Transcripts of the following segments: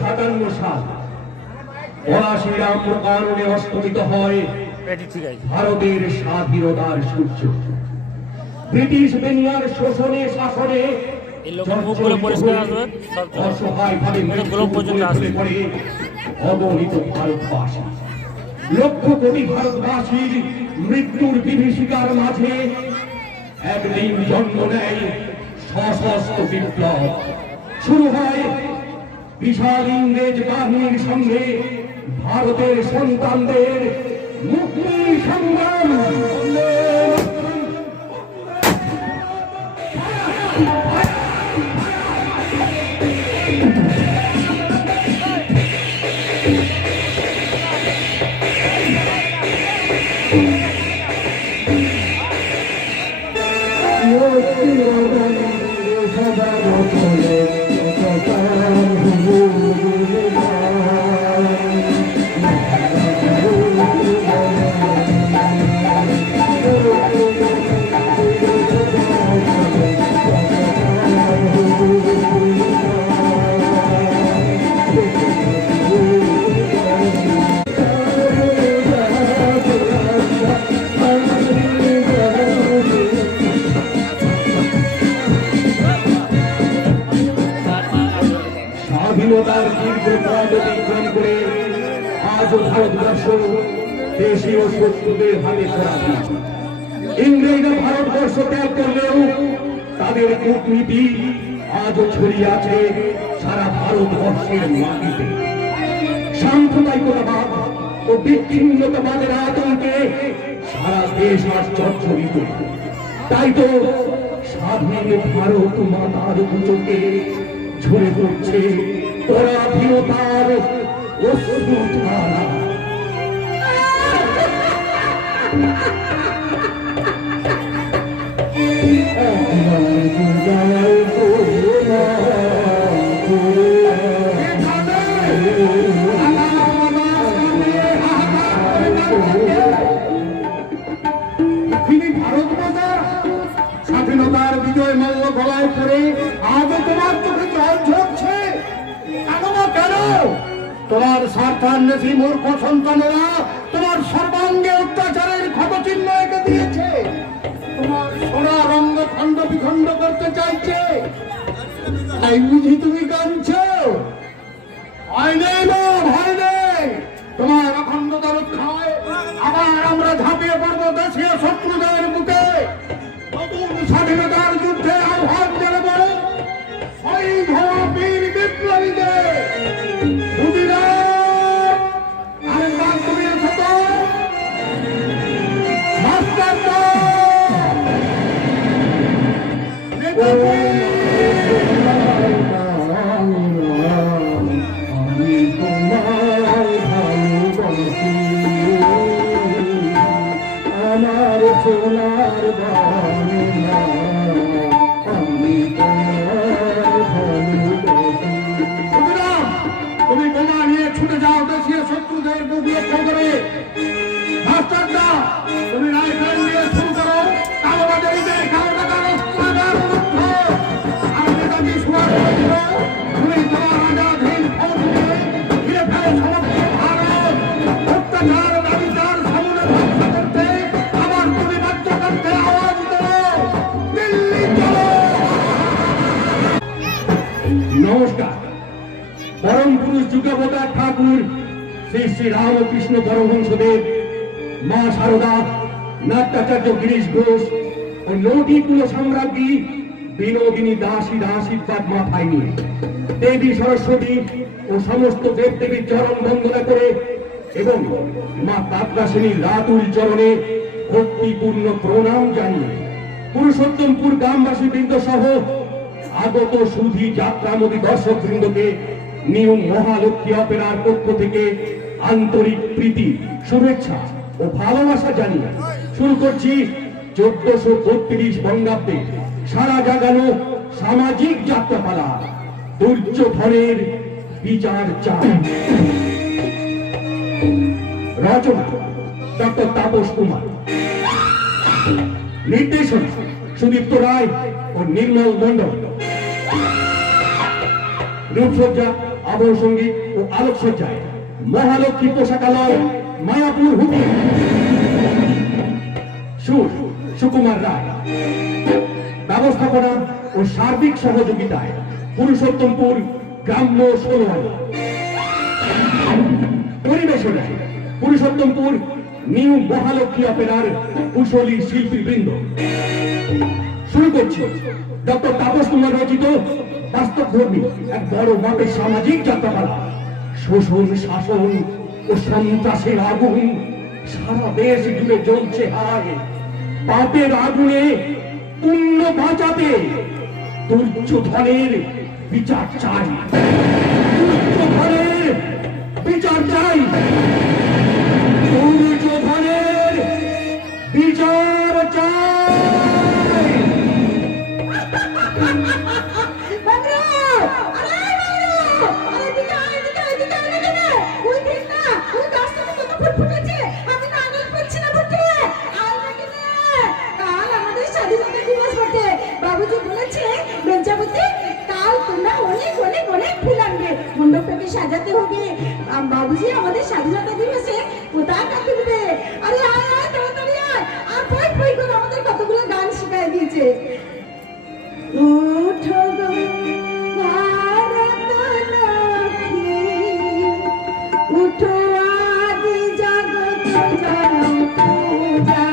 সাল ৮২ রামকাননে অস্তমিত হয় ভারতের স্বাধীনতার সূর্য। ব্রিটিশ বেনিয়ার শোষণে শাসনে অসহায়ভাবে পড়ে অবহেলিত ভারতবাসী। লক্ষ কোটি ভারতবাসীর মৃত্যুর বিভীষিকার মাঝে একদিন জন্ম নেয় সশস্ত্র বিপ্লব। শুরু হয় বিশাল ইংরেজ বাহিনীর সঙ্গে ভারতের সন্তানদের মুক্তি সংগ্রাম। স্বাধীনতার দীর্ঘ পথ অতিক্রম করে আজও ভারতবর্ষ দেশীয় শত্রুদের হাতে পরাধীন। ইংরেজরা ভারতবর্ষ ত্যাগ করলেও তাদের কূটনীতি আজও ছড়িয়ে আছে সারা ভারতবর্ষের মাটিতে। সাম্প্রদায়িকতাবাদ ও বিচ্ছিন্নতাবাদের আতঙ্কে সারা দেশ আজ জর্জরিত। তাই তো স্বাধীন ভারত মাতার বুকে ঝরে পড়ছে পরাধীনতার অশ্রুধারা। স্বাধীনতার বিজয় মল্ল গলায় পড়ে আজও তোমার চোখে জল ঝরছে। কেন? তোমার স্বার্থান্বেষী মূর্খ সন্তানেরা তোমার সর্বাঙ্গে অত্যাচারের ক্ষতচিহ্ন এঁকে দিয়েছে। তোমার সোনা রঙ্গ খণ্ড বিখণ্ড করতে চাইছে। তাই বুঝি তুমি কাঁদছ? ভয় নেই মা, ভয় নেই। তোমার অখণ্ডতা রক্ষায় আবার আমরা ঝাঁপিয়ে পড়বো দেশীয় শত্রুদের বুকে। নতুন স্বাধীনতার যুদ্ধে আহ্বান জানাবো ওই ধোয়া বীর বিপ্লবীদের। আমার সোনার বাংলা আমি তুমি বোমা নিয়ে ছুটে যাও দেশীয় শত্রুদের বুক লক্ষ্য করে। তুমি রাইফেল নিয়ে শুরু করো কালোবাজারিদের কালো টাকার আর নেতাজি সুভাষ চন্দ্র তুমি তোমার আজাদহীন ফৌজকে ঘিরে ফেলে সমস্ত ভারত। অত্যাচার দাবিদার সামনে ধ্বংস করতে আবার তুমি রাজ্যকান্তে আওয়াজ দাও, দিল্লি চলো। নমস্কার। পরম পুরুষ যুগাবতার ঠাকুর শ্রী শ্রী রামকৃষ্ণ পরমহংসদেব, মা শারদা, নাট্যাচার্য গিরিশ ঘোষ ও নটি কুল সম্রাজ্ঞী বিনোদিনী দাসীর আশীর্বাদ মাথায় নিয়ে দেবী সরস্বতী ও সমস্ত দেবদেবীর চরণ বন্দনা করে এবং মা তাত্রাসিনীর রাতুল চরণে ভক্তিপূর্ণ প্রণাম জানিয়ে পুরুষোত্তমপুর গ্রামবাসী বৃন্দ সহ আগত সুধী যাত্রামোদী দর্শক বৃন্দকে নিউ মহালক্ষ্মী অপেরার পক্ষ থেকে আন্তরিক প্রীতি, শুভেচ্ছা ও ভালোবাসা জানিয়ে শুরু করছি 1432 বঙ্গাব্দে সারা জাগানো সামাজিক যাত্রাপালা দুর্যোধনের বিচার চায়। রচনা ডক্টর তাপস কুমার, নির্দেশনা সুদীপ্ত রায় ও নির্মল মন্ডল, রূপসজ্জা আবহ সঙ্গীত ও আলোকসজ্জায় মহালক্ষ্মী পোশাকালয়, মায়াপুর, হুগলি। সুর সুকুমার রায়। ব্যবস্থাপনা ও সার্বিক সহযোগিতায় পুরুষোত্তমপুর গ্রাম্য ষোলোয়ালা। পরিবেশনায় পুরুষোত্তমপুর নিউ মহালক্ষ্মী অপেরার কুশলী শিল্পীবৃন্দ। শুরু করছি ডক্টর তাপস কুমার রচিত বাস্তবধর্মী এক বড় মাপের সামাজিক যাত্রাপালা। শোষণ, শাসন ও সন্ত্রাসের আগুন সারা দেশ জুড়ে জ্বলছে। হায়, পাপের আগুনে পুণ্য বাঁচাতে দুর্যোধনের বিচার চাই, দুর্যোধনের বিচার চাই, দুর্যোধনের বিচার চাই। সাজাতে হবে। বাবুজি আমাদের স্বাধীনতা দিবসে পতাকা তুলবে। আরে আয় আয় তাড়াতাড়ি আয়, আর ফই ফই করে আমাদের কতগুলো গান শিখিয়ে দিয়েছে। উঠো গো ভারত লক্ষ্মী, উঠো আদি জগৎ জনপূজা।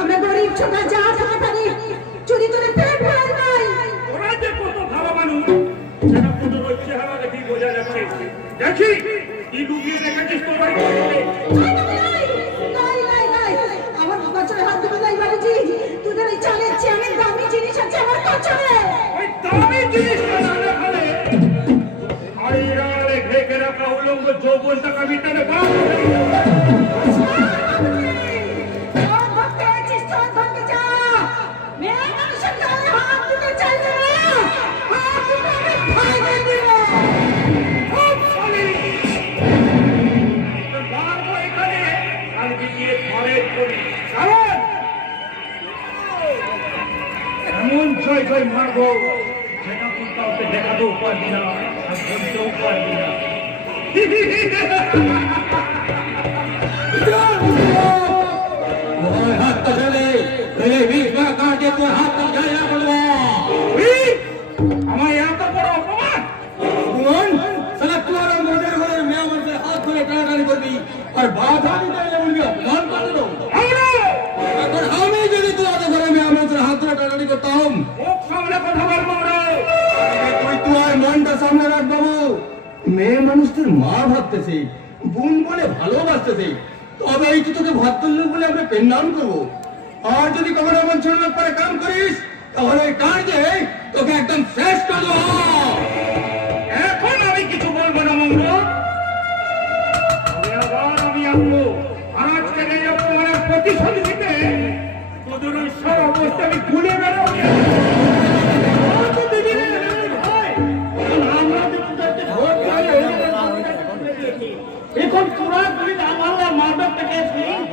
আমরা গরিব ছোটা যা খেতে পারি চুরি করে পেট ভরাই নাই। ওরা যে কত ভালো মানুষ সেটা পুজোর চেহারা দেখি বোঝা যাচ্ছে। দেখি কি লুকিয়ে রেখেছিস তোর ভাই। আমার বছরে হাত দেবে নাই বাবুজি। তোদের এই চালের চেয়ে অনেক দামি জিনিস আছে আমার বছরে। ওই দামি জিনিসটা না দেখালে আর এরা রেখে রাখা উলঙ্গ যৌবন টাকা মিটানে পাও। এমন জয় জয় মারবো সেটা তুই কাউকে দেখাতেও পারবি না আর বলতেও পারবি না। আমার এত বড় অপমান করবি আর বাধা দিতে বলবি অপমান করলো। এখন আমি যদি তোমাদের ঘরে মেয়ে মানুষের হাত ধরে টানাটানি করতাম, সামনে কথা বলবো তুই তো আর মনটা সামনে রাখ বাবু। মেয়ে মানুষদের মা ভাবতেছে, বোন বলে ভালোবাসতেছে, তবে এই তো তোকে ভাবতের লোক বলে আমরা পেন নাম করবো। আর যদি কখনো এমন ছোট লোক করে কাম করিস তাহলে কাজে তোকে একদম শেষ করে দেবো। এখন আমি কিছু বলবো না মঙ্গল, আবার আমি আসবো আর আজকে এই অপমানের প্রতিশোধ দিতে তোদের ওই সব অবস্থা আমি ভুলে বেরো। এখন তোরা তুই আমার মাদক থেকে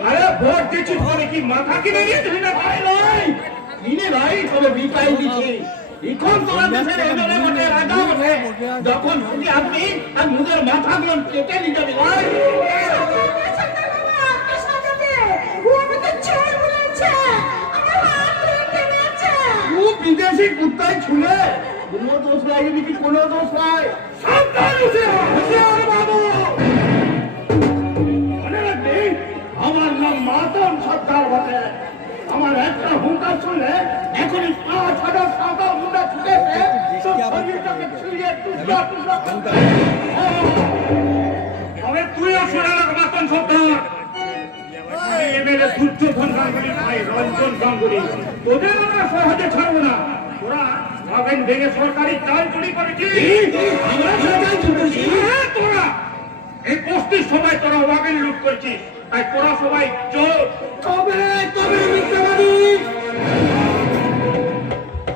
আরে ভোট দিচ্ছিস বলে কি মাথা কিনে নিয়েছিস না? ভাই নয় কিনে ভাই তবে বিকাই দিচ্ছি। এখন তোরা দেশের এমএলএ বটে, রাজা বটে, যখন খুশি আপনি আর মুখের মাথাগুলো কেটে নিতে দেবেন। বিদেশি কুত্তায় ছুলে কোনো দোষ লাগেনি, কি কোনো দোষ নাই। সাবধান হুঁশিয়ার বাবু, মনে রাখবি আমার নাম মাতন সর্দার বটে। আমার একটা হুঙ্কার শুনলে এখনই 5,000 সাঁওতাল মুন্ডা ছুটে এসে তোর শরীরটাকে ছিঁড়িয়ে টুকরা টুকরা করবে। তবে তুইও শোনা না মাতন সর্দার, এমএলএ দুর্যোধন গাঙ্গুলি ভাই রঞ্জন গাঙ্গুলি, তোদের আমরা সহজে ছাড়বো না। তোরা ওয়াগন ভেঙে সরকারি চাল চুরি করেছিস। আমরা সরকার চুরি? হ্যাঁ, তোরা এই 35 সবাই তোরা ওয়াগন লুট করছিস, তাই তোরা সবাই চোর। তবে তবে মিথ্যাবাদী,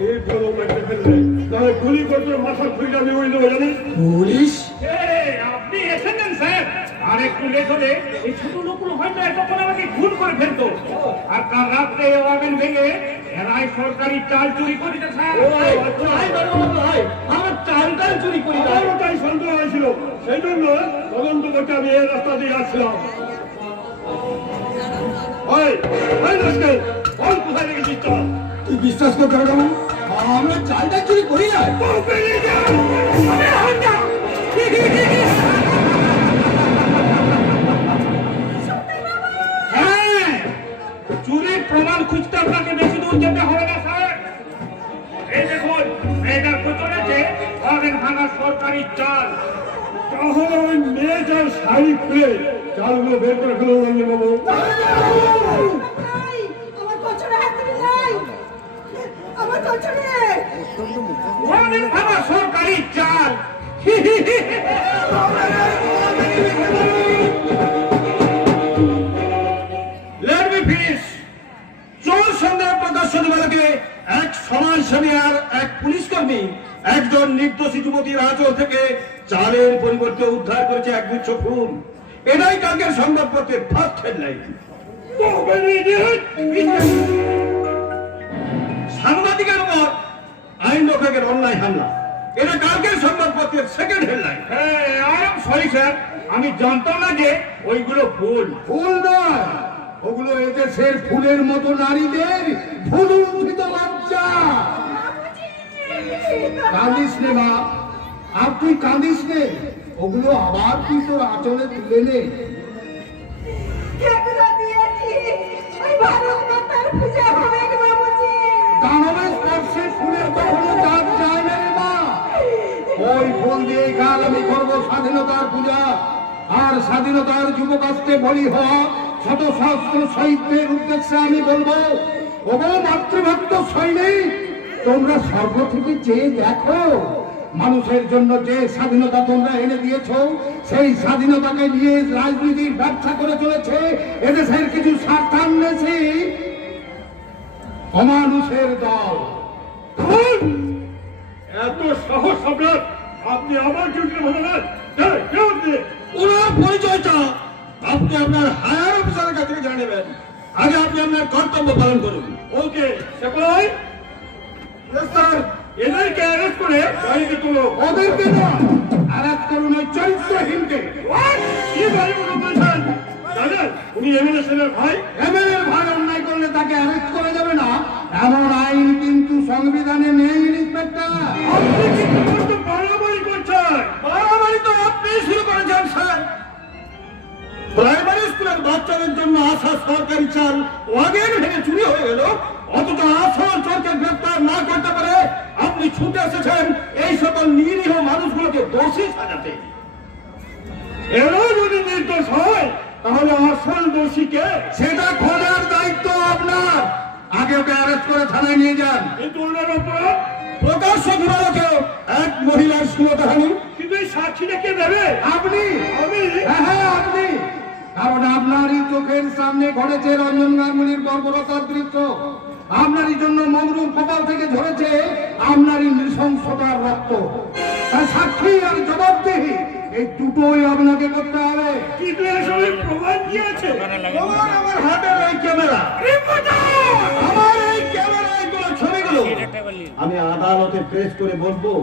এই বড় মেটে ফেললে তাহলে গুলি করতে মাথা খুলে আমি ওই দেবো জানিস। পুলিশ আপনি এসেছেন স্যার, আর একটু লেট হলে এই ছোট লোকগুলো হয়তো এতক্ষণ আমাকে খুন করে ফেলতো। আর কাল রাত্রে ওয়াগন ভেঙে এরাই সরকারি চাল চুরি করেছে স্যার। আমার চাল টাল চুরি করি না। আমারও তাই সন্দেহ হয়েছিল, সেই জন্য তদন্ত করতে আমি এই রাস্তা দিয়ে যাচ্ছিলাম। ওই ওই রাস্কেল, বল কোথায় রেখেছিস চল। তুই বিশ্বাস করতে পারো না, আমরা চাল টাল চুরি করি না। বল বেরিয়ে যা, আমি হাত দাও। হ্যাঁ, চুরির প্রমাণ খুঁজতে আপনাকে বেশি দূর যেতে হবে না স্যার। এই দেখুন, মেয়েটার পেছনে যে ওয়াগন ভাঙা সরকারি চাল। তাহলে ওই মেয়েটার শাড়ি খুলে চালগুলো বের করে ফেলো রঞ্জন বাবু। আমার কচুরে হাত দিবি নাই, আমার কচুরে। ওয়াগন ভাঙা সরকারি চাল। Let me finish. চোর সন্দেহ প্রদর্শনী বেলাকে এক সমাজসেবী আর এক পুলিশ কর্মী একজন নির্দোষী যুবতীর আঁচল থেকে চালের পরিবর্তে উদ্ধার করেছে একগুচ্ছ ফুল। এটাই কালকের সংবাদপত্রের ফার্স্ট হেডলাইন। সাংবাদিকের উপর আইন রক্ষকের অন্যায় হামলা, এটা কালকের সংবাদপত্রের সেকেন্ড হেডলাইন। হ্যাঁ, আই এম সরি স্যার, আমি জানতাম না যে ওইগুলো ফুল। ফুল নয়, ওগুলো এদেশের ফুলের মতো নারীদের ফুলুন্ঠিত লজ্জা। কাঁদিস নে মা, আর তুই কাঁদিস নে, ওগুলো আবার তুই তোর আঁচলে তুলে নে। কেবলা দিয়েছি, ওই ভারত মাতার পূজা হবে গো বাবুজি। দানবের স্পর্শে ফুলের কখনো দাগ যায় না রে মা। ওই ফুল দিয়ে কাল আমি করবো স্বাধীনতার পূজা, আর স্বাধীনতার যুবকাস্তে বলি হওয়া শত সহস্র শহীদদের উদ্দেশ্যে আমি বলবো, ওগো মাতৃভক্ত সৈনিক, তোমরা স্বর্গ থেকে চেয়ে দেখো, মানুষের জন্য যে স্বাধীনতা তোমরা এনে দিয়েছো, সেই স্বাধীনতাকে নিয়ে রাজনীতির ব্যবসা করে চলেছে এদেশের কিছু স্বার্থান্বেষী অমানুষের দল। এত সাহস আপনার, আপনি আমার ডিউটি বলেন। ওনার পরিচয়টা আপনি আপনার হায়ার অফিসারের কাছ থেকে জানাবেন। আগে আপনি আপনার কর্তব্য পালন করুন। ওকে, সেকলাই স্যার, এদেরকে অ্যারেস্ট করে গাড়িতে তুলো। ওদেরকে না, আরেস্ট করুন ওই চরিত্রহীনকে। কি গাড়িগুলো বলছেন জানেন? উনি এমএলএ সেনের ভাই। এমএলএ ভাই অন্যায় করলে তাকে অ্যারেস্ট করা যাবে না, এমন আইন কিন্তু সংবিধানে নেই ইন্সপেক্টর। আপনি কিন্তু বড্ড বাড়াবাড়ি করছেন। বাড়াবাড়ি তো আপনি শুরু করেছেন স্যার। প্রাইমারি স্কুলের বাচ্চাদের জন্য আসা সরকারি চাল ওয়াগন ভেঙে চুরি হয়ে গেল, অথচ আসল চোরকে গ্রেফতার না করতে পারে আপনি ছুটে এসেছেন এই সকল নিরীহ মানুষগুলোকে দোষী সাজাতে। এরাও যদি নির্দোষ হয় তাহলে আসল দোষীকে। সেটা খোঁজার দায়িত্ব আপনার। আগে ওকে অ্যারেস্ট করে থানায় নিয়ে যান। কিন্তু ওনার অপরাধ প্রকাশ্য দিবালোকেও এক মহিলার শ্লীলতাহানি। কিন্তু এই সাক্ষীটা কে দেবে? আপনি। আমি? হ্যাঁ আপনি, কারণ আপনারই চোখের সামনে ঘটেছে রঞ্জন গাঙ্গুলির বর্বরতার দৃশ্য। আপনারই জন্য মমরুর কপাল থেকে ঝরেছে আপনারই নৃশংসতার রক্ত। তাই সাক্ষী আর জবাবদিহি এই দুটোই আপনাকে করতে হবে। কিন্তু এসবের প্রমাণ কি আছে? প্রমাণ আমার হাতের এই ক্যামেরা। আমার এই ক্যামেরায় তোলা ছবিগুলো আমি আদালত আদালতে পেশ করে বলবো,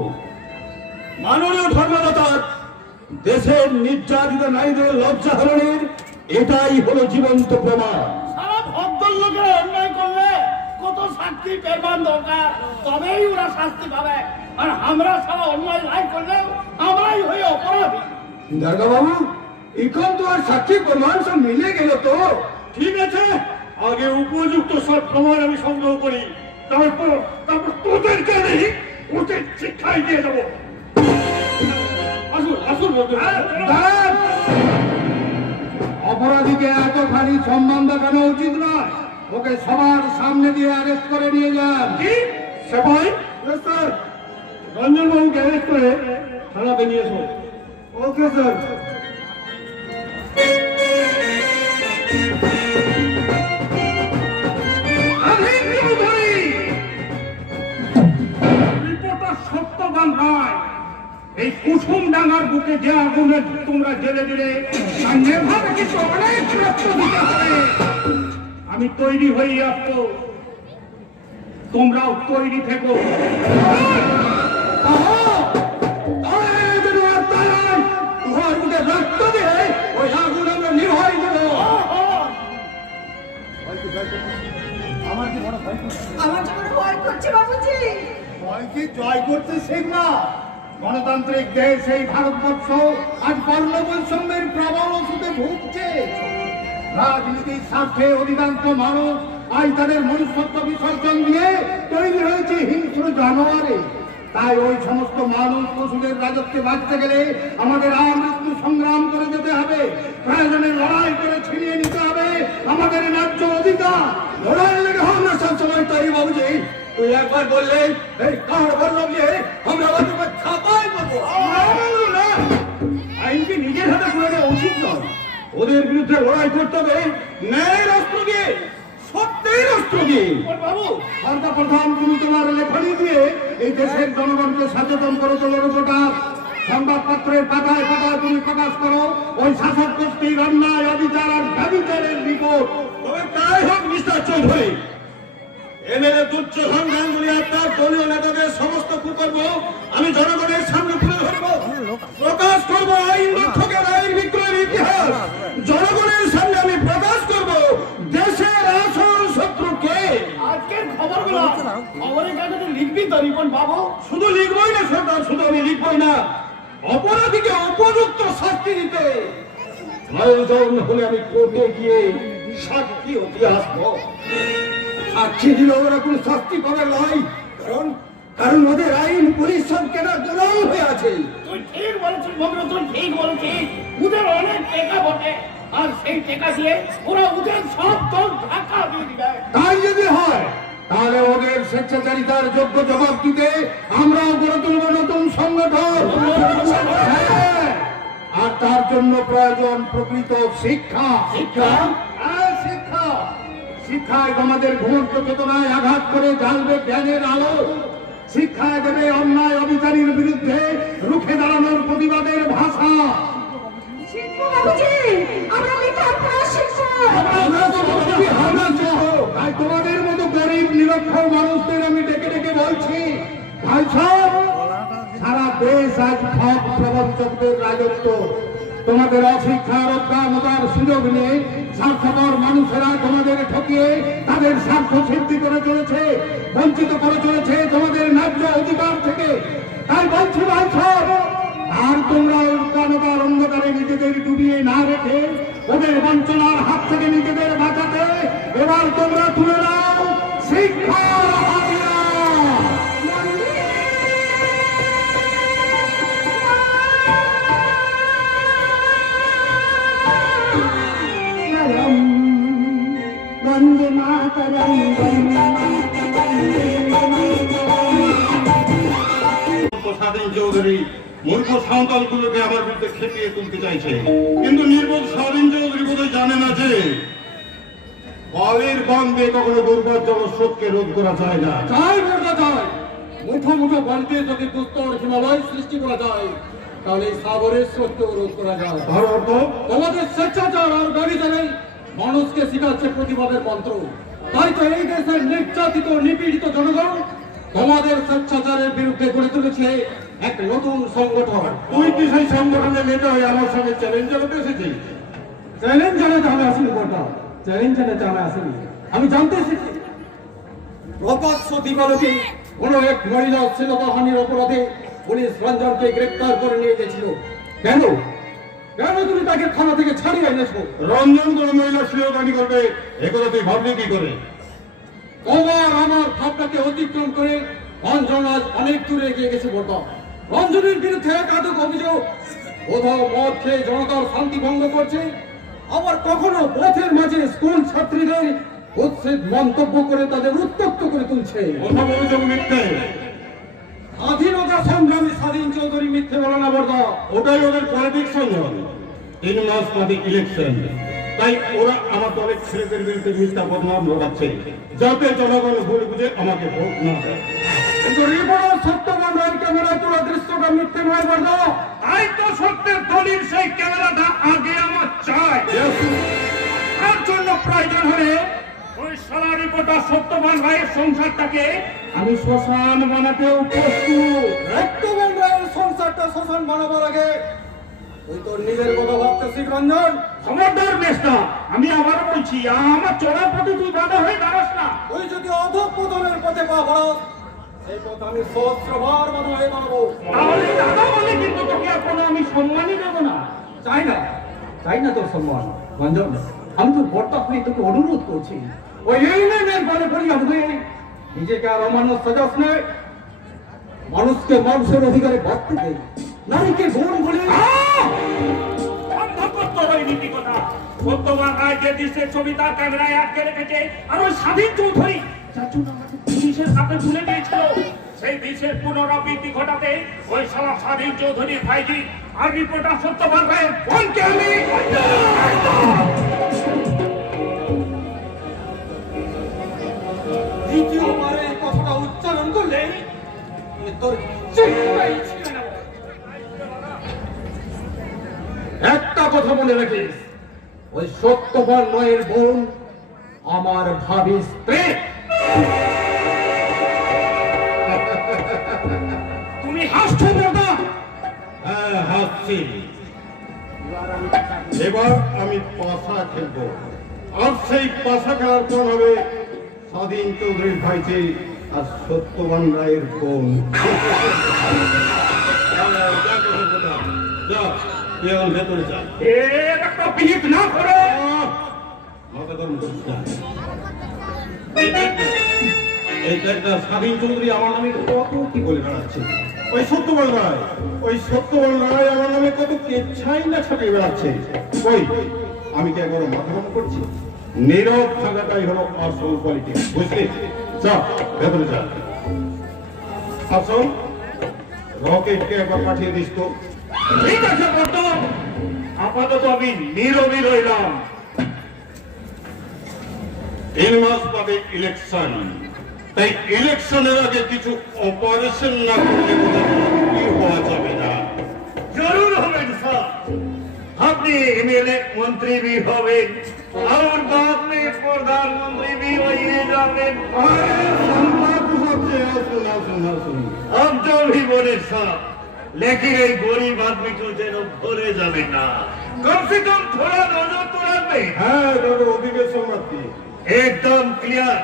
মাননীয় ধর্মদাতা, দেশের নির্যাতিত নারীদের লজ্জা হরণের এটাই হলো জীবন্ত প্রমাণ। সারা ভদ্রলোকের অন্যায় করলে কত শাস্তি প্রমাণ দরকার, তবেই ওরা শাস্তি পাবে। আর আমরা সারা অন্যায় নাই করলে আমরাই হয়ে অপরাধী। দারোগা বাবু, এখন তো আর সাক্ষী প্রমাণ সব মিলে গেল তো? ঠিক আছে, আগে উপযুক্ত সব প্রমাণ আমি সংগ্রহ করি, তারপর তোদেরকে নেই ওদের শিক্ষাই দিয়ে দেবো। আসুন আসুন দাঁড়ান! অপরাধীকে এতখানি সম্মান দেখানো উচিত নয়। ওকে সবার সামনে দিয়ে অ্যারেস্ট করে নিয়ে যান। কি সেপাই স্যার, রঞ্জন বাবুকে অ্যারেস্ট করে থানাতে নিয়ে এসো। Okay sir. রিপোর্টার সত্যবান রায়, এই কুসুম ডাঙ্গার বুকে যে আগুনে তোমরা জেলে দিলে তার নেভাবে কিন্তু অনেক রক্ত দিতে হবে। আমি তৈরি হয়ে আসবো, তোমরাও তৈরি থেকো। রক্ত দিয়ে ওই আগুন আমরা নিভাই দেব। আমার জন্য ভয় করছে বাবুজি। ভয়কে জয় করতে শেখ না। গণতান্ত্রিক দেশ এই ভারতবর্ষ আজ বর্ণ বৈষম্যের প্রবল ওষুধে ভুগছে। রাজনীতির স্বার্থে অধিকাংশ মানুষ আজ তাদের মনুষ্যত্ব বিসর্জন দিয়ে তৈরি হয়েছে হিংস্র জানোয়ারে। তাই ওই সমস্ত মানুষ পশুদের রাজত্বে বাঁচতে গেলে আমাদের আমৃত্যু সংগ্রাম করে যেতে হবে। প্রয়োজনে লড়াই করে ছিনিয়ে নিতে হবে আমাদের ন্যায্য অধিকার। লড়াই লেগে হোক না সবসময় তৈরি বাবুজি। তুই একবার বললে এই কার বললাম যে আমরা তোমার ছাপাই পাবো। আইনকে নিজের হাতে করে দেওয়া উচিত নয়। ওদের বিরুদ্ধে লড়াই করতে হবে ন্যায়ের অস্ত্র দিয়ে, সত্যের অস্ত্র দিয়ে। বাবু সরকার প্রধান, তুমি তোমার লেখনী দিয়ে এই দেশের জনগণকে সচেতন করে তোলার রিপোর্টার সংবাদপত্রের পাতায় পাতায় তুমি প্রকাশ করো ওই শাসক গোষ্ঠীর অন্যায়, অবিচার আর ব্যভিচারের রিপোর্ট। তবে তাই হোক মিস্টার চৌধুরী, এমএলএ দুর্যোধন গাঙ্গুলি আর তার দলীয় নেতাদের সমস্ত কুকর্ম আমি জনগণের সামনে তুলে ধরব, প্রকাশ করব আইন রক্ষকের আইন বিক্রয়ের ইতিহাস। জনগণের সামনে আমি প্রকাশ করব দেশের আসল শত্রুকে। আজকের খবরগুলো খবরের কাগজে লিখবি তো রিপন বাবু? শুধু লিখবই না সরকার, শুধু আমি লিখবই না, অপরাধীকে উপযুক্ত শাস্তি দিতে প্রয়োজন হলে আমি কোর্টে গিয়ে সাক্ষী হতে আসবো। সাক্ষী দিলে ওরা কোন শাস্তি পাবে নয়, কারণ ওদের আইন পরিশ্রম কেনার গোলাম হয়ে আছে। তুই ঠিক বলেছিস বন্ধু, তুই ঠিক বলেছিস। ওদের অনেক টাকা বটে, আর সেই টাকা দিয়ে ওরা ওদের সব দল ঢাকা দিয়ে দিবে। তাই যদি হয় তাহলে ওদের স্বেচ্ছাচারিতার যোগ্য জবাব দিতে আমরাও গড়ে তুলব নতুন সংগঠন। হ্যাঁ, আর তার জন্য প্রয়োজন প্রকৃত শিক্ষা। শিক্ষা, হ্যাঁ শিক্ষা। শিক্ষায় আমাদের ঘুমন্ত চেতনায় আঘাত করে জ্বালবে জ্ঞানের আলো। শিক্ষায় দেবে অন্যায় অবিচারীর বিরুদ্ধে রুখে দাঁড়ানোর প্রতিবাদের ভাষা। শিক্ষক বাবুজি, আমরা কিন্তু আপনার শিক্ষক। আমরা তো বলছি আমরা সহ। তাই তোমাদের মতো গরিব নিরক্ষর মানুষদের আমি ডেকে ডেকে বলছি, ভাই সাহেব, সারা দেশ আজ ঠক প্রবঞ্চকদের রাজত্ব। তোমাদের অশিক্ষার অজ্ঞানতার সুযোগ নিয়ে স্বার্থপর মানুষেরা তোমাদের ঠকিয়ে তাদের স্বার্থ সিদ্ধি করে চলেছে, বঞ্চিত করে চলেছে তোমাদের ন্যায্য অধিকার থেকে। তাই বলছি ভাই সাহেব, আর তোমরা অজ্ঞানতার অন্ধকারে নিজেদের ডুবিয়ে না রেখে ওদের বঞ্চনার হাত থেকে নিজেদের বাঁচাতে এবার তোমরা তুলে নাও শিক্ষার হাতিয়ার। বন্দে মাতরম, বন্দে স্বাধীন চৌধুরী মূর্খ সাঁওতালগুলোকে আমার বিরুদ্ধে খেপিয়ে তুলতে চাইছে, কিন্তু নির্বোধ স্বাধীন চৌধুরী বোধহয় জানে না যে বালির বাঁধ দিয়ে কখনো দুর্বল জলস্রোতকে রোধ করা যায় না। চাই বলতে চাই, মুঠো মুঠো বল দিয়ে যদি দুস্তর হিমালয় সৃষ্টি করা যায়, তাহলে এই সাগরের স্রোতকেও রোধ করা যায়। ধরো তো, তোমাদের স্বেচ্ছাচার আর ব্যভিচারে মানুষকে শিখাচ্ছে প্রতিবাদের মন্ত্র। তাই তো এই দেশের নির্যাতিত নিপীড়িত জনগণ তোমাদের স্বেচ্ছাচারের বিরুদ্ধে গড়ে তুলেছে এক নতুন সংগঠন। তুই কি সেই সংগঠনের নেতা হয়ে আমার সঙ্গে চ্যালেঞ্জ জানাতে এসেছিস? চ্যালেঞ্জ জানাতে আমি আসিনি বড়দা, চ্যালেঞ্জ জানাতে আমি আসিনি। আমি জানতে এসেছি প্রকাশ্য দিবালোকে কোনো এক মহিলা শ্লীলতাহানির অপরাধে পুলিশ রঞ্জনকে গ্রেপ্তার করে নিয়ে গেছিল। কেন কেন তুমি তাকে থানা থেকে ছাড়িয়ে এনেছো? রঞ্জন কোনো মহিলা শ্লীলতাহানি করবে একথা তুই ভাবলি কি করে? তোমার আমার ভাবটাকে অতিক্রম করে রঞ্জন আজ অনেক দূরে এগিয়ে গেছে বড়দা। রঞ্জনের বিরুদ্ধে একাধিক অভিযোগ, কোথাও মদ খেয়ে জনতার শান্তি ভঙ্গ করছে, আবার কখনো পথের মাঝে স্কুল ছাত্রীদের উচ্ছেদ মন্তব্য করে তাদের উত্তপ্ত করে তুলছে। কথা অভিযোগ মিথ্যে। স্বাধীনতা সংগ্রামী স্বাধীন চৌধুরী মিথ্যে বলে না বড়দা। ওটাই ওদের পলিটিক্স সংগ্রাম। 3 মাস বাদে ইলেকশন, তাই ওরা আমার দলের ছেলেদের বিরুদ্ধে মিথ্যা বদনাম রটাচ্ছে যাতে জনগণ ভুল বুঝে আমাকে ভোট না দেয়। কিন্তু রিপোর্টার সত্যবান রায়ের ক্যামেরায় তোলা দৃশ্যটা মিথ্যে নয় বড়দা। তাই তো সত্যের দলিল সেই ক্যামেরাটা আগে আমার চাই। তার জন্য প্রয়োজন হলে ওই সারা রিপোর্টার সত্যবান রায়ের সংসারটাকে আমি শ্মশান বানাতেও প্রস্তুত। সত্যবান রায়ের সংসারটা শ্মশান বানাবার আগে তুই তোর নিজের কথা ভাবতেছিস রঞ্জন? খবরদার মেস্তা, আমি আবারও বলছি, আমার চলার পথে তুই বাধা হয়ে দাঁড়াস না। তুই যদি অধঃপতনের পথে পা বাড়াস, এই পথ আমি সহস্রবার বাধা হয়ে দাঁড়াবো। তাহলে দাদা বলে কিন্তু তোকে আর কোনো আমি সম্মানই দেবো না। চাই না তোর সম্মান রঞ্জন। আমি তোর বর্তা হয়ে তোকে অনুরোধ করছি, ওই ইউনিয়নের বলে পরিহার হয়ে নিজেকে আর অমান্য সাজাস নে। মানুষকে মানুষের অধিকারে বাঁচতে দে, নারীকে বোন বলে বন্ধ করতে হয় নীতি কথা। বর্তমান রায় যে দৃশ্যের ছবি তার ক্যামেরায় আটকে রেখেছে, আর ওই স্বাধীন চৌধুরী যার জন্য আমাকে পুলিশের হাতে তুলে দিয়েছিল, সেই দৃশ্যের পুনরাবৃত্তি ঘটাতে ওই সারা স্বাধীন চৌধুরীর ভাইজি আর রিপোর্টার সত্যবান রায়ের বোনকে আমি দ্বিতীয়বার এই কথাটা উচ্চারণ করলে তোর চেষ্টাই ছিল না। একটা কথা মনে রাখিস, ওই সত্যবান রায়ের বোন আমার ভাবি স্ত্রী। তুমি হাসছো বর্দা? হ্যাঁ, হাসছি। এবার আমি পাশা খেলবো, আর সেই পাশা খেলার পর হবে স্বাধীন চৌধুরীর ভাইছে আর সত্যবান রায়ের বোন। যা, তুই এখন ভেতরে যা। এর একটা বিহিত না করো। মাথা গরম করিস না। এই একটা স্বাধীন চৌধুরী আমার নামে কত কি বলে বেড়াচ্ছে। ওই সত্যবান রায় আমার নামে কত কেচ্ছাই না ছাপিয়ে বেড়াচ্ছে। ওই আমি কি একবার মাথা গরম করছি? নীরব থাকাটাই হলো আসল পলিটিক্স, বুঝলি? যা ভেতরে যা। আসল রকেটকে একবার পাঠিয়ে দিস তো। ঠিক আছে বর্দা, আপাতত আমি নীরবই রইলাম। 3 মাস বাদে ইলেকশন, তাই ইলেকশনের আগে কিছু অপারেশন না করলে কি হওয়া যাবে না। जरूर हमें साहब, अपने एमएलए मंत्री भी हमें और बाद में प्रधानमंत्री भी वही जावे। अब जो भी बोले साहब, लेकिन ये गरीब आदमी को जेनो भूले जावे ना। कम से कम थोड़ा नजर तो रखबे। হ্যাঁ দাদা, অধিবেশন মাত্র एकदम क्लियर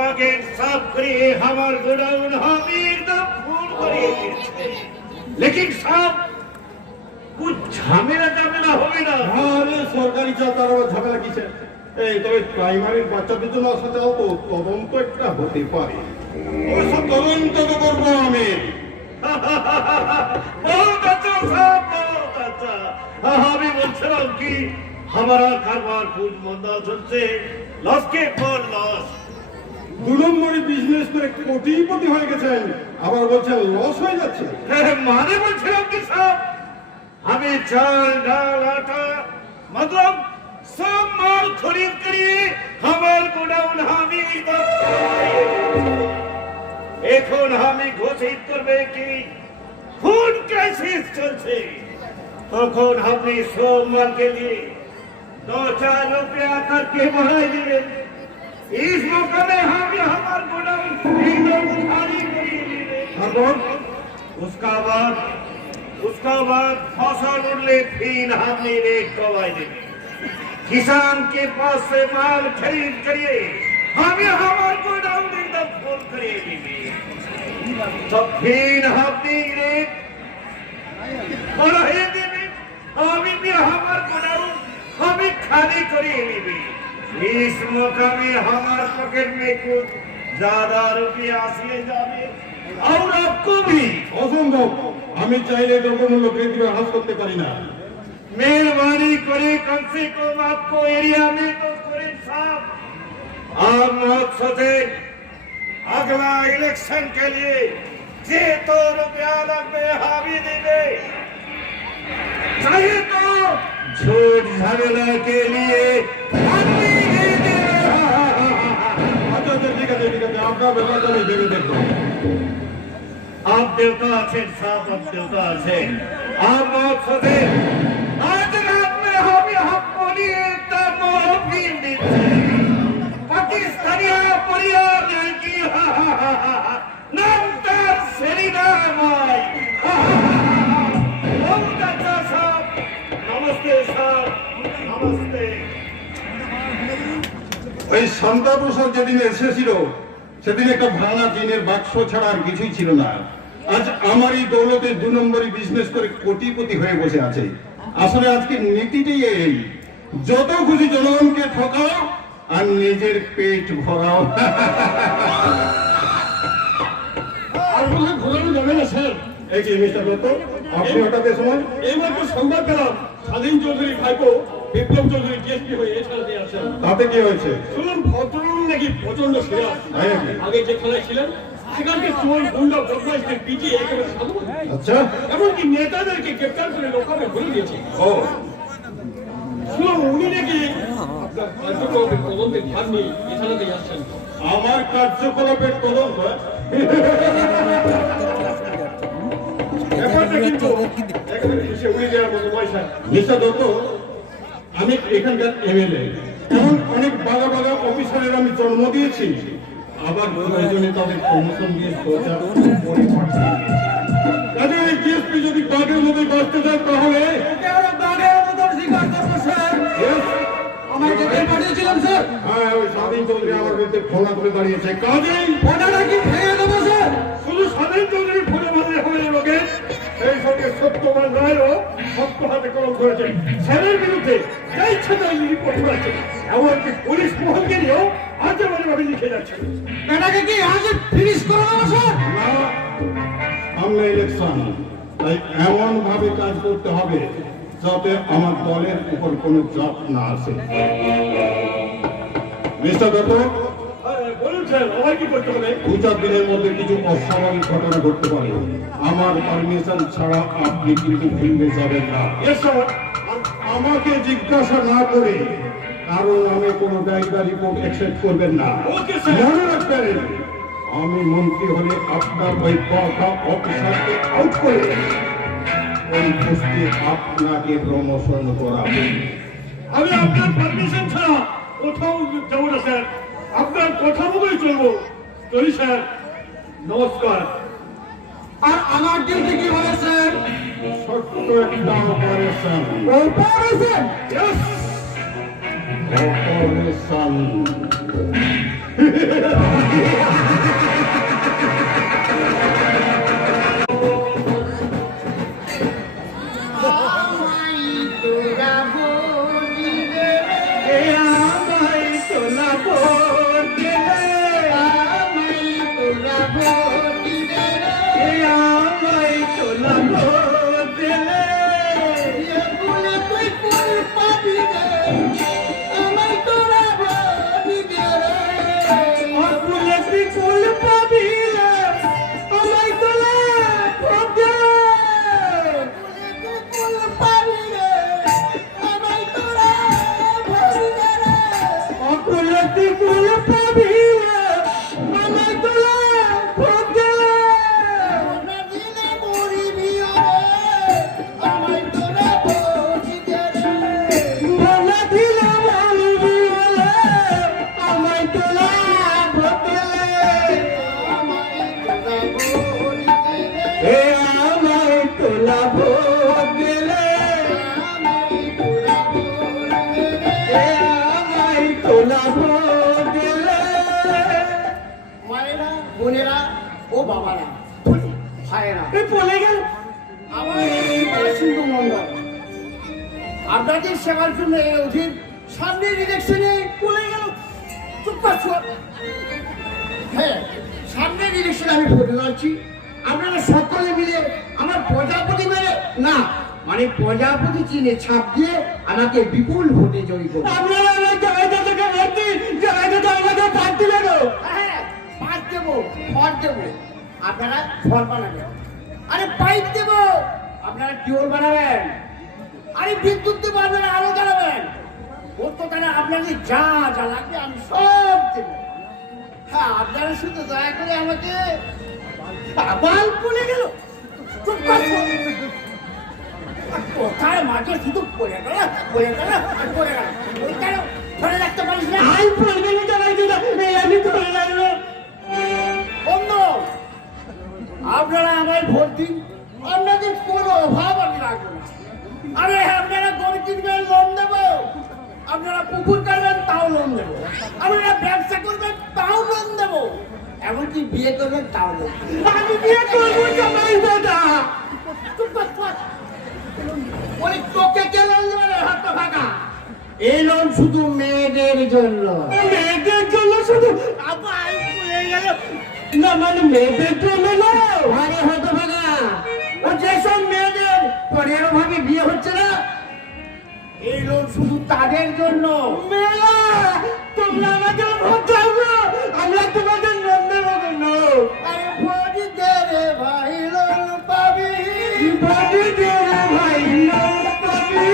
आगे साफ करिए हमार गोडाउन हम एकदम फुल करिए। लेकिन साहब कुछ झमेला হবে না। আরে সরকারি চা, তার আবার ঝামেলা কিসের? এই তবে প্রাইমারির বাচ্চাদের জন্য আসা চাও তো তদন্ত একটা হতে পারে। ওসব তদন্ত তো করবো আমি। बहुत अच्छा साहब, बहुत अच्छा। আমি বলছিলাম কি हमारा कारोबार खूब मंदा चलছে, लॉस के पर लॉस। 2 নম্বরই বিজনেস করে কোটিপতি হয়ে গেছেন, আবার বলছেন লস হয়ে যাচ্ছে। মানে বলছিলাম কি সাহেব, हमें चाल दाल आटा मतलब सब माल खरीद करिए हमार गोडाउन हामी এখন আমি ঘোষিত করবে কি ফুড ক্রাইসিস চলছে, তখন আপনি সব মাল के लिए 2-4 रुपया करके बढ़ाई दिए। इस मौके में हम हमार गोडाउन एकदम खाली करिए তারপর उसका बाद फसल उड़ले फिर हमने रेट कवाई देंगे किसान के पास से माल खरीद करिए हमें हमार गोडाउन एकदम फुल करिए दीजिए तो फिर हमने रेट बढ़ाए देंगे हमें भी हमार गोडाउन हमें खाली करिए दीजिए इस मौका में हमार पॉकेट में कुछ ज्यादा रुपया আসলে যাবে और आपको भी অসম্ভব, আমি চাইলে দ্রব্যমূল্য বৃদ্ধি হ্রাস করতে পারি না। मेहरबानी करे कम से कम आपको एरिया में तो करे साहब आप मत सोचे अगला इलेक्शन के लिए जे तो रुपया लगते हावी देंगे चाहिए तो झूठ झमेला के लिए हम भी देंगे। আচ্ছা আচ্ছা, ঠিক আছে ঠিক আছে, আপনার ব্যাপারটা আমি ভেবে দেখবো। आप देवता अच्छे साहब आप देवता अच्छे आप मत सोचे आज रात में हम यहाँ बोलिए तब मोहब्बीन देते पाकिस्तानिया परियार की नाम तर सेरिना माई बहुत अच्छा साहब नमस्ते साहब नमस्ते। ওই শান্তাপ্রসাদ যেদিন এসেছিল সেদিন একটা ভাঙা টিনের বাক্স ছাড়া আর কিছুই ছিল না। আজ আমার এই দৌলতে 2 নম্বরই বিজনেস করে কোটিপতি হয়ে বসে আছে। আসলে আজকে নীতিটাই এই, যত খুশি জনগণকে ঠকাও আর নিজের পেট ভরাও। আর বলে ঘোরানো যাবে না স্যার। এই কি মিস্টার দত্ত, আপনি হঠাৎ এ সময়? এইমাত্র সংবাদ পেলাম স্বাধীন চৌধুরী ভাইপো বিপ্লব চৌধুরী ডিএসপি হয়ে এছাড়া দিয়ে আসেন। তাতে কি হয়েছে? শুনুন ভদ্রলোক নাকি প্রচন্ড সিরিয়াস। তাই নাকি? আগে যে খেলায় ছিলেন সেখানকে চোর গুন্ডা বদমাইশদের পিটিয়ে একেবারে সাধু আচ্ছা, এমনকি নেতাদেরকে গ্রেপ্তার করে লোকালে ভরে দিয়েছে। ও শুনুন উনি নাকি আপনার কার্যক্রমের তদন্তের ধার নিয়ে এছাড়া দিয়ে আসছেন। আমার কার্যকলাপের তদন্ত? ব্যাপারটা কিন্তু একেবারে হেসে উড়ে যাওয়ার মতো পয়সা। মিস্টার দত্ত, আমি এখানকার এমএলএ, এমন অনেক বাগা বাগা অফিসারের আমি জন্ম দিয়েছি, আবার প্রয়োজনে তাদের প্রমোশন দিয়ে সোজা উপরে পাঠিয়ে দিয়েছি। কাজে এই ডিএসপি যদি বাঘের মতোই বাঁচতে চায় তাহলে Yes, আমায় যেতে পাঠিয়েছিলাম স্যার। হ্যাঁ, ওই স্বাধীন চৌধুরী আমার বিরুদ্ধে ফোনা করে দাঁড়িয়েছে। কাজেই ওনারা কি ভেঙে দেবো স্যার? শুধু স্বাধীন চৌধুরী ফোনে মারলে হবে না লোকে সেই সঙ্গে সত্যমান রায়ও শক্ত হাতে কলম করেছে স্যারের বিরুদ্ধে যা ইচ্ছা তাই রিপোর্ট করেছে এমনকি পুলিশ মহলকে নিয়েও আজে বাজে ভাবে লিখে যাচ্ছে। এটাকে কি আজ ফিনিশ করে দেবো স্যার? না, সামনে ইলেকশন, তাই এমন ভাবে কাজ করতে হবে যাতে আমার দলের উপর কোনো চাপ না আসে। মিস্টার দত্ত, বলুন স্যার আমার কি করতে হবে? 2-4 দিনের মধ্যে কিছু অস্বাভাবিক ঘটনা ঘটতে পারে। আমার পারমিশন ছাড়া আপনি কিন্তু ফিল্ডে যাবেন না। Yes, sir. আমাকে জিজ্ঞাসা না করে কারো নামে কোনো দায়িত্ব রিপোর্ট অ্যাকসেপ্ট করবেন না। Okay, sir. মনে রাখবেন, আমি মন্ত্রী হলে আপনার ওই কথা অফিসারকে আউট করে ওই পোস্টে আপনাকে প্রমোশন করাবো। আমি আপনার পারমিশন ছাড়া কোথাও যাবো না স্যার, আপনার কথা মতোই চলবো। চলি স্যার, নমস্কার। আর আমার ডিউটি কি হবে স্যার? ছোট্ট একটা অপারেশন। অপারেশন? Yes! অপারেশন। আমায় তোলা বোনেরা ও বাবারা, ভাইয়েরা, এই পড়ে গেল। আমার সিন্ধু মন্ডল আপনাদের সেবার জন্য এই অধীন সামনের ইলেকশনে পড়ে গেল। চুপ করছো? হ্যাঁ, সামনের ইলেকশনে আমি ভোট দিচ্ছি। আপনারা সকলে মিলে আমার প্রজাপতি না মানে প্রজাপতি চিহ্নে ছাপ দিয়ে আমাকে বিপুল ভোটে জয়ী করুন। আপনারা আমাকে থেকে ভোট দিন, আমাকে পাঠ দিলে গো। হ্যাঁ, পাঁচ দেবো, ফল দেবো, আপনারা ফল বানাবেন। আরে পাইপ দেবো, আপনারা টিউল বানাবেন। আরে বিদ্যুৎ দেবো, আপনারা আলো জ্বালাবেন। প্রত্যেকটা আপনাদের যা যা লাগবে আমি সব দেবো। হ্যাঁ, আপনারা শুধু দয়া করে আমাকে বাবাল পড়ে গেল। চুপ করছো? কোথায় মাঠে শুধু পড়ে গেল, পড়ে গেল, আর পড়ে গেল। ওই কেন ধরে রাখতে পারিস না? আই পড়ে গেল জানাই দিলা, এই আমি ধরে লাগলো। বন্ধু, আপনারা আমায় ভোট দিন, আপনাদের কোনো অভাব আমি রাখবো না। আরে আপনারা গরু কিনবেন, লোন দেবো। আপনারা পুকুর কাটবেন, তাও লোন দেবো। আপনারা ব্যবসা করবেন, তাও লোন দেবো। এমনকি বিয়ে করবেন, তাও লোন দেবো। আমি বিয়ে করবো জামাই দাদা। চুপ কর, চুপ। ওই তোকে কে লোন দেবে রে, হাত ফাঁকা? এই লোন শুধু মেয়েদের জন্য। মেয়েদের জন্য শুধু আবার পড়ে গেল না, মানে মেয়েদের জন্য না। আরে হতো ভাগা, ও যেসব মেয়েদের পরের ভাবে বিয়ে হচ্ছে না, এই লোন শুধু তাদের জন্য। মেলা তোমরা আমাকে ভোট দাও না, আমরা তোমাদের লোন দেবো কেন? আরে ভোট দে রে ভাই, লোন পাবি। ভোট দে রে ভাই, লোন পাবি।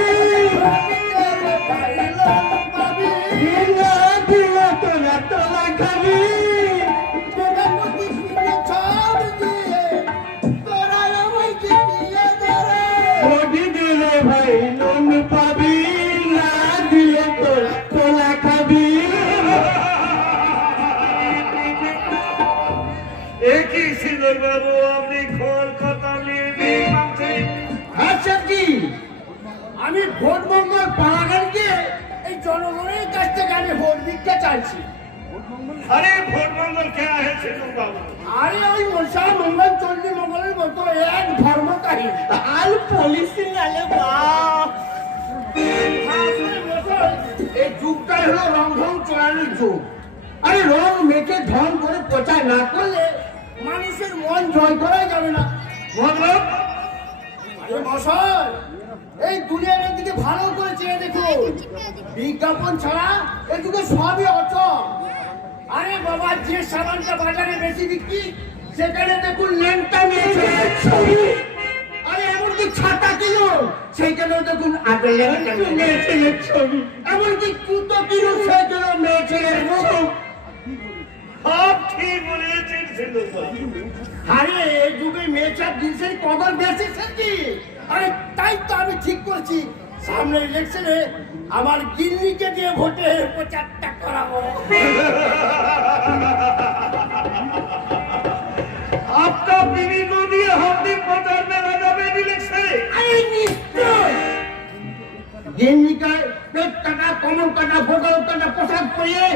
ভোট দে রে ভাই, লোন পাবি। দিলা দিলা তোলা তোলা খাবি। প্রধানমন্ত্রী শুনে ছাড় দিয়ে তোরা আমায় জিতিয়ে দে রে। ভোট দিলে ভাই লোন পাবি, না দিলে তোলা তোলা খাবি। একই সিন্দুর বাবু, আপনি কলকাতা নিয়ে বিয়ে মানছেন? হ্যাঁ সত্যি, আমি ভোট মঙ্গল পাড়াগানকে এই জনগণের কাছ থেকে আমি ভোট ভিক্ষা চাইছি। আরে ভোট মঙ্গল কে আছে সিন্দুর বাবু? আরে ওই মশা মঙ্গল চণ্ডী মঙ্গলের মতো এক ধর্ম কাহিনী। আর পুলিশ নালে বাপ। আসলে মশাই, এই যুগটাই হলো রং ঢং চড়ানোর যুগ। আরে রং মেখে ঢং করে প্রচার না করলে মানুষের মন জয় করাই যাবে না। মতলব? আরে মশাই, এই দুনিয়ার দিকে ভালো করে চেয়ে দেখো, বিজ্ঞাপন ছাড়া এই যুগে সবই অচল। আরে বাবা, যে সামানটা বাজারে বেশি বিক্রি, সেখানে দেখুন ল্যাংটা মেয়ে ছেলের ছবি। আরে এমনকি ছাতা কিনো, সেইখানেও দেখুন আপেল মেয়ে ছেলের ছবি। এমনকি জুতো কিনো, সেইখানেও মেয়ে ছেলের মুখ। সব ঠিক বলেছেন সিন্দুর বাবু। আরে এই যুগে মেয়েছার জিনিসের কদর বেশি সেটি। আরে তাই তো আমি ঠিক করছি, সামনে ইলেকশনে আমার গিন্নিকে দিয়ে ভোটে প্রচারটা করাবো। आपका बीवी को दिए हमने प्रचार में लगा में इलेक्शन। আরে নিশ্চয় গিন্নিকার পেট কাটা, কমল কাটা, বোতল কাটা পোশাক পরিয়ে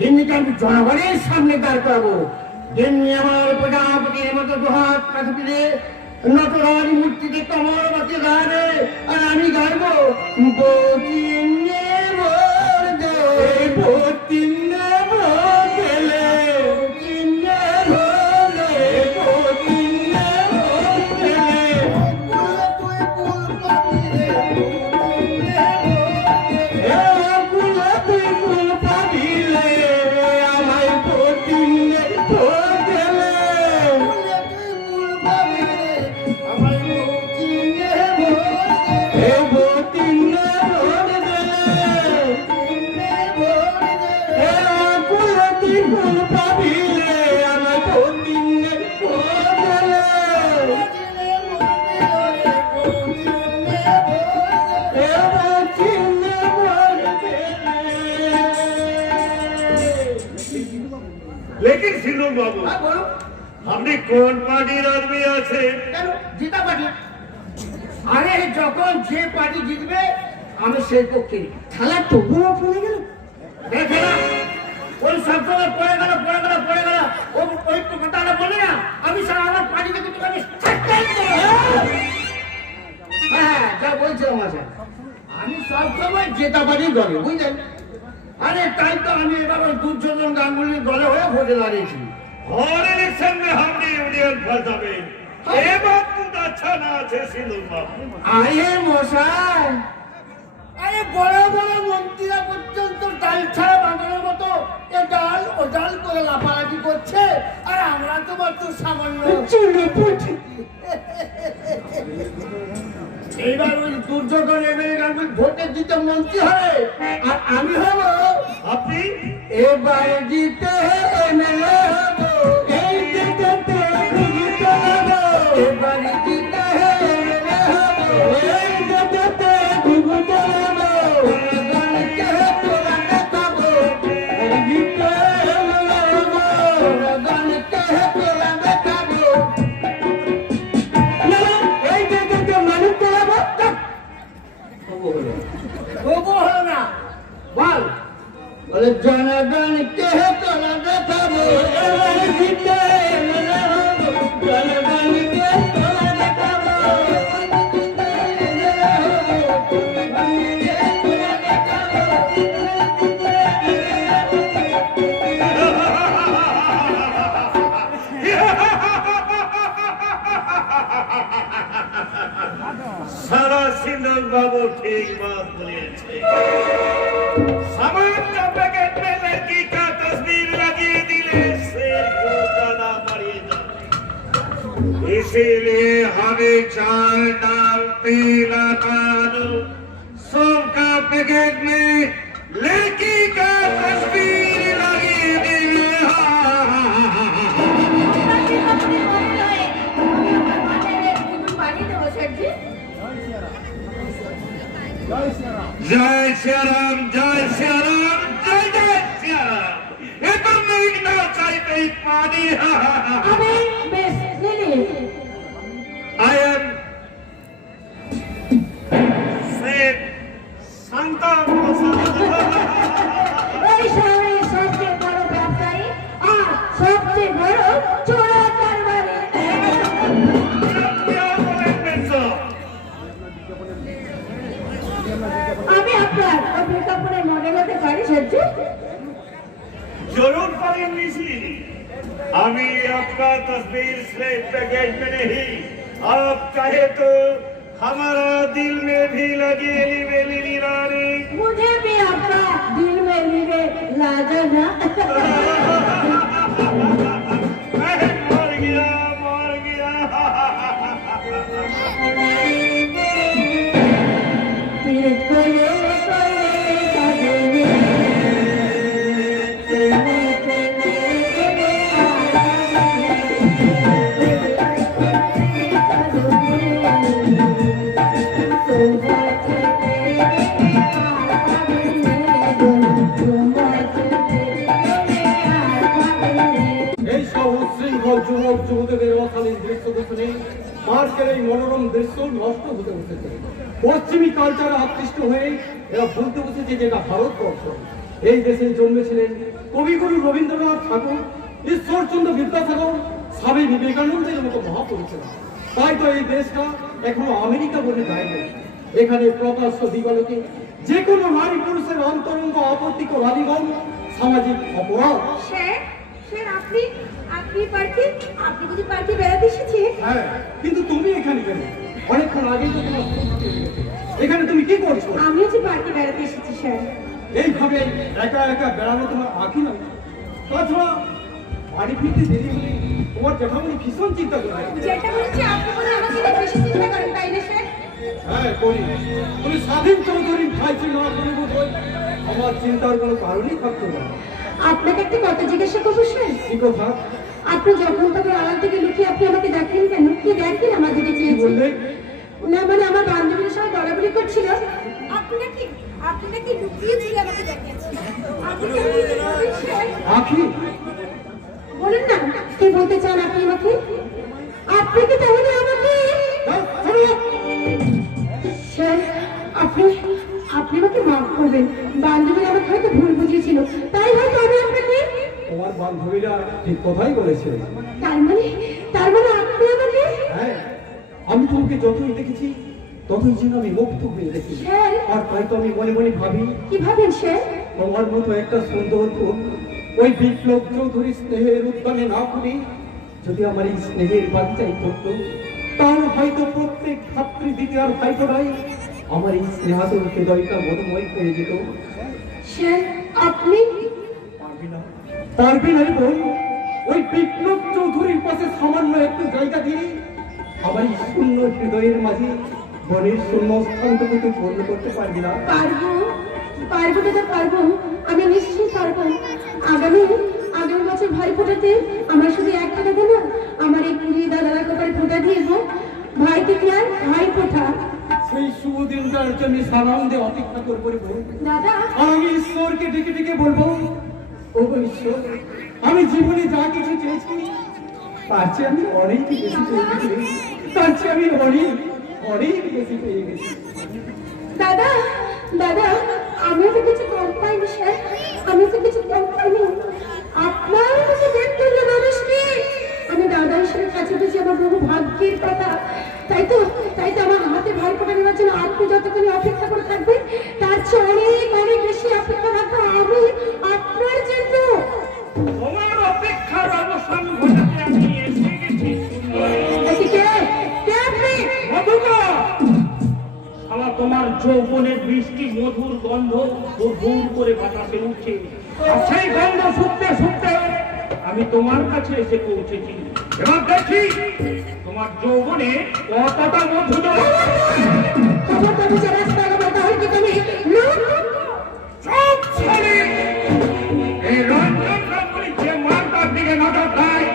গিন্নিকে আমি জনগণের সামনে দাঁড় করাবো। গিন্নি আমার প্রজাপতির মতো দুহাত কাছে তুলে নটরাজ মূর্তিতে কমল বাতি গাবে, আর আমি গাইবো বচিনে ভোর দে, বতিনে ভোট দিলে, বচিনে ভোর দে, বতিনে ভোট দিলে। তুই ফুল পাবি রে, বচিনে ভোর দে। এ ফুলে তুই ফুল পাবিলে, আমায় বতিনে ভোট দিলে। এ বতিনে ভোট দিলে। এ ফুলে তুই ফুল পাবিলে, আমায় বতিনে ভোট দিলে। এ বতিনে ভোট দিলে। लेकिन सिंदूर बाबू, আপনি কোন পার্টির আদমি আছে? আরে যখন যে পার্টি জিতবে আমি সেই পক্ষে। খেলা তবুও পড়ে গেল, দেখে না ওই সবসময় পড়ে গেল। ওই তো কথাটা তোকে আমি সাবধান করে হ্যাঁ যা বলছিলাম আচ্ছা আমি সবসময় জেতা পারি দলে বুঝলেন আরে তাই তো আমি এবার ওই দুর্যোধন গাঙ্গুলির দলে হয়ে ভোটে দাঁড়িয়েছি और इलेक्शन में हमने यूनियन फंसा में ये बात तो अच्छा ना अच्छे सिंदूर बाबू আরে মশাই আরে বড় বড় মন্ত্রীরা পর্যন্ত ডাল ছাড়া বাঁধানোর মতো এ ডাল ও ডাল করে লাফালাফি করছে আর আমরা তো মাত্র সামান্য চুলে পুছি এইবার ওই দুর্যোধন এমএলএ গাঙ্গুলি ভোটে দিতে মন্ত্রী হবে আর আমি হব अपनी এবার জিতে এমএলএ হব এই জিতে জিতে হব এবার জিতে এমএলএ হব এই জিতে জিতে হব রগনকে তোরা দেখাবো এই জিতে এমএলএ হব রগনকে তোরা দেখাবো না এই জিতে মানুষ করব তবু হলো না বল বলে জনগণকে তোরা দেখাবো এবার জিতে এমএলএ হব জনগণকে তোরা দেখাবো सारा सिंदूर बाबू ठीक बात बोले सामान का पैकेट में लड़की का तस्वीर लगी दिले शेर को ज्यादा मरेगा इसीलिए हमें चार डाल पीला कानू सबका पैकेट में लड़की का तस्वीर लगी दिले जय श्री राम जय श्री राम जय जय श्री राम ये तो मेघना चाहिए पानी আমি বেশ lily I am Saint Santa Rosa. এই শহরের সবচেয়ে বড় ব্যবসায়ী আর সবচেয়ে বড় চোরা কারবারি क्या बोले पेंसो? আমি আপনার ওই বিজ্ঞাপনের মডেল হতে পারি সত্যি जरूर पढ़ेंगे इसलिए अभी आपका तस्वीर स्लेट पैकेज में नहीं आप चाहे तो हमारा दिल में भी लगे लिवेली रानी मुझे भी आपका दिल में लिवे लाजा ना मैं मर गया मर गया तेरे कोले कोले काजले এই সব উচ্ছৃঙ্খল যুবক যুবতীদের অশালীন দৃশ্য দেখে পার্কের এই মনোরম দৃশ্য নষ্ট হতে বসেছে পশ্চিমী কালচারে আকৃষ্ট হয়ে এরা ভুলতে বসেছে যেটা ভারতবর্ষ এই দেশে জন্মেছিলেন কবিগুরু রবীন্দ্রনাথ ঠাকুর ঈশ্বরচন্দ্র বিদ্যাসাগর স্বামী বিবেকানন্দের মতো মহাপুরুষেরা তাই তো এই দেশটা এখনো আমেরিকা বলে যায়নি এখানে প্রকাশ্য দিবালোকে যে কোনো নারী পুরুষের অন্তরঙ্গ আপত্তিক রানীগণ সামাজিক অপরাধ স্যার স্যার আপনি আপনি পার্কে আপনি বুঝি পার্কে বেড়াতে এসেছেন হ্যাঁ কিন্তু তুমি এখানে কেন অনেকক্ষণ আগেই তো তোমার স্কুল ছুটি হয়ে গেছে। এখানে তুমি কি করছো আমিও যে পার্কে বেড়াতে এসেছি স্যার এইভাবে একা একা বেড়ানো তোমার আঁকি নয় তাছাড়া বাড়ি ফিরতে দেরি হলে তোমার জ্যাঠামণি ভীষণ চিন্তা করবে যেটা বলছি আপনি বলে আমাকে নিয়ে বেশি চিন্তা করেন তাই না স্যার হ্যাঁ করি তুমি স্বাধীন চৌধুরী ভাইছি না বলে বোধহয় আমার চিন্তার কোনো কারণই থাকতো না আপনাকে একটা কথা জিজ্ঞাসা করবো স্যার কি কথা আপনি যখন তখন আড়াল থেকে লুকিয়ে আপনি আমাকে দেখেন কেন কি দেখেন আমার দিকে কি চেয়েছেন বললে না মানে আমার বান্ধবীর সঙ্গে দলাদলি করছিল আপনি নাকি লুকিয়ে ছিল আমাকে দেখেছেন আপনি কি বলবেন, স্যার? আখি বলুন না কি বলতে চান আপনি আমাকে আপনি কি তাহলে আমাকে স্যার আপনি আপনি আমাকে মাফ করবেন বান্ধবী আমাকে হয়তো ভুল বুঝেছিল তাই হয়তো আমি আপনাকে তোমার বান্ধবীরা ঠিক কথাই বলেছে তার মানে আপনি আমাকে আমি তোমাকে যতই দেখেছি ততই যেন আমি মুগ্ধ হয়ে দেখেছি। স্যার। আর তাই তো আমি মনে মনে ভাবি কি ভাবেন স্যার? তোমার মতো একটা সুন্দর ফুল ওই বিপ্লব চৌধুরী স্নেহের উদ্যানে না ফুটে যদি আমার এই স্নেহের বাচ্চাই করতো, তার হয়তো প্রত্যেক ছাত্রী দ্বিতীয় ভাইপোরাই আমার এই স্নেহাতুর হৃদয়টা মধুময় হয়ে যেত। স্যার আপনি পারবি না বোন, ওই বিপ্লব চৌধুরীর পাশে সামান্য একটু জায়গা দিয়ে আমার এই শূন্য হৃদয়ের মাঝে বনের শূন্য স্থানটুকু তুই পূর্ণ করতে পারবি না? পারবো, পারবো দাদা পারবো, আমি নিশ্চয়ই পারবো। আগামী বছর ভাই ফোটাতে আমার শুধু একটা কথা না, আমার এই কুড়ি দাদারা কপালে ফোটা দিয়ে হোক ভাই থেকে আর ভাই ফোটা। সেই শুভ দিনটার জন্য সানন্দে অপেক্ষা করবো রে বোন। দাদা আর আমি ঈশ্বরকে ডেকে ডেকে বলবো, ও ঈশ্বর, আমি জীবনে যা কিছু চেয়েছি তার চেয়ে আমি অনেক বেশি পেয়ে গেছি, তার চেয়ে আমি অনেক বেশি পেয়ে গেছি। দাদা দাদা আমিও তো কিছু কম পাইনি স্যার, আমি তো কিছু কম পাইনি। আপনার কাছে দেখতে হলো মানুষকে আমি দাদা হিসেবে কাছে পেয়েছি, আমার বহু ভাগ্যের কথা। তাই তো আমার হাতে ভাই ফোটা নেওয়ার জন্য আপনি যতক্ষণ অপেক্ষা করে থাকবেন তার চেয়ে অনেক বেশি অপেক্ষা রাখবো আমি আপনার জন্য। তোমার অপেক্ষার অবসান ঘটাতে আমি এসে গেছি। কে আপনি? মধুকর, শালা তোমার যৌবনের বৃষ্টি মধুর গন্ধ দূর করে বাতাসে উঠছে, আর সেই গন্ধ শুকতে শুকতে আমি তোমার কাছে এসে পৌঁছেছি। এবার দেখি তোমার যৌবনে কতটা মধু খবরটা বুঝে রাস্তা আগাবার তাহলে কি তুমি চুপ ছেলে। এই রঞ্জন গাঙ্গুলি যে মার্কার দিকে নজর দেয়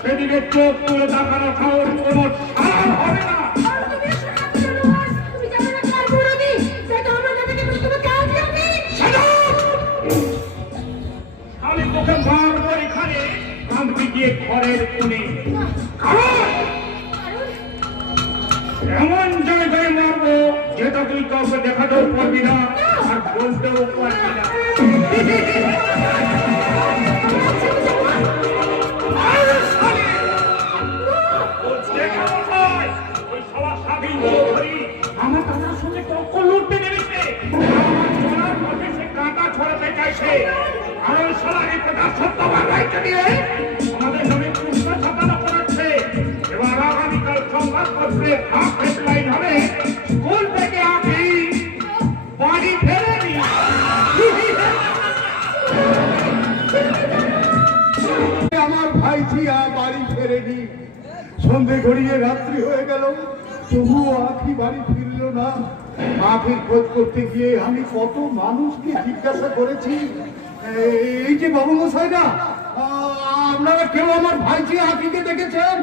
সেদিকে চোখ তুলে তাকানো সাহস কোনো সারা হবে না। আমি তোকে মারবো এখানে, আমি গিয়ে ঘরের কোণে। কারণ এমন জায়গায় মারবো যেটা তুই কাউকে দেখাতেও পারবি না আর বলতেও পারবি না। আমার দাদার সঙ্গে টক্কর লড়তে নেমেছে, আমার চলার পথে সে কাঁটা ছড়াতে চাইছে, আর ওই শালা এই প্রকাশ সত্যবান রাইতে দিয়ে আমাদের নামে প্রশ্ন ছাপানো করাচ্ছে। এবার আগামীকাল সংবাদপত্রে হাফ হেডলাইন হবে, স্কুল থেকে আমি বাড়ি ফেরেনি। আমার ভাইজি বাড়ি ফেরেনি। সন্ধে গড়িয়ে রাত্রি হয়ে গেল, তবুও আখি বাড়ি ফিরল না। আখির খোঁজ করতে গিয়ে আমি কত মানুষকে জিজ্ঞাসা করেছি। এই যে বাবু মশাইরা, আপনারা কেউ আমার ভাইজি আখিকে দেখেছেন?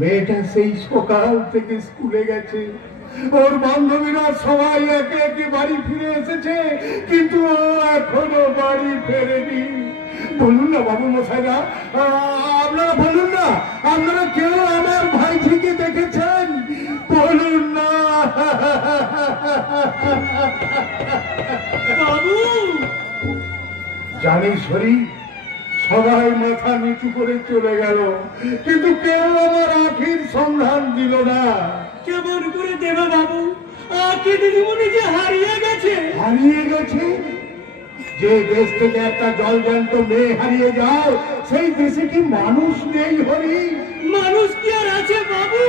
মেয়েটা সেই সকাল থেকে স্কুলে গেছে, ওর বান্ধবীরা সবাই একে একে বাড়ি ফিরে এসেছে, কিন্তু ও এখনো বাড়ি ফেরেনি। বলুন না বাবু মশাইরা, আপনারা বলুন না, আপনারা কেউ আমার ভাইঝিকে দেখেছেন? বলুন না। বাবু জানিস হরি, সবাই মাথা নিচু করে চলে গেল, কিন্তু কেউ আমার আখির সন্ধান দিল না। কেমন করে দেবে বাবু, আঁকি দিদিমণি যে হারিয়ে গেছে। হারিয়ে গেছে? যে দেশ থেকে একটা জলজ্যান্ত মেয়ে হারিয়ে যায় সেই দেশে কি মানুষ নেই হরি? মানুষ কি আর আছে বাবু?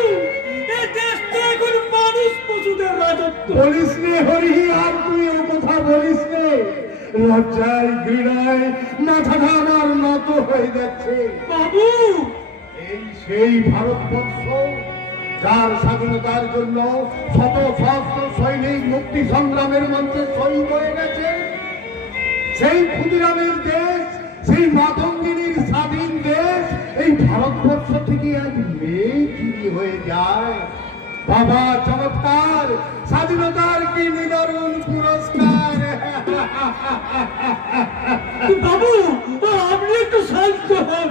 এই দেশ তো এখন মানুষ পশুদের রাজত্ব। বলিস নে হরি, আর তুই এ কথা বলিস নে। লজ্জায় ঘৃণায় মাথাটা আমার নত হয়ে যাচ্ছে। বাবু এই সেই ভারতবর্ষ যার স্বাধীনতার জন্য শত সহস্র সৈনিক মুক্তি সংগ্রামের মঞ্চে শহীদ হয়ে গেছে, সেই ক্ষুদিরামের দেশ, সেই মাতঙ্গিনীর স্বাধীন দেশ, এই ভারতবর্ষ থেকে আজ মেয়ে চুরি হয়ে যায়। বাবা চমৎকার, স্বাধীনতার কি নিদারুণ পুরস্কার। বাবু আপনি একটু শান্ত হন,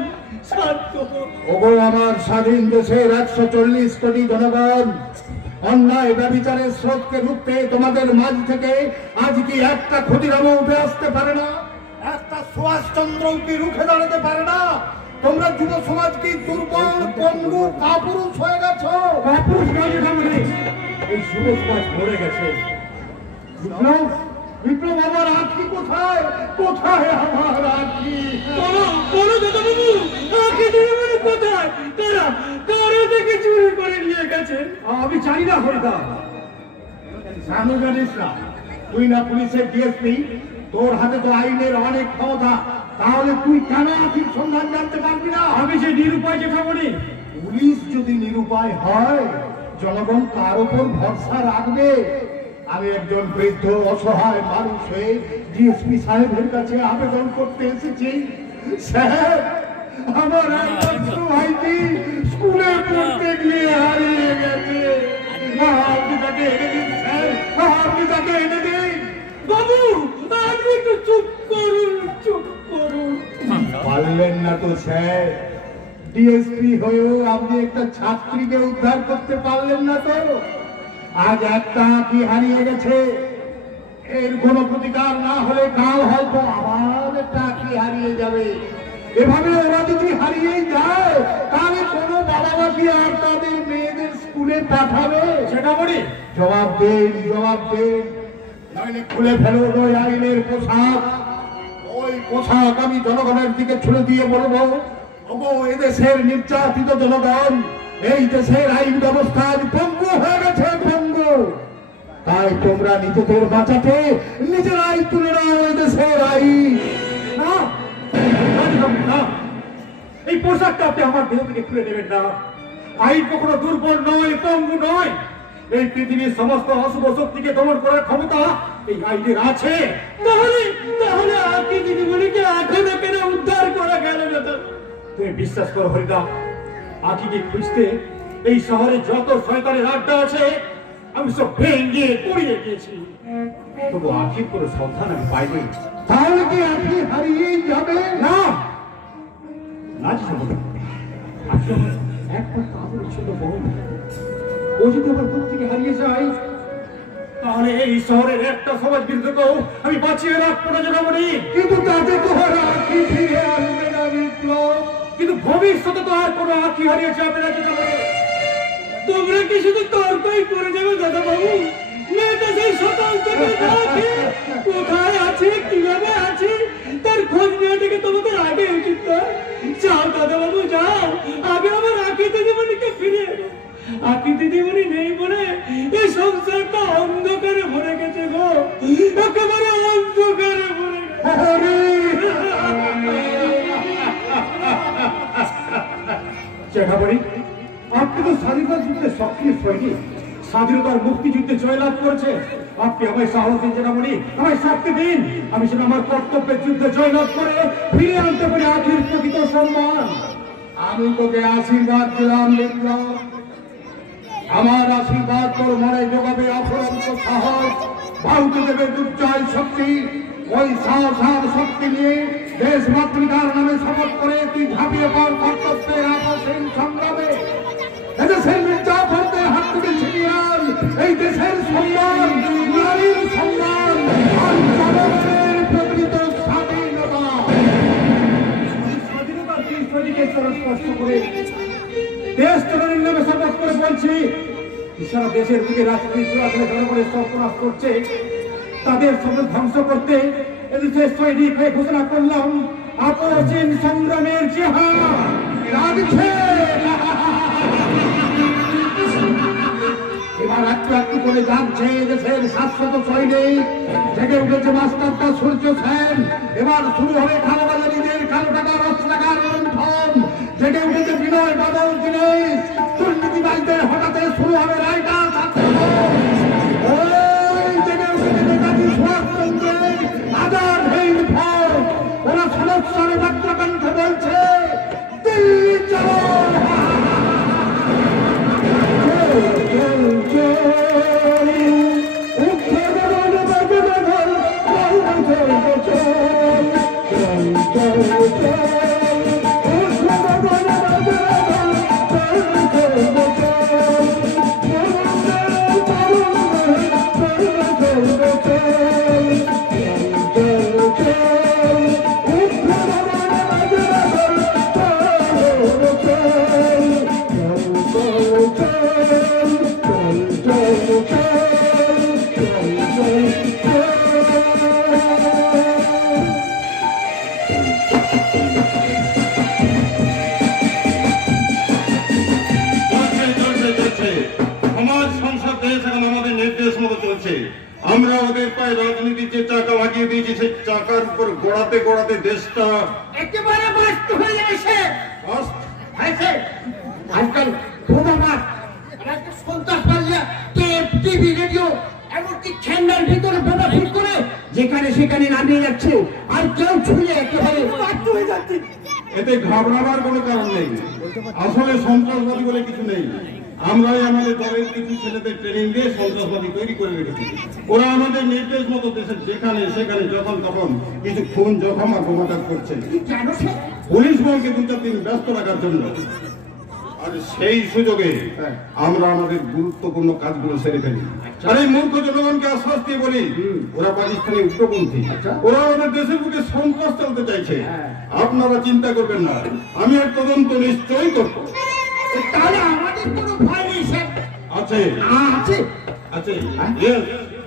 শান্ত হন। ওগো আমার স্বাধীন দেশের 140 কোটি জনগণ, অন্যায় ব্যভিচারের স্রোতকে রুখতে তোমাদের মাঝ থেকে আজ কি একটা ক্ষুদিরাম উঠে আসতে পারে না? একটা সুভাষচন্দ্র কি রুখে দাঁড়াতে পারে না? তোমরা যুব সমাজ কি দুর্বল পঙ্গু কাপুরুষ হয়ে গেছো? কাপুরুষ নয় জেঠামণি, এই যুব সমাজ মরে গেছে। বিপ্লব, বিপ্লব আমার আঁখি কোথায়? কোথায় আমার আঁখি? বলো দাদাবাবু, আঁখি দিদিমণি কোথায়? কারা থেকে চুরি করে নিয়ে গেছে? আমি জানি না হরিদা। জানো জানিস না, তুই না পুলিশের ডিএসপি, তোর হাতে তো আইনের অনেক ক্ষমতা, তাহলে তুই কেন আঁখির সন্ধান জানতে পারবি না? আমি যে নিরুপায় জেঠামণি। পুলিশ যদি নিরুপায় হয়, জনগণ কার উপর ভরসা রাখবে? আমি একজন বৃদ্ধ অসহায় মানুষ হয়ে ডিএসপি সাহেবের কাছে আবেদন করতে এসেছি। স্যার, আমার একমাত্র ভাইটি স্কুলে পড়তে গিয়ে হারিয়ে গেছে। আপনি তাকে এনে দিন স্যার, আপনি তাকে এনে দিন। বাবু, আপনি একটু চুপ করুন, চুপ করুন। পারলেন না তো স্যার, ডিএসপি হয়েও আপনি একটা ছাত্রীকে উদ্ধার করতে পারলেন না তো? আজ একটা কি হারিয়ে গেছে, এর কোনো প্রতিকার না হলে কাল হয়তো আবার একটা কি হারিয়ে যাবে। এভাবে ওরা যদি হারিয়েই যায়, তাহলে কোনো বাবা মা কি আর তাদের মেয়েদের স্কুলে পাঠাবে? সেটা বলি, জবাব দেন, জবাব দেন, নইলে খুলে ফেলো ওই আইনের পোশাক। ওই পোশাক আমি জনগণের দিকে ছুড়ে দিয়ে বলবো, ওগো এদেশের নির্যাতিত জনগণ, এই দেশের আইন ব্যবস্থা আজ পঙ্গু হয়ে গেছে, পঙ্গু। তাই তোমরা নিজেদের বাঁচাতে নিজেরাই তুলে নাও এই দেশের আইন। না, না, এই পোশাকটা আপনি আমার দেহ থেকে খুলে দেবেন না। আইন কখনো দুর্বল নয়, পঙ্গু নয়। এই পৃথিবীর সমস্ত অশুভ শক্তিকে দমন করার ক্ষমতা এই আইনের আছে। তাহলে আঁখি দিদিমণিকে এখনো কেন উদ্ধার করা গেল না? তুমি বিশ্বাস করো হরিদা, আঁখিকে খুঁজতে এই শহরে যত শয়তানের আড্ডা আছে আমি সব ভেঙে পড়িয়ে দিয়েছি, তবু আঁখির কোনো সন্ধান আমি পাইনি। তাহলে কি আপনি হারিয়েই যাবে? না, না জীবন, আসলে একমাত্র আমার ছোট বোন, ও যদি আমার দূর থেকে হারিয়ে যায়, তাহলে এই শহরের একটা সমাজ বিরোধীকেও আমি বাঁচিয়ে রাখবো না জনামণি। কিন্তু তাতে তোমার আঁখি ফিরে আসবে না বিপ্লব। কিন্তু ভবিষ্যতে তো আর কোনো আঁখি হারিয়ে যাবে না জনামণি। তোমরা কি শুধু তর্কই করে যাবে দাদা বাবু? মেয়েটা সেই সকাল থেকে দেখে কোথায় আছে, কিভাবে আছে, তার খোঁজ নেওয়াটাকে তোমাদের আগে উচিত নয়? যাও দাদা বাবু, যাও, আগে আমার আঁখি দিদিমণিকে ফিরে এলো। আঁখি দিদিমণি নেই বলে এই সংসারটা অন্ধকারে ভরে গেছে গো, একেবারে অন্ধকারে ভরে গেছে। জেঠামণি, আপনি তো স্বাধীনতা যুদ্ধে সক্রিয় সৈনিক, স্বাধীনতার মুক্তিযুদ্ধে জয়লাভ করেছে। আপনি আমায় সাহস দিন জেঠামণি, আমায় শক্তি দিন, আমি সেটা আমার কর্তব্যের যুদ্ধে জয়লাভ করে ফিরে আনতে পারি আঁখির প্রকৃত সম্মান। আমি তোকে আশীর্বাদ দিলাম বিপ্লব, আমার আশীর্বাদ তোর মনে যোগাবে অফুরন্ত সাহস, ভারতে দেবে দুর্জয় শক্তি। ওই সাহস আর শক্তি নিয়ে দেশ মাতৃকার নামে শপথ করে তুই ঝাঁপিয়ে পড় কর্তব্যের আপসহীন সংগ্রামে। এদেশের মির্জাফরদের হাত থেকে ছিনিয়ে আন এই দেশের সম্মান, নারীর সম্মান আর জনগণের প্রকৃত স্বাধীনতা। স্বাধীনতার এই সৈনিকের চরণ স্পষ্ট করে দেশ জননীর নামে শপথ করে বলছি, সারা দেশের বুকে রাজনীতি চলাচলে জনগণের সর্বনাশ করছে, তাদের সঙ্গে ধ্বংস করতে এদেশের সৈনিক হয়ে ঘোষণা করলাম আপসহীন সংগ্রামের জেহাদ। লাগছে এবার একটু একটু করে জানছে দেশের শাশ্বত সৈনিক, জেগে উঠেছে মাস্টারটা সূর্য সেন। এবার শুরু হবে কালোবাজারিদের কালো টাকার অস্ত্রাগার লুণ্ঠন, জেগে উঠেছে বিনয় বাদল দীনেশ, দুর্নীতিবাজদের হঠাৎ শুরু হবে রায়টা ছাত্র। ওই জেগে উঠেছে নেতাজি সুভাষচন্দ্রের আজাদহীন ফল। ওরা সমস্যারে বাক্যকণ্ঠে বলছে দিল্লি চলো। দেখছি সেই চাকার উপর গোড়াতে গোড়াতে দেশটা একেবারে ব্যস্ত হয়ে গেছে। অস্ত। হয়েছে আজকাল বোমাবাদ সন্ত্রাসবাদীরা টেপ টিভি রেডিও এমনকি ঠান্ডার ভিতরে বোমা ফিট করে যেখানে সেখানে নামিয়ে যাচ্ছে, আর কেউ ছুঁয়ে একেবারে বাধ্য হয়ে যাচ্ছে। এতে ঘাবড়াবার কোনো কারণ নেই। আসলে সন্ত্রাসবাদী বলে কিছু নেই। আমরাই আমাদের দলের কিছু ছেলেদের ট্রেনিং দিয়ে সন্ত্রাসবাদী তৈরি করে রেখেছি। ওরা আমাদের নির্দেশ মতো দেশের যেখানে সেখানে যখন তখন কিছু খুন জখম আর বোমাচার করছে, কেন সে পুলিশ বলকে 2-4 দিন ব্যস্ত রাখার জন্য। আর সেই সুযোগে আমরা আমাদের গুরুত্বপূর্ণ কাজগুলো সেরে ফেলি। আর এই মূর্খ জনগণকে আশ্বাস দিয়ে বলি, ওরা পাকিস্তানি উগ্রপন্থী, ওরা আমাদের দেশের বুকে সন্ত্রাস চালাতে চাইছে। আপনারা চিন্তা করবেন না, আমি আর তদন্ত নিশ্চয়ই করব। তাহলে আমাদের কোনো ভয় নেই স্যার। আছে আছে আছে Yes,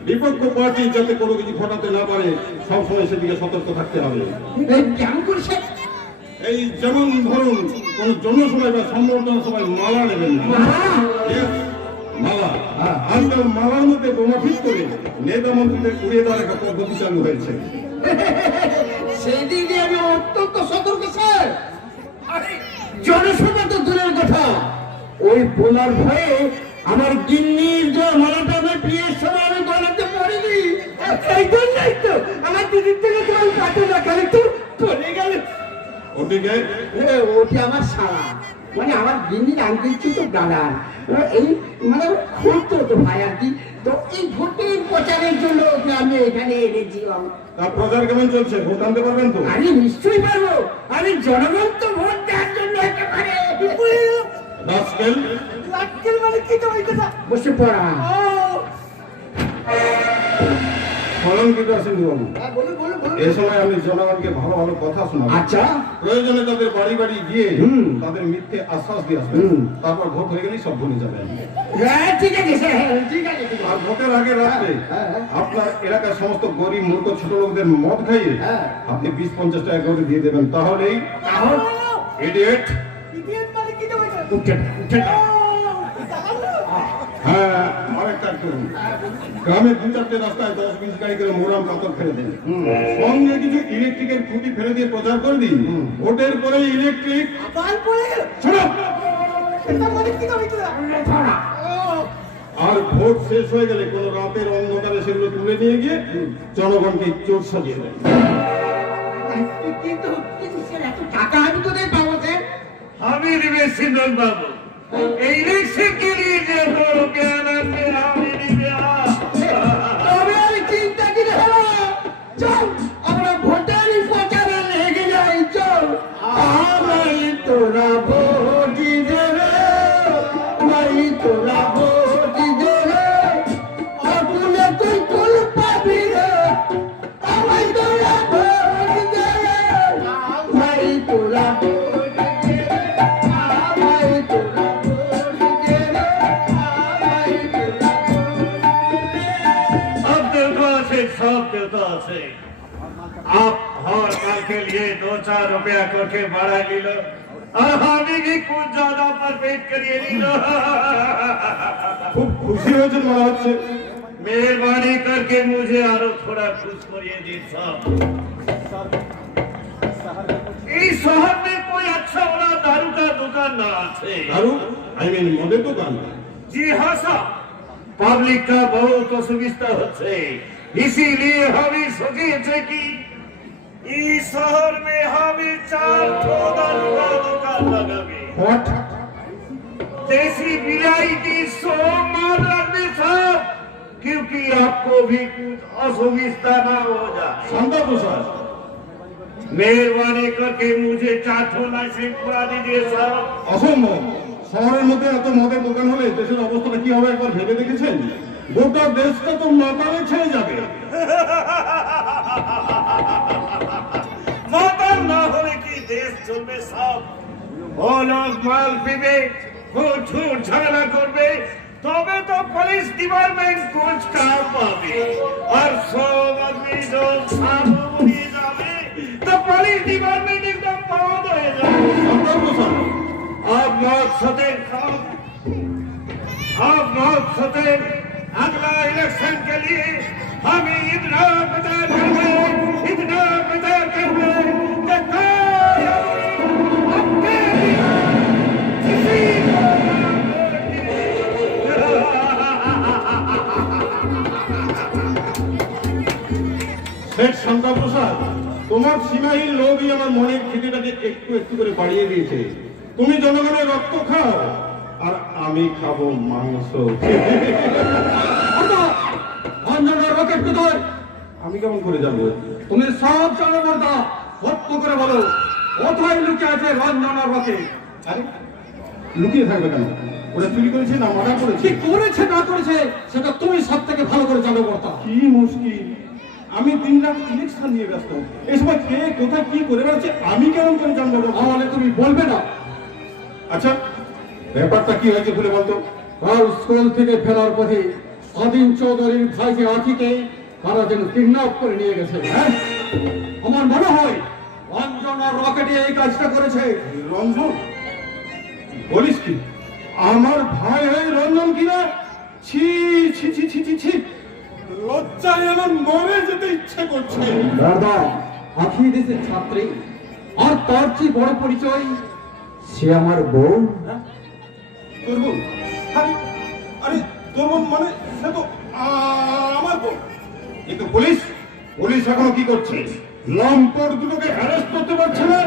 বিপক্ষ পার্টি যাতে কোনো কিছু ঘটাতে না পারে সবসময় সেদিকে সতর্ক থাকতে হবে। কেমন করে স্যার? এই যেমন ধরুন কোন জনসভায় বা সম্বর্ধনা সভায় মালা নেবেন না। Yes, মালা। আজকাল মালার মধ্যে বোমা ফিট করে নেতা মন্ত্রীদের উড়িয়ে দেওয়ার একটা পদ্ধতি চালু হয়েছে। সেই দিক দিয়ে আমি অত্যন্ত সতর্ক স্যার। আরে জনসভা তো দূরের কথা, ওই বোলার ভয়ে আমার গিন্নির যে মালাটা আমার বিয়ের সময় আমি গলাতে পড়িনি। এই জন্যই তো আমার দিদির থেকে তোমার কাটে না, খালি তো পড়ে গেল। ওদিকে ওটি আমার শালা, মানে আমার গিন্নির আঙ্কেল ছিল তো দাদা। এই মানে খুঁজতো তো ভাই আর কি। তো এই ভোটের প্রচারের জন্য ওকে আমি এখানে এনেছিলাম। তার প্রচার কেমন চলছে? ভোট আনতে পারবেন তো? আমি নিশ্চয়ই পারবো। আমি জনগণ তো ভোট দেওয়ার জন্য একেবারে রাস্কেল। মানে কি তো হইতেছে বসে পড়া। কলঙ্কিত আছেন বাবু। বলুন বলুন বলুন। এই সময় আমি জনগণকে ভালো ভালো কথা শোনাবো। আচ্ছা প্রয়োজনে তাদের বাড়ি বাড়ি গিয়ে তাদের মিথ্যে আশ্বাস দিয়ে আসবেন। তারপর ভোট হয়ে গেলেই সব ভুলে যাবেন। হ্যাঁ ঠিক আছে স্যার, ঠিক আছে ঠিক আর আছে। ভোটের আগে রাত্রে আপনার এলাকার সমস্ত গরিব মূর্খ ছোট লোকদের মদ খাইয়ে আপনি 20-50 টাকা করে দিয়ে দেবেন। তাহলেই ইডিয়েট। উঠে উঠে হ্যাঁ, আরেকটা করুন। গ্রামে 2-4টে রাস্তায় 10-20 গাড়ি করে মোরাম পাথর ফেলে দেন। সঙ্গে কিছু ইলেকট্রিকের খুঁটি ফেলে দিয়ে প্রচার করে দিন, ভোটের পরে ইলেকট্রিক। আর ভোট শেষ হয়ে গেলে কোন রাতের অন্ধকারে সেগুলো তুলে নিয়ে গিয়ে জনগণকে চোর সাজিয়ে দেয়। কিন্তু কিন্তু স্যার এত টাকা আমি কোথায় পাবো স্যার? আমি দিবে সিন্দন বাবু, এই ইলেকশন के लिए जो रुपया লাগবে আমি দিবে। তবে আর চিন্তা কি হলো? চল আমরা ভোটের প্রচারে লেগে যাই। চল আমাই তোরা ভোট দিবে রে, আমাই তোরা ভোট দিবে রে, আগুনে তুই কুল পাবি রে, আমাই তোরা ভোট দিবে রে, আমাই তোরা ভোট দিবে রে, আমাই তোরা ভোট দিবে রে, আমাই তোরা ভোট দিবে রে। अब देवता से सब देवता से आप हर माल के लिए 2-4 रुपया करके बढ़ा लीलो और हमें भी कुछ ज्यादा पर पेट करिए लीलो। খুব খুশি হয়েছেন মনে হচ্ছে। मेहरबानी करके मुझे आरो थोड़ा खुश करिए दी साहब। इस शहर में कोई अच्छा वाला दारू का दुकान ना है। দারু আই মিন মদের দোকান। जी हाँ साहब, पब्लिक का बहुत असुविधा होते, इसीलिए हमें सोचे कि इस शहर में हमें 4 दारू का दुकान लगावे। হোয়াট? देसी वैरायटी 100 माल रखने साहब, क्योंकि आपको भी कुछ असुविधा ना हो जाए। শান্ত প্রসাদ, मेहरबानी करके मुझे 4 लाइसेंस करा दीजिए साहब। অসম্ভব। শহরের মধ্যে এত মদের দোকান হলে দেশের অবস্থাটা কি হবে একবার ভেবে দেখেছেন? গোটা দেশটা তো মাতালে ছেড়ে যাবে। माता ना होने की देश चलবে সব। ও লোক মাল পিবে, ও ঝুট ঝামেলা করবে, তবে তো পুলিশ ডিপার্টমেন্ট কুছ কাম পাবে। আর সব আদমি যখন সামনে যাবে তো পুলিশ ডিপার্টমেন্ট একদম বন্ধ হয়ে যাবে। শান্ত প্রসাদ, आप मौत सतें साहब, आप मौत सतें, अगला इलेक्शन के लिए हम इतना प्रचार करेंगे তোমার সীমাহীন লোভই আমার মনের খিদেটাকে একটু একটু করে বাড়িয়ে দিয়েছে। তুমি জনগণের রক্ত খাও আর আমি খাবো মাংস। রঞ্জনের রকেট কোথায়? আমি কেমন করে জানবো? তুমি সব জানো বর্দা, সত্য করে বলো কোথায় লুকিয়ে আছে রঞ্জনের রকেট? আরে লুকিয়ে থাকবে কেন? ওরা চুরি করেছে না মার্ডার কি করেছে? করেছে না করেছে সেটা তুমি সব থেকে ভালো করে জানো বর্দা। কি মুশকিল! আমি দিন রাত ইলেকশন নিয়ে ব্যস্ত, এই সময় কে কোথায় কি করে বেড়াচ্ছে আমি কেমন করে জানবো? তাহলে তুমি বলবে না? আচ্ছা ব্যাপারটা কি হয়েছে খুলে বলতো। কাল স্কুল থেকে ফেরার পথে স্বাধীন চৌধুরীর ভাইকে আখিকে তারা যেন কিডন্যাপ করে নিয়ে গেছে। হ্যাঁ, আমার মনে হয় রঞ্জনার রকেটে এই কাজটা করেছে। রঞ্জন? বলিস কি? আমার ভাই হয়ে রঞ্জন কিনা? ছি ছি ছি ছি ছি ছি, লজ্জায় আমার মরে যেতে ইচ্ছে করছে। দাদা আখি দেশের ছাত্রী, আর তার চেয়ে বড় পরিচয় সে আমার বউ। তোর বোন? আরে আরে তোর বোন মানে সে তো আমার বোন। কিন্তু পুলিশ পুলিশ এখনো কি করছে? লম্পট দুটোকে অ্যারেস্ট করতে পারছে না।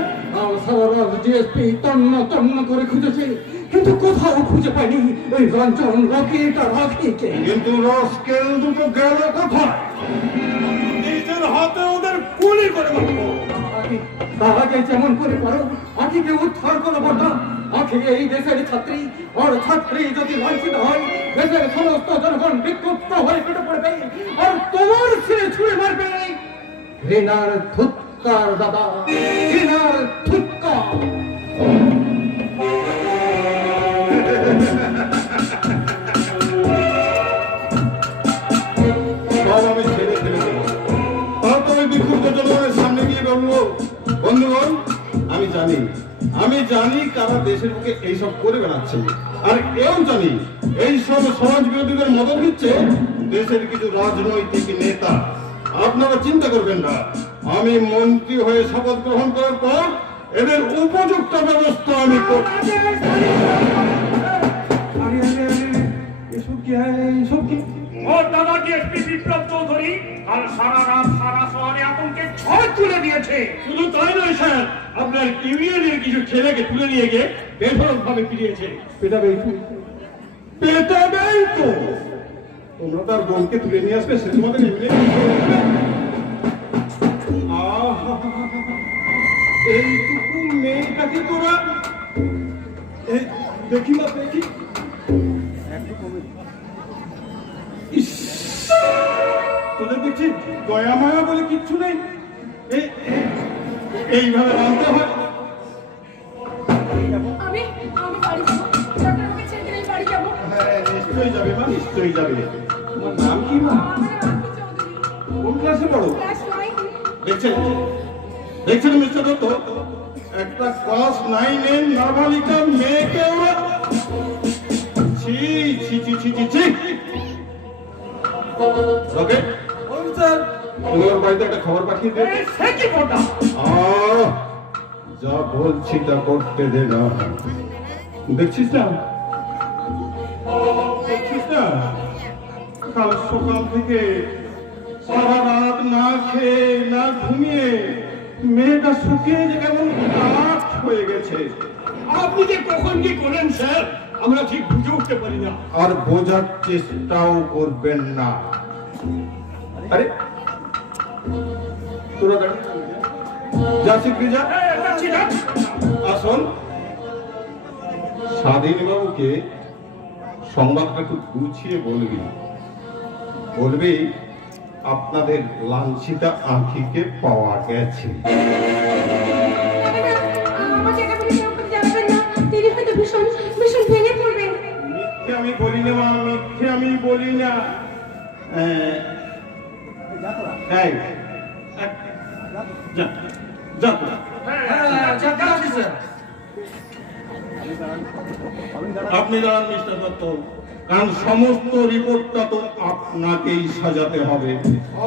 সারা রাত ডিএসপি তন্ন তন্ন করে খুঁজেছে, কিন্তু কোথাও খুঁজে পায়নি ওই রঞ্জন রকেট আর আখিকে। কিন্তু রস্কেল দুটো গেল কোথায়? নিজের হাতে ওদের গুলি করে মারবো। তার আগে যেমন করে পারো আখিকে উদ্ধার করো বর্দা। আখি এই দেশের ছাত্রী, আর ছাত্রী যদি লাঞ্ছিত হয় দেশের সমস্ত জনগণ বিক্ষুব্ধ হয়ে কেটে পড়বে, আর তোমার ছেলে ছুঁড়ে মারবে ঘৃণার ধুৎকার। দাদা ঘৃণার ধুৎকার। সব আমি ছেড়ে ফেলে দেবো। তারপর ওই বিক্ষুব্ধ জনগণের সামনে গিয়ে বলবো, বন্ধুগণ আমি জানি কারা দেশের বুকে এইসব করে বেড়াচ্ছে, আর এও জানি এইসব সমাজ বিরোধীদের মদত দিচ্ছে দেশের কিছু রাজনৈতিক নেতা। আপনারা চিন্তা করবেন না, আমি মন্ত্রী হয়ে শপথ গ্রহণ করার পর এদের উপযুক্ত ব্যবস্থা আমি করব। এসব কি? এইসব কি? ওর দাদা ডিএসপি বিপ্লব চৌধুরী আর সারা রাত সারা শহরে আতঙ্কে ঝড় তুলে দিয়েছে। শুধু তাই নয় স্যার, আপনার ইউনিয়নের কিছু ছেলেকে তুলে নিয়ে গিয়ে বেধড়ক ভাবে ফিরিয়েছে। পেটাবেই তো তোমরা তার বোনকে তুলে নিয়ে আসবে, সে তোমাদের এইটুকু মেয়েটাকে তোরা দেখি না দেখি। ইস, তোদের দেখছি দয়া মায়া বলে কিচ্ছু নেই। এইভাবে রাখতে হয়। আমি বাড়ি যাবো, ডাক্তার আমাকে ছেড়ে দিলেই বাড়ি যাবো। হ্যাঁ নিশ্চয়ই যাবে মা, নিশ্চয়ই যাবে। তোমার নাম কি মা? আমার নাম আখি চৌধুরী, কোন ক্লাসে পড়ো? ক্লাস 9। দেখছেন মিস্টার দত্ত, একটা ক্লাস 9 এর নাবালিকা মেয়েকে ওরা ছি ছি ছি ছি ছি ছি। রকেট, স্যার তুমি ওর বাড়িতে একটা খবর পাঠিয়ে দে। সে কি বড়দা? যা বলছি তা করতে দে না। দেখছিস না কাল সকাল থেকে সারা রাত না খেয়ে না ঘুমিয়ে মেয়েটা শুকিয়ে যে কেমন কাঠ হয়ে গেছে। আপনি যে কখন কি করেন স্যার আমরা ঠিক বুঝে উঠতে পারি না। আর বোঝার চেষ্টাও করবেন না। আরে তোরা যা শিখবি যা। আসুন, স্বাধীন বাবুকে সংবাদটা একটু গুছিয়ে বলবি আপনাদের লাঞ্ছিতা আঁখিকে পাওয়া গেছে। আমাকে একেবারে কেউ করে জানাবেন না, তিনি হয়তো ভীষণ ভীষণ ভেঙে পড়বেন। মিথ্যে আমি বলি না মা, মিথ্যে আমি বলি না। এই, যা যা তোরা। আপনি জানান মিস্টার দত্ত, কারণ সমস্ত রিপোর্টটা তো আপনাকেই সাজাতে হবে।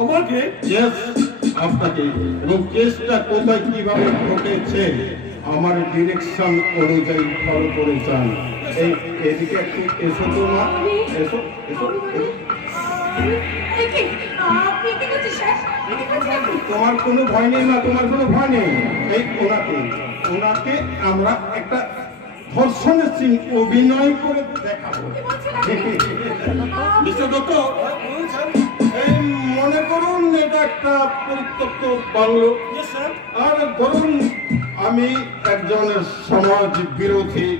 আমাকে? Yes, আপনাকে। এবং কেসটা কোথায় কিভাবে ঘটেছে আমার ডিরেকশন অনুযায়ী ফলো করে যান। এই এদিকে একটু এসো তো মা, এসো এসো। আপনি কি করছেন স্যার? তোমার কোনো ভয় নেই না, তোমার কোনো ভয় নেই। এই ওনাকে আমরা একটা ধর্ষণের সিন অভিনয় করে দেখাবো। মিস্টার দত্ত, এই মনে করুন এটা একটা পরিত্যক্ত বাংলো, আর ধরুন আমি একজন সমাজ বিরোধী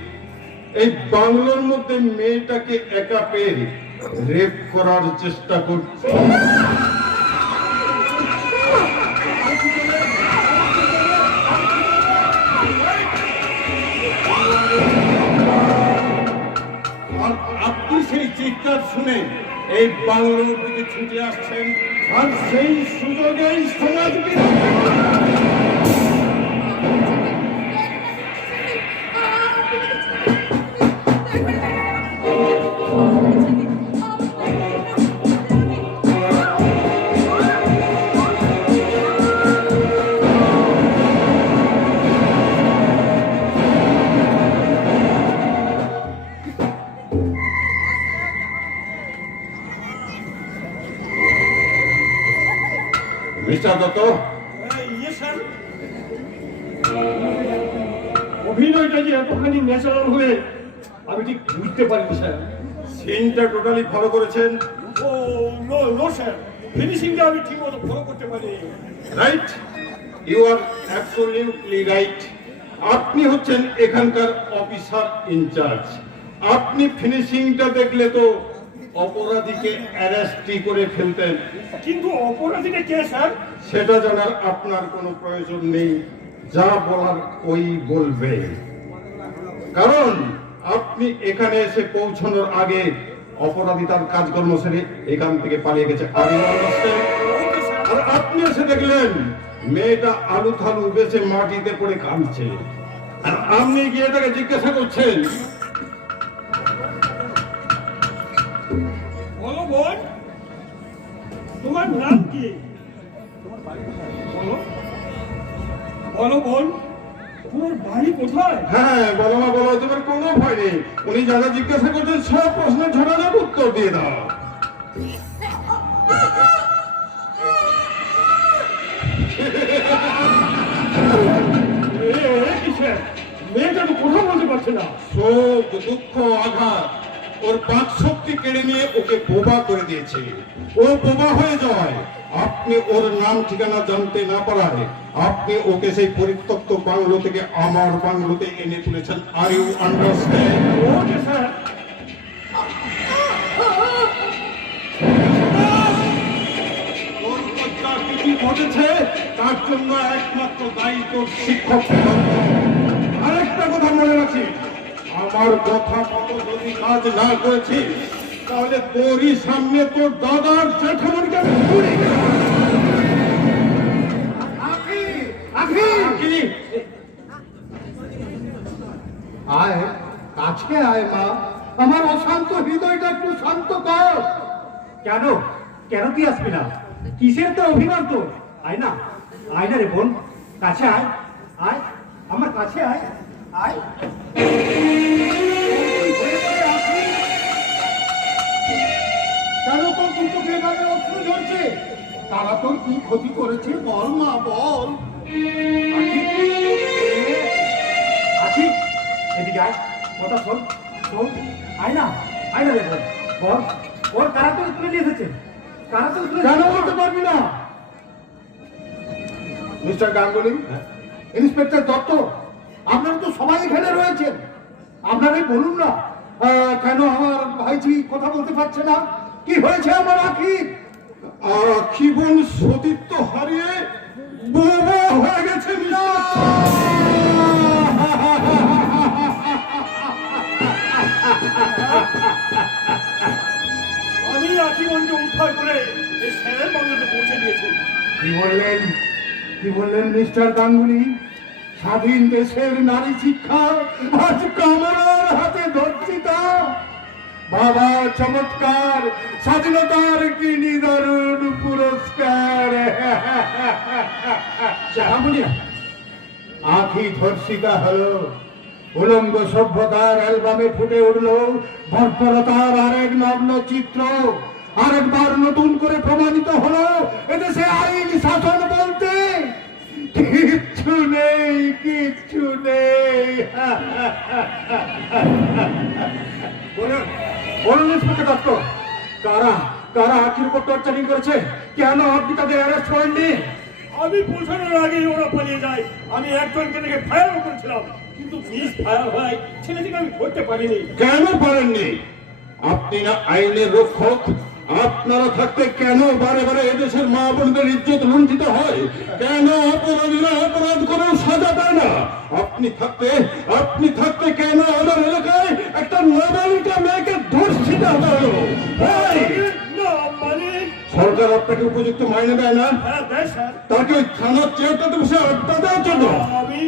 এই বাংলোর মধ্যে মেয়েটাকে একা পেয়ে রেপ করার চেষ্টা করছি। আর আপনি সেই চিৎকার শুনে এই বাংলোর দিকে ছুটে আসছেন, আর সেই সুযোগে এই সমাজ মিস্টার দত্ত, অভিনয়টা যে এতখানি ন্যাচারাল হয়ে আমি ঠিক বুঝতে পারিনি স্যার। সিনটা টোটালি ফলো করেছেন? ও নো স্যার, ফিনিশিংটা আমি ঠিক মতো ফলো করতে পারি। Right, you are absolutely right. আপনি হচ্ছেন এখানকার অফিসার ইনচার্জ। আপনি ফিনিশিংটা দেখলে তো অপরাধীকে অ্যারেস্টই করে ফেলতেন। কিন্তু অপরাধীটা কে স্যার? সেটা জানার আপনার কোনো প্রয়োজন নেই, যা বলার ওই বলবে। কারণ আপনি এখানে এসে পৌঁছানোর আগে অপরাধী তার কাজকর্ম সেরে এখান থেকে পালিয়ে গেছে। আর আপনি এসে দেখলেন মেয়েটা আলু থালু বেছে মাটিতে পড়ে কাঁদছে, আর আপনি গিয়ে তাকে জিজ্ঞাসা করছেন, বলো বোন, তোমার নাম কি? বলো বোন, তোমার বাড়ি কোথায়? হ্যাঁ বলো না বলো, তোমার কোনো ভয় নেই। উনি যা যা জিজ্ঞাসা করছেন সব প্রশ্নের ঝোড়াঝাড় উত্তর দিয়ে দাও। মেয়েটা তো কথা বলতে পারছে না। শোক দুঃখ আঘাত ওর বাক শক্তি কেড়ে নিয়ে ওকে বোবা করে দিয়েছে। ও বোবা হয়ে যায়। আপনি ওর নাম ঠিকানা জানতে না পারায় আপনি ওকে সেই পরিত্যক্ত বাংলো থেকে আমার বাংলোতে এনে তুলেছেন। Are you understand? Okay sir. ওর যা কিছু ঘটেছে তার জন্য একমাত্র দায়ী তোর শিক্ষক। আরেকটা কথা মনে রাখিস, আমার কথা মতো যদি কাজ না করেছিস তাহলে তোরই সামনে তোর দাদার জ্যাঠামণিকে আমি গুলি করে আয় কাছে আয় মা, আমার অশান্ত হৃদয়টা একটু শান্ত কর। কেন কেন তুই আসবি না? কিসের তো অভিমান তো? আয় না, আয় না রে বোন, কাছে আয়, আয় আমার কাছে আয়, আয়। কেন তোর দুটোকে এভাবে অস্ত্র ঝরছে? তারা তোর কি ক্ষতি করেছে বল মা, বল। আছি, এদিকে আয়, কথা শোন, শোন, আয় না রে বোন, বল, ওর কারা তোকে তুলে নিয়ে এসেছে? কারা তোকে তুলে কেন বলতে পারবি না? মিস্টার গাঙ্গুলি, ইন্সপেক্টর দত্ত, আপনারা তো সবাই এখানে রয়েছেন। আপনারাই বলুন না, কেন আমার ভাইজি কথা বলতে পারছে না? কি হয়েছে আমার আখি? আখি বোন সতীত্ব হারিয়ে বোবা হয়ে গেছে। আমি আজীবনকে উদ্ধার করে এই স্যারের বাংলাতে পৌঁছে দিয়েছি। কি বললেন মিস্টার গাঙ্গুলি? স্বাধীন দেশের নারী শিক্ষা আজ কামরার হাতে ধর্ষিত। বাবা চমৎকার, স্বাধীনতার কি নিদারুণ পুরস্কার। আখি ধর্ষিতা হলো, উলঙ্গ সভ্যতার অ্যালবামে ফুটে উঠল বর্বরতার আরেক নগ্ন চিত্র। আরেকবার নতুন করে প্রমাণিত হলো এদেশে আইন শাসন বলতে কিচ্ছু নেই, কিচ্ছু নেই। বলুন ইন্সপেক্টর দত্ত, কারা কারা আখির উপর টর্চারিং করেছে? কেন আপনি তাদের অ্যারেস্ট করেননি? আমি পৌঁছানোর আগেই ওরা পালিয়ে যায়। আমি একজনকে দেখে ফায়ারও করেছিলাম, কিন্তু মিস ফায়ার হয় ছেলেটিকে আমি ধরতে পারিনি। কেন পারেননি? আপনি না আইনের রক্ষক, আপনারা থাকতে কেন বারে বারে এদেশের মা বোনদের ইজ্জত লুণ্ঠিত হয়? কেন অপরাধীরা অপরাধ করেও সাজা পায় না? আপনি থাকতে কেন আমার এলাকায় একটা নাবালিকা মেয়েকে ধর্ষিত হলো? না মানে সরকার আপনাকে উপযুক্ত মাইনে দেয় না? হ্যাঁ দেয় স্যার। তাকে ওই থানার চেয়ারটাতে বসে আড্ডা দেওয়ার জন্য আমি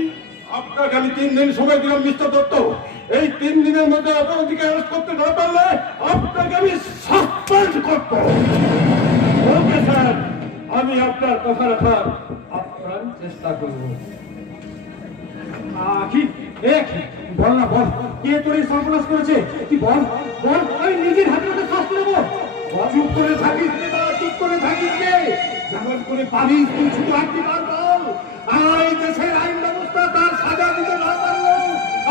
আপনাকে আমি 3 দিন সময় দিলাম মিস্টার দত্ত। এই 3 দিনের মধ্যে অপরাধীকে অ্যারেস্ট করতে না পারলে আপনাকে আমি সাসপেন্ড করব। ওকে স্যার, আমি আপনার কথা রাখার আপ্রাণ চেষ্টা করব। আখি বল না, বল কে তোর এই সর্বনাশ করেছে? তুই বল বল, আমি নিজের হাতে হাতে শাস্তি নেবো। চুপ করে থাকিস রে বাবা, চুপ করে থাকিস রে। যেমন করে পারিস তুই শুধু একবার বল। আর এই দেশের আইন ব্যবস্থা তার সাজা দিতে না পারলো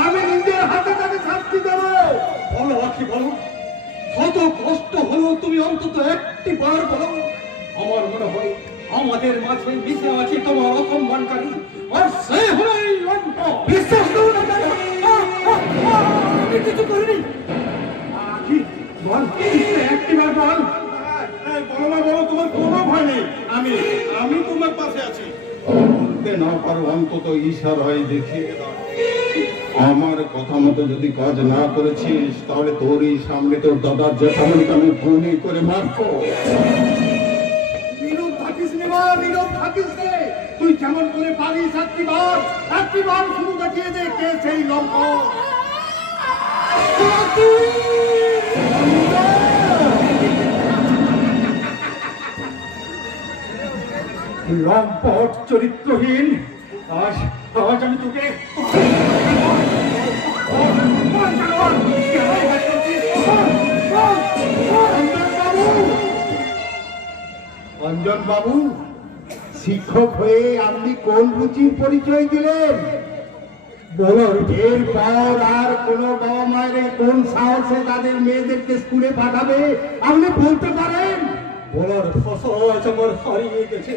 আমি নিজের হাতে তাকে শাস্তি দেবো। বলো আখি, বলো, কত কষ্ট হলো, তুমি অন্তত একটি বার বলো। আমার মনে হয় আমাদের মাঝে মিশে আছে তোমার অসম্মানকারী, আর সে হলো এই লম্প। বিশ্বাস করুন না কেন? আমি কিছু করিনি। আখি বল, একটিবার বল। বলো না, বলো, তোমার কোনো ভয় নেই। আমি তোমার পাশে আছি। বলতে না পারো অন্তত ইশারায় দেখিয়ে দাও। আমার কথা মতো যদি কাজ না করেছিস তাহলে তোরই সামনে তোর দাদার জ্যাঠামণিকে আমি গুলি করে মারবো। নীরব থাকিস রে মা, নীরব থাকিস রে। তুই কেমন করে পারিস একটিবার শুরু দেখিয়ে দে কে সেই লম্প। লম্পট চরিত্রহীন, আজ আমি তোকে অঞ্জন বাবু, শিক্ষক হয়ে আপনি কোন রুচির পরিচয় দিলেন? বলুন, এরপর আর কোন বাবা মায়ের কোন সাহসে তাদের মেয়েদেরকে স্কুলে পাঠাবে আপনি বলতে পারেন? বলার ভাষা আজ আমার হারিয়ে গেছে।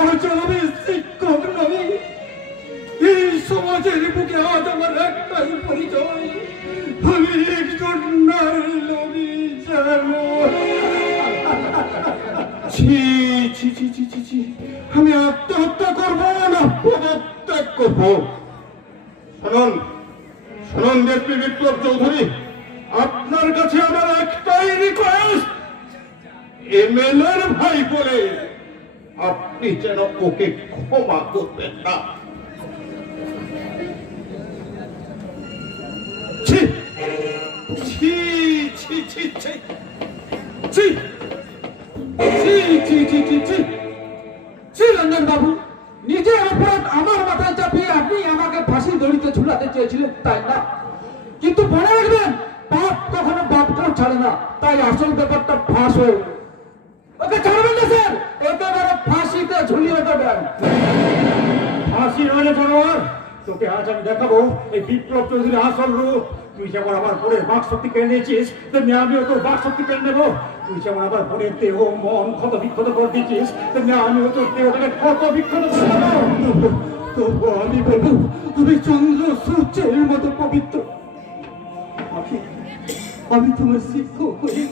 আজ আমি শিক্ষক নই, এই সমাজের বুকে আজ আমার একটাই পরিচয়, আমি একজন নারী। ছি ছি ছি ছি ছি ছি, আমি আত্মহত্যা করবো না পদত্যাগ করবো? শুনুন দেবী বিপ্লব চৌধুরী, আপনার কাছে আমার একটাই রিকোয়েস্ট, এমএলএর ভাই বলে আপনি যেন ওকে ক্ষমা করবেন না। ছি ছি ছি ছি ছি ছি রঞ্জন বাবু, নিজের অপরাধ আমার মাথায় চাপিয়ে আপনি আমাকে ফাঁসি দড়িতে ঝুলাতে চেয়েছিলেন, তাই না? কিন্তু মনে রাখবেন, পাপ কখনো বাপকেও ছাড়ে না, তাই আসল ব্যাপারটা ফাঁস হয়ে গেল। ওকে ছাড়বেন না স্যার, একেবারে ফাঁসিতে ঝুলিয়ে দেবেন। ফাঁসি নইলে জানোয়ার, তোকে আজ আমি দেখাবো এই বিপ্লব চৌধুরীর আসল রূপ। তুই যেমন আমার বোনের বাক শক্তি কেড়ে নিয়েছিস, তেমনি আমিও তোর বাক শক্তি কেড়ে নেবো। তুই যেমন আমার বোনের দেহ মন ক্ষত বিক্ষত করে দিয়েছিস, তেমনি আমিও তোর দেহটাকে ক্ষত বিক্ষত করে দেবো। তবু আমি বলবো, আমি চন্দ্র সূর্যের মতো পবিত্র। আমি তোমার শিক্ষক হয়ে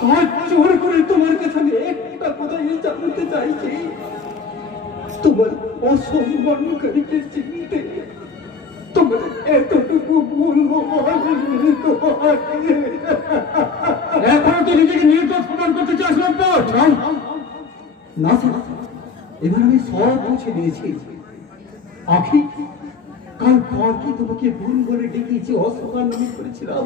হাত জোর করে তোমার কাছে আমি একটা কথাই জানতে চাইছি, তোমার অসম্মানকারীকে চিনতে তোমার এতটুকু ভুল এখন তুই নিজেকে নির্দোষ প্রমাণ করতে চাস লম্পট? না স্যার, এবার আমি সব বুঝে নিয়েছি। আখি, কাল পর কি তোমাকে ভুল বলে ডেকেছি, অসম্মান আমি করেছিলাম,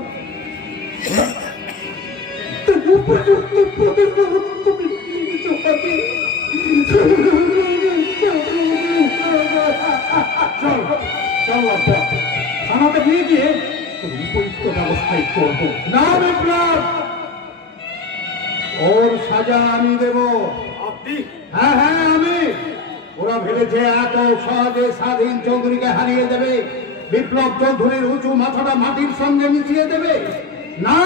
আমাকে নিয়ে গিয়ে উপযুক্ত ব্যবস্থায় করবো। না বিপ্লব, ওর সাজা আমি দেব। আপনি হ্যাঁ হ্যাঁ আমি। ওরা ভেবেছে এত সহজে স্বাধীন চৌধুরীকে হারিয়ে দেবে, বিপ্লব চৌধুরীর উঁচু মাথাটা মাটির সঙ্গে মিশিয়ে দেবে। না,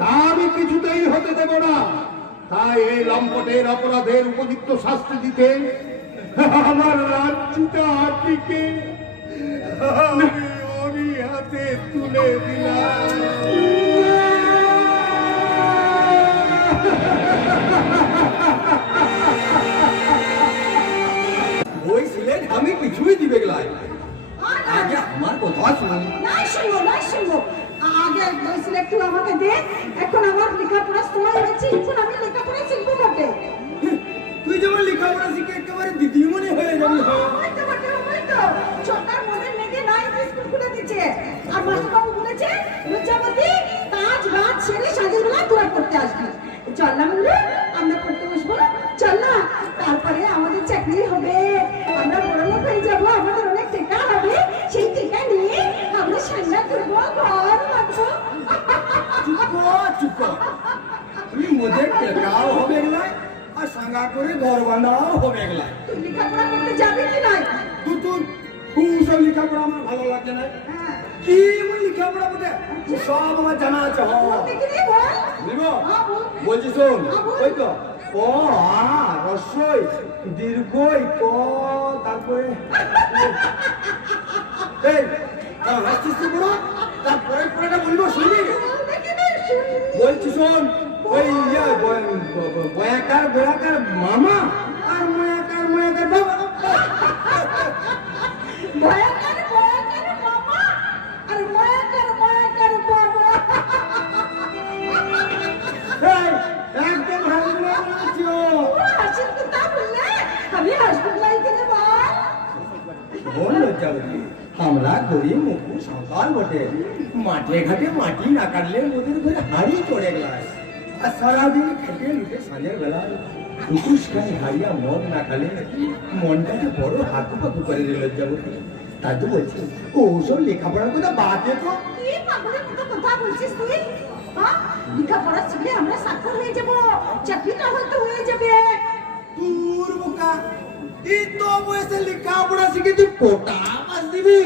তা আমি কিছুতেই হতে দেব না। তাই এই লম্পটের অপরাধের উপযুক্ত শাস্তি দিতে আমার রাজ্যটা হাতিকে আমি হাতে তুলে দিলাম। ওই সিলেট আমি কিছুই দিবে গেলাই, আগে আমার কথা শুনুন। নাই শুনবো, নাই শুনবো। আগে বলছিল একটু আমাকে দে, এখন আমার লেখাপড়ার সময় হয়েছে, এখন আমি লেখাপড়া শিখবো বটে। তুই যেমন লেখাপড়া শিখে একেবারে দিদিমণি হয়ে যাবি। ওই তো বটে, ওই তো। ছোটার মনের মেঘে নাই স্কুল খুলে দিচ্ছে। আর মাস্টারবাবু বলেছে, লজ্জাবতী কাজ রাত ছেড়ে সাঁঝের বেলা দোয়া করতে আসবি। চল না বন্ধু, আমরা পড়তে বসবো, চল না। তারপরে আমাদের চাকরি হবে, আমরা বড় লোক হয়ে যাবো, আমাদের অনেক টাকা হবে। সেই টাকা নিয়ে আমরা সাংসা করবো, ঘর বাঁধবো। চুপ কর। তুই মোদের টেকাও হবে গেলাই আর সাঙ্গা করে ঘর বাঁধাও হবে গেলাই। তুই লেখাপড়া করতে যাবি কি নাই? তুই সব লেখাপড়া আমার ভালো লাগছে না। হ্যাঁ, কি আমি লেখাপড়া বটে সব আমার জানা আছে। দেখি রে, বল। নিব হ্যাঁ, বল। বলছি শোন, হ্যাঁ, বল। ওই তো ও রস্যই দীর্ঘই ক তারপরে এই হাসছিস বড়, তারপরে পরেটা বলবো শুনবি। দেখি রে, শুনি। বলছি শোন, ওই বয়াকার মামা আর ময়াকার বাবা। ভয়ঙ্কর ভয়ঙ্কর মামা আর ভয়ঙ্কর ভয়ঙ্কর বাবা। এই, একদম হাসবে বলেছো। হাসির কথা বললে আমি হাসপাতালে গেলে বল। বল লজ্জাবতী, আমরা গরিব মুখু সকাল বটে, মাঠে ঘাটে মাটি না কাটলে ওদের ঘরে হাড়ি চড়ে গেলায়। আর সারাদিন খেটে লুটে সাঁঝের বেলায় দুপুস খাই হাড়িয়া মদ না খালে মনটাকে বড় হাঁকু পাকু করে দিল লজ্জাবতী। তাই তো বলছি ওসব লেখাপড়ার কথা বাদ দে তো। কি পাগলের মতো কথা বলছিস তুই? হ্যাঁ, লেখাপড়া শিখলে আমরা সাক্ষর হয়ে যাবো, চাকরিটা হয়তো হয়ে যাবে। তোর বোকা, এই তো বয়সে লেখাপড়া শিখে তুই কোটা পাস দিবি?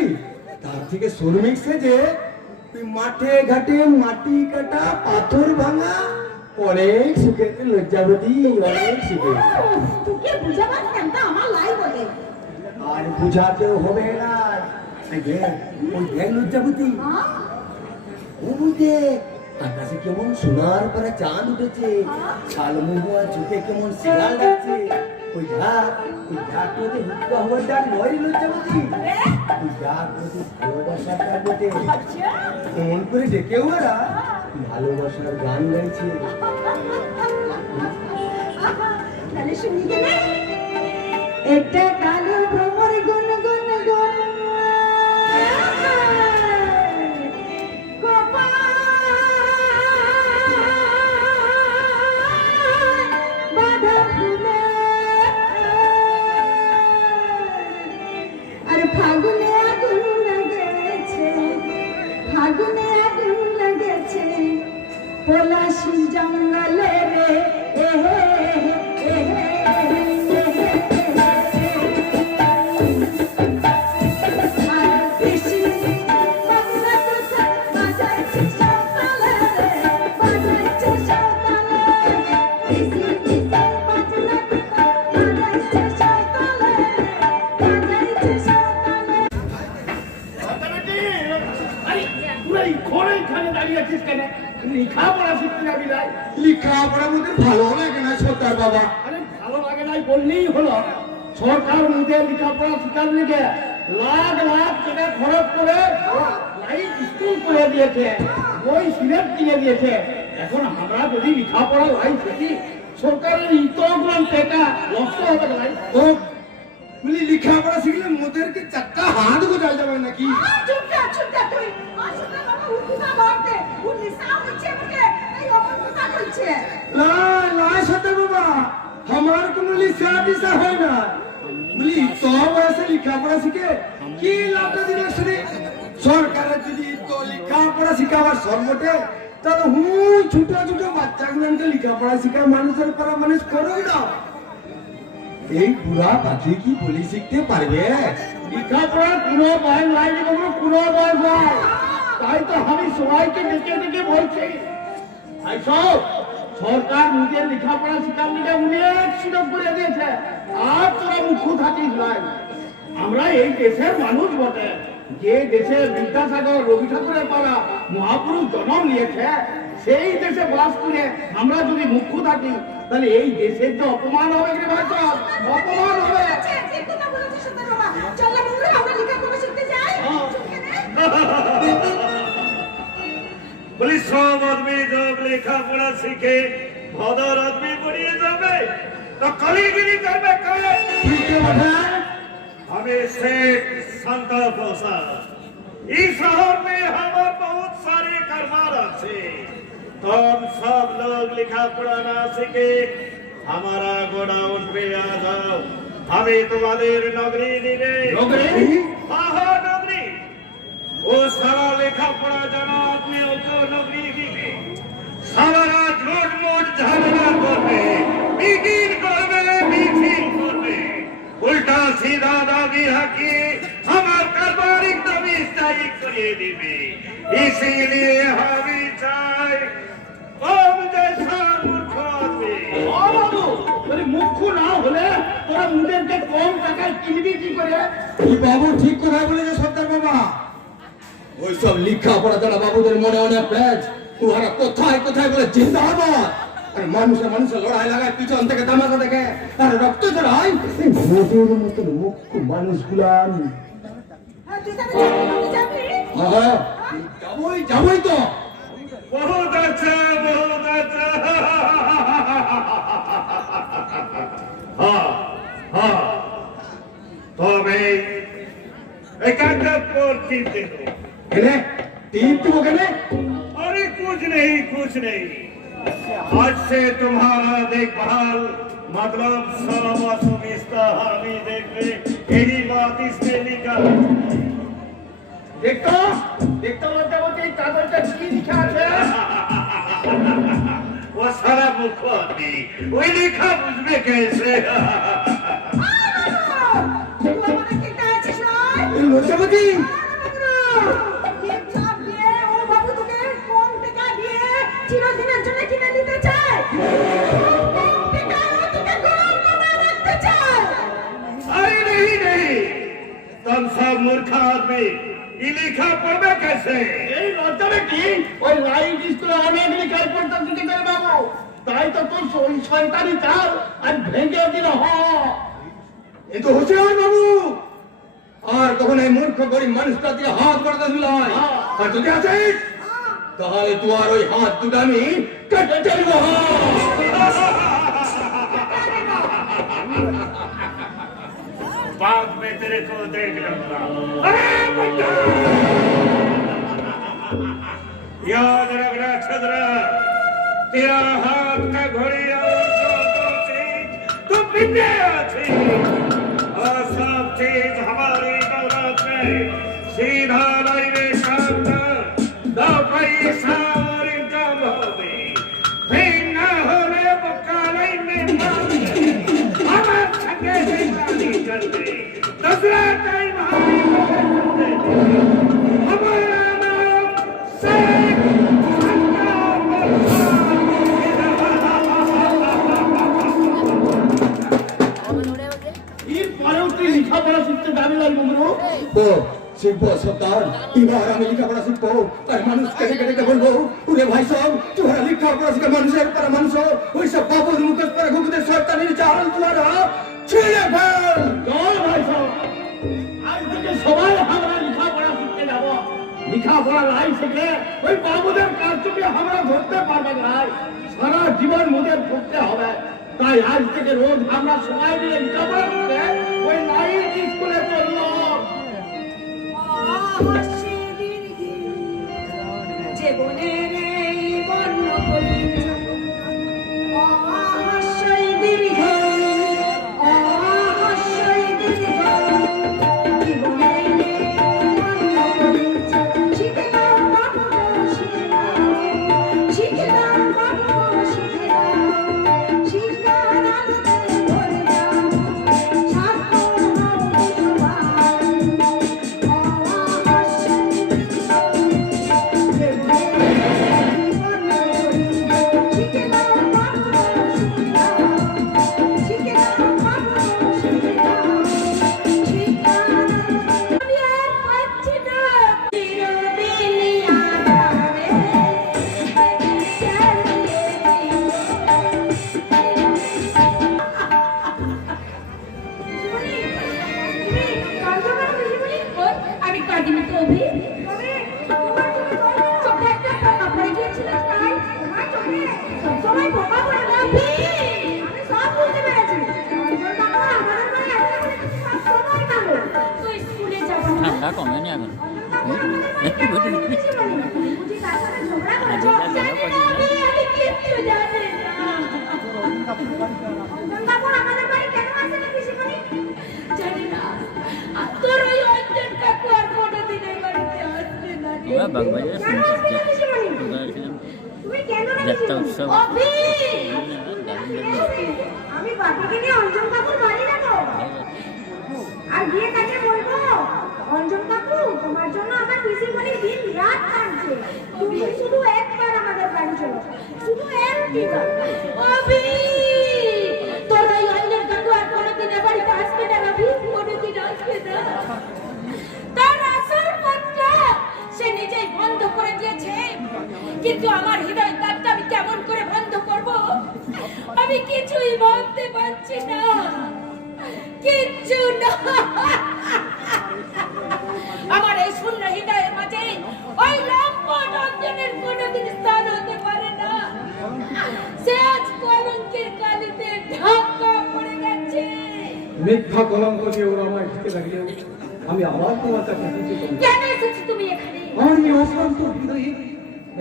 তার থেকে শ্রমিক সেজে তুই মাঠে ঘাটে মাটি কাটা পাথর ভাঙা অনেক শিখে লজ্জাবতী, অনেক শিখে। তোকে বুঝাবার কেনটা আমার লাই বলে। আর বুঝাতেও হবে না। আগে ওই দেখ লজ্জাবতী, হ্যাঁ, ও বুঝে আকাশে কেমন সোনার পরে চাঁদ উঠেছে, শালমহুয়া চোখে কেমন শিয়াল ডাকছে। ওই ডাক তোদের হুক্কা হওয়ার ডাক নয় লজ্জাবতী, ওই ডাক তোদের ভালোবাসার ডাক বটে। এমন করে ডেকে ওরা ভালোবাসার গান গাইছে। তাহলে শুনি গেলে একটা কালো ভ্রমর গুন গুন গুন বাধা ফুলে আর ফাগুনে আগুন লেগেছে, ফাগুনে আগুন লেগেছে পলাশি জঙ্গলে রে। লেখাপড়া শিখতে যাবি নাই? লেখাপড়া মধ্যে ভালো লাগে না সর্দার বাবা। আরে ভালো লাগে নাই বললেই হলো। সরকার মুখে লেখাপড়া শিখার লিগে লাখ লাখ টাকা খরচ করে লাইট স্কুল করে দিয়েছে, বই সিলেট কিনে দিয়েছে। এখন আমরা যদি লেখাপড়া লাই শিখি, সরকারের ইতগ্রাম টাকা নষ্ট হবে নাই। ও বলি লেখাপড়া শিখলে মোদেরকে চারটা হাত গোজাল যাবে নাকি? চুপটা চুপটা তুই আসলে বাবা উঠা মারতে উনি সাউন্ড হচ্ছে আমাকে এই অপরাধ করছে। না না সর্দার বাবা, আমার কোনো লিসা হয় না। বলি তো বয়সে লেখাপড়া শিখে কি লাভটা দিল শুনে? সরকারের যদি তো লেখাপড়া শিখাবার সর্বটে তাহলে ছোট ছোট বাচ্চাগুলোকে লেখাপড়া শিখায় মানুষের পর মানুষ করুক না। এই বুড়া পাখি কি বলি শিখতে পারবে? লেখাপড়ার কোনো বয়স নাই রে বাবু, কোনো বয়স নাই। তাই তো আমি সবাইকে ডেকে ডেকে বলছি, ভাই সব সরকার নিজের লেখাপড়া শিখার নিয়ে অনেক সুযোগ করে দিয়েছে, আর তোরা মুখ্য থাকিস নাই। আমরা এই দেশের মানুষ বটে, যে দেশে বিদ্যাসাগর রবি ঠাকুরের পাড়া মহাপুরুষ জন্ম নিয়েছে, সেই দেশে বাস করে আমরা যদি মুখ্য থাকি, তাহলে এই দেশের যে অপমান হবে রে ভাই সব, অপমান হবে। চল না বন্ধু, আমরা লেখাপড়া শিখতে যাই। বলি সব আদমি জব লেখাপড়া শিখে ভদর আদমি বনিয়ে যাবে তো কলিগিরি করবে কালে। हमें शेख संता पोसा इस शहर में हमारे बहुत सारे करमार अच्छे, तो हम सब लोग लिखा पढ़ा ना सीखे हमारा गोडाउन पे आ जाओ, हमें तुम्हारे नौकरी दिले। नौकरी? हाँ हाँ नौकरी, वो सारा लिखा पढ़ा जाना आदमियों को नौकरी दिले। सारा झूठ मूठ झगड़ा करते, मीटिंग करते, मीटिंग करते, उल्टा सीधा दाबी हाकी हमार कारबार एकदम स्ट्राइक करिए दिबे। इसीलिए हमें चाहे कम जैसा मूर्ख आदमी। ও বাবু, তোর মুখ্য না হলে তোরা মুদেরকে কম টাকায় কিনবি কি করে? এই বাবু ঠিক কথা বলেছে সর্দার বাবা। ওই সব লেখাপড়া যারা বাবুদের মনে অনেক প্যাচ, ওরা কোথায় কোথায় বলে জিন্দাবাদ, আর মানুষের লড়াই লাগায় পিছন থেকে তামাশা দেখে আর রক্ত ঝরায়। এই মোদের মতন মুখ্য মানুষগুলান হ্যাঁ যাবই তো। बहुत अच्छा, बहुत अच्छा। हाँ हाँ, तो मैं एक दे दो। কেনে টিপ দিব কেনে? अरे कुछ नहीं कुछ नहीं, आज से तुम्हारा देखभाल मतलब सब असुविधा हामी देखते, यही बात इसने लिखा। দেখতো দেখতো বলতে বলতে এই কাগজটা কি লিখা আছে? वो सारा मुख आदमी वही लिखा बुझमे कैसे। এই লজ্জাবতী চিরদিনের জন্য কিনে নিতে চায়। अरे नहीं नहीं, तुम सब मूर्ख आदमी ये लिखा पढ़বে कैसे? এই লজ্জাবে কি ওই লাইট স্কুলে অনেক লিখার পড়তাম শিখেছে রে বাবু, তাই তো তোর ওই শয়তানি চাল আর ভেঙে দিল। এ তো হোসেন বাবু, আর তখন এই মূর্খ গরিব মানুষটা দিয়ে হাত করতে দিল। আর যদি আছিস তাহলে তুই আর ওই হাত দুটো আমি কেটে চলবো। बाद में तेरे को देख लूंगा। अरे बेटा! याद रखना छदरा, तेरा हाथ का घड़ी और जो दो चीज तू बिन्ने आती, और सब चीज हमारी दौलत में सीधा लाइने काम कर, दो पैसा और इनकम होगी, फिर न होने बुक्का लाइने मार दे, हमारे छक्के से शादी कर दे, दूसरा टाइम हमारा नाम शेख संता এর পরেও তুই লেখাপড়া শিখতে দাবি লাগবে বন্ধু। ও শিখবো সর্দার, এবার আমি লেখাপড়া শিখবো, তাই মানুষ কেটে কেটে বলবো ওরে ভাই সব তোরা লেখাপড়া শিখে মানুষের পর মানুষ ওই সব বাবুর মুখের পরে ঘুমদের সরকারের চাল তোরা ছেড়ে ফেল। চল ভাই সব, আজ থেকে সবাই আমরা লেখাপড়া শিখতে যাব। লেখাপড়া লাই শিখলে ওই বাবুদের কাজ থেকে আমরা ধরতে পারবে না, সারা জীবন মুদের করতে হবে। তাই আজ থেকে রোজ আমরা সবাই মিলে লেখাপড়া করতে ওই লাইট স্কুলে চললো। জীবনের এই বর্ণ পরিচয় অহস্যই দীর্ঘ, অহস্যই দীর্ঘ। জীবনের এই বর্ণ পরিচয় শিখে নাও বাবু শিখে নাও, পিসিমণি, অঞ্জন কাকু পিসিমণি, ওই, আমি কাঁদিনি তো অভি। তবে তোমার চোখে একটা পোকা পড়ে গিয়েছিল, তাই তোমার চোখে সবসময় পোকা পড়ে না, অভি। আমি সব বুঝতে পেরেছি। অঞ্জন কাকু আমাদের বাড়ি আসলে সবসময় কাঁদে। তুই স্কুলে যাবো না? ঠান্ডা কমেনি এখন একটু বুঝি তার সাথে ঝগড়া করেছো? আমি কিচ্ছু জানি না। অঞ্জন কাকু আমাদের বাড়ি কেন আসেনি পিসিমণি? জানি না। আর তোর ওই অঞ্জন কাকু আর কোনোদিন এই বাড়িতে আসবে না রে। ওরা বাগবাজারে কেন আসবে না পিসিমণি? তুমি কেন না যাত্রা পিসিমণি? উৎসব। অভি! আমি বাপিকে নিয়ে অঞ্জন কাকুর বাড়ি যাবো। আর গিয়ে তাকে বলবো, অঞ্জন কাকু তোমার জন্য আমার পিসিমণি দিন রাত কাঁদছে, তুমি শুধু একবার আমাদের বাড়ি চলো, শুধু একবার। অভি, তোর ওই অঞ্জন কাকু আর কোনোদিন এ বাড়িতে আসবে না, অভি, কোনোদিন আসবে না। তার আসল পথটা সে নিজেই বন্ধ করে দিয়েছে, কিন্তু আমার হৃদয় তারটা আমি কেমন করে বন্ধ করব, আমি কিছুই ভাবতে পারছি না, কিচ্ছু না। আমার এই শূন্য হৃদয়ের মাঝে ওই লম্পট অঞ্জনের কোনোদিন স্থান হতে পারে না। সে আজ কলঙ্কের কালিতে ঢাকা পড়ে গেছে। মিথ্যা কলঙ্ক দিয়ে ওরা আমায় ঢুকে লাগলেও আমি আবার তোমার কাছে কিছু করব। কেন এসেছি তুমি এখানে? আমার এই অশান্ত হৃদয়ে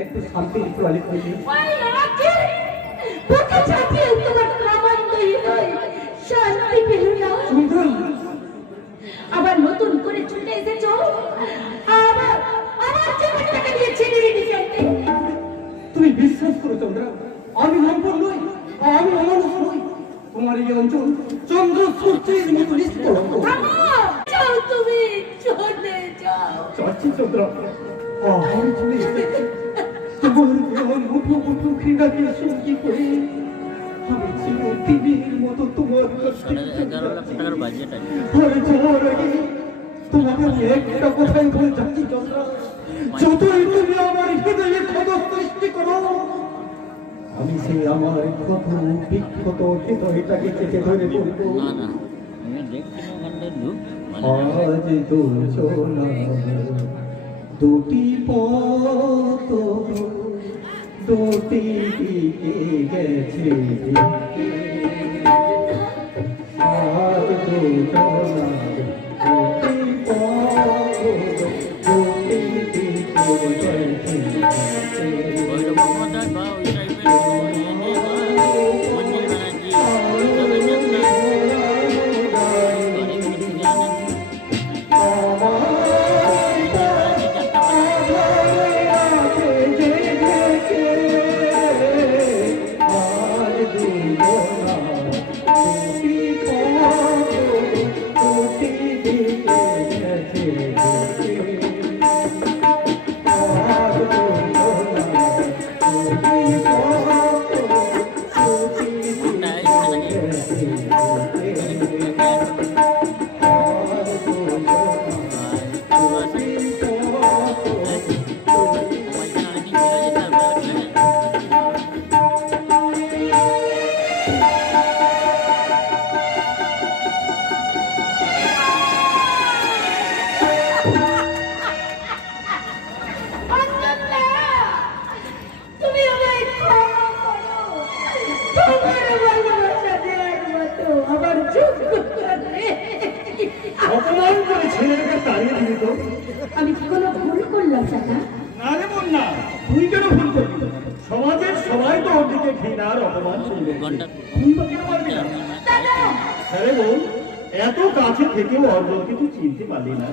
একটু শান্তির প্রলিপ হয়েছে। ওই আঁখি, বুকে চাপিয়ে তোমার ক্রমান্বয়ী হৃদয় শান্তি পেল না। আবার নতুন করে ছুটে এসেছো, আবার আমার জীবনটাকে নিয়ে ছেড়ে দিতে। তুমি বিশ্বাস করো চন্দ্রা, আমি লম্পট নই, আমি অমানুষ নই। তোমার এই অঞ্চল চন্দ্র সূর্যের মতো নিষ্কলঙ্ক। থামো, যাও তুমি, চলে যাও। যাচ্ছি চন্দ্রা, আমি চলে এসেছি। তোমার প্রেমের মুঠো মুঠো ঘৃণাকে সঙ্গী করে আমি চিরদিনের মতো তোমার কাছ থেকে 11 লাখ টাকার বাজেট আছে আর যাওয়ার আগে তোমাকে আমি একটা কথাই বলে যাচ্ছি চন্দ্রা, যতই তুমি আমার হৃদয়ে ক্ষত সৃষ্টি করো, আমি সেই আমার ক্ষত বিক্ষত হৃদয়টাকে চেপে ধরে বলবো, না না আমি দেখছি না ওখানটা ঢুক আজ দুজনা দুটি পথ দুটি দিকে গেছে, আজ দুজনা দুটি পথ দুটি দিকে গেছে। ওই রকম বা ওই টাইপের ইয়ে নিয়ে বা মন্দির বানাচ্ছি তবে যাত্রা অনেক কিছু থেকে আনেন অঞ্জনদা, তুমি আমায় ক্ষমা করো। তোমার ভালোবাসা দেওয়ার মতো আমার যোগ্য করে। অপমান করে ছেলেকে তাড়িয়ে দিবি তো? আমি কি কোনো ভুল করলাম চাচা? না রে মন না, তুই কেন ভুল করবি? সমাজের সবাই তো ওর দিকে ঘৃণার অপমান শুনবে, ঘন্টা তুই তো কেন পারবি না? দাদা, আরে বোন, এত কাছে থেকেও অর্জনকে তুই চিনতে পারলি না,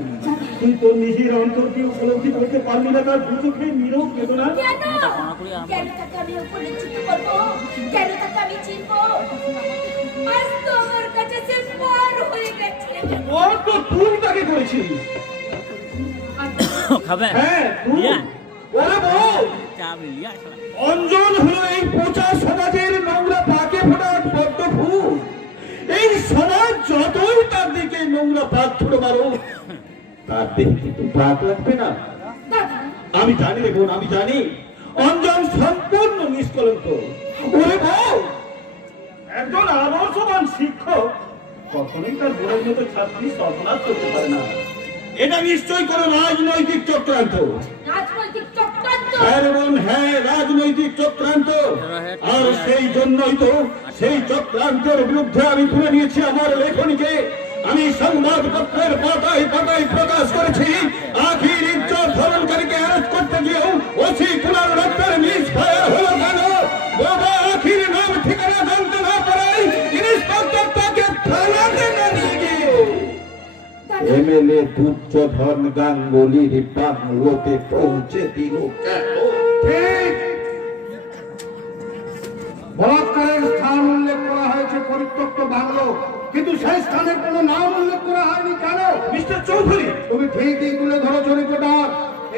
তুই তোর নিজের অন্তরকে উপলব্ধি করতে পারলি না, তার দু চোখে নীরব বেদনা। কেন? ক্ষমা করে কেন তাকে আমি উপলব্ধি করবো? কেন তাকে আমি চিনবো? আজ তো আমার কাছে সে পার হয়ে গেছে। ওর তো তুই তাকে করেছিস। খাবে হ্যাঁ, তুই। লিয়া ওরে বল, চা লিয়া শালা অঞ্জন হলো এই পচা সমাজের নোংরা পাকে ফোটা পদ্ম ফুল। এই সমাজ যতই তার দিকে নোংরা পাক ছুড়ে মারো, তার দিকে কিন্তু পাক লাগবে না। দাদা, আমি জানি রে বোন, আমি জানি অঞ্জন সম্পূর্ণ নিষ্কলঙ্ক। ওরে বল, একজন আদর্শবান শিক্ষক কখনোই তার বোনের মতো ছাত্রী সর্বনাশ করতে পারে না। এটা নিশ্চয়ই কোনো রাজনৈতিক চক্রান্ত। রাজনৈতিক চক্রান্ত? হ্যাঁ রে বোন, হ্যাঁ, রাজনৈতিক চক্রান্ত। আর সেই জন্যই তো সেই চক্রান্তের বিরুদ্ধে আমি তুলে নিয়েছি আমার লেখনীকে। আমি সংবাদপত্রের পাতায় পাতায় প্রকাশ করেছি আখির ইজ্জত হরণকারীকে অ্যারেস্ট করতে গিয়েও ওসি কুলার রক্তের মিস ফায়ার হলো কেন? বাবা আখির নাম ঠিকানা জানতে না পারাই ইন্সপেক্টর তাকে থানাতে না নিয়ে গিয়ে এমএলএ দুর্যোধন গাঙ্গুলির বাংলোতে পৌঁছে দিল কেন? ঠিক। বলাৎকারের স্থান উল্লেখ করা হয়েছে পরিত্যক্ত বাংলো, কিন্তু সেই স্থানের কোনো নাম উল্লেখ করা হয়নি কেন? মিস্টার চৌধুরী, তুমি ঠিকই তুলে ধরেছো রিপোর্টার।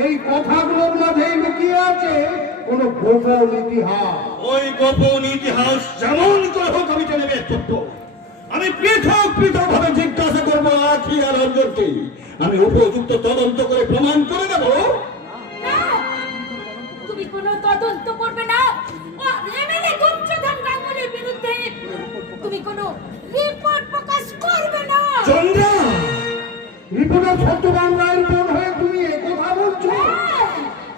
এই কথাগুলোর মাঝে লুকিয়ে আছে কোন গোপন ইতিহাস। ওই গোপন ইতিহাস যেমন করে হোক আমি জেনে বের করব। আমি পৃথক ভাবে জিজ্ঞাসা করবো আখি আর অর্জনকে। আমি উপযুক্ত তদন্ত করে প্রমাণ করে দেব। না, তুমি কোনো তদন্ত করবে না। ও এমএলএ দুর্যোধন গাঙ্গুলির বিরুদ্ধে তুমি কোনো রিপোর্ট প্রকাশ করবে না। চন্দ্রা, রিপোর্টার সত্যবান রায়ের বোন হয়ে তুমি এ কথা বলছো? হ্যাঁ,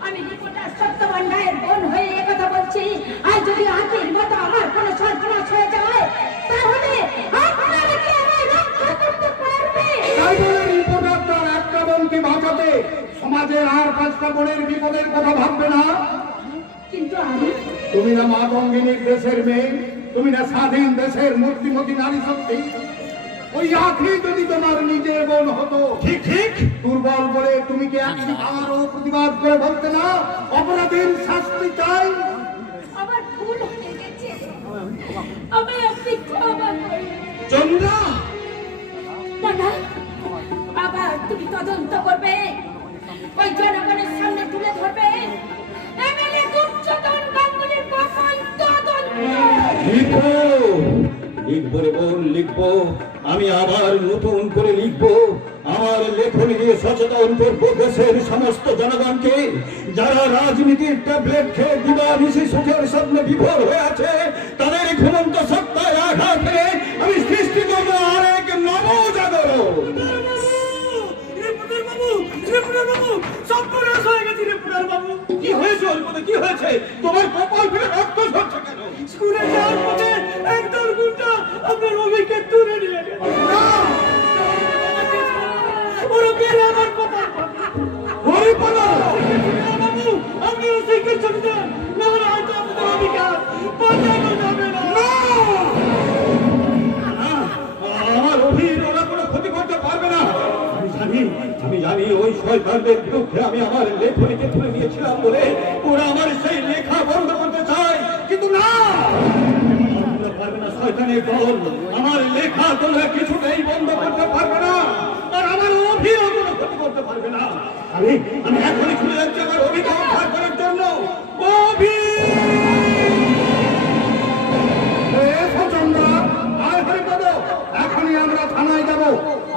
আমি রিপোর্টার সত্যবান রায়ের বোন হয়ে এ কথা বলছি। আর যদি আখির মতো আমার কোনো সর্বনাশ হয়ে যায়, তাহলে আপনারা কি আমায় রক্ষা করতে পারবে? তাই বলে রিপোর্টার তার একটা বোনকে বাঁচাতে সমাজের আর 5টা বোনের বিপদের কথা ভাববে না? কিন্তু আমি তুমি না মাতঙ্গিনীর দেশের মেয়ে, তুমি না স্বাধীন দেশের মূর্তিমতী নারী শক্তি। ওই আখি যদি তোমার নিজের বোন হতো, ঠিক ঠিক দুর্বল বলে তুমি কি একটি আরো প্রতিবাদ করে বলতে না অপরাধীর শাস্তি চাই? আমার ভুল হয়ে গেছে, আমি আপনি ক্ষমা করুন। চন্দ্রা, দাদা, আবার তুমি তদন্ত করবে, ওই জনগণের সামনে তুলে ধরবে এমএলএ দুর্যোধন গাঙ্গুলির গোপন তদন্ত। লিখবো লিখবো রে বোন, লিখবো। আমি আবার নতুন করে লিখবো। আমার লেখনী দিয়ে সচেতন করবো দেশের সমস্ত জনগণকে, যারা রাজনীতির ট্যাবলেট খেয়ে দিবানিশি সুখের স্বপ্নে বিভোর হয়ে আছে, তাদের ঘুমন্ত সত্তায় আঘাত করে আমি সৃষ্টি করবো আরেক নবজাগরণ। কি হয়েছে ওর মধ্যে, কি হয়েছে? তোমার কপাল ফেলে রক্ত ঝরছে কেন? স্কুলে যাওয়ার পথে একদল গুন্ডা আপনার অভিকে তুলে নিয়ে গেল। ওরা মেরে আমার কপাল হরি পালা। বাবু, আপনি ওর শিক্ষার ছবি দেন, না হলে হয়তো আপনাদের অধিকার বাঁচানো যাবে না। আমার অভির ওরা কোনো ক্ষতি করতে পারবে না। আমি জানি ওই শয়তানদের বিরুদ্ধে আমি আমার লেখনীকে তুলে নিয়েছিলাম বলে ওরা আমার সেই লেখা বন্ধ করতে চায়, কিন্তু না, পারবে না। শয়তানের দল আমার লেখা তোলা কিছুতেই বন্ধ করতে পারবে না, আর আমার অভিও কোনো ক্ষতি করতে পারবে না। আমি এখনই খুলে যাচ্ছি আমার অভিকে উদ্ধার করার জন্য। অভি, এসো চন্দ্রা, আয় হরিপদ, এখনই আমরা থানায় যাব।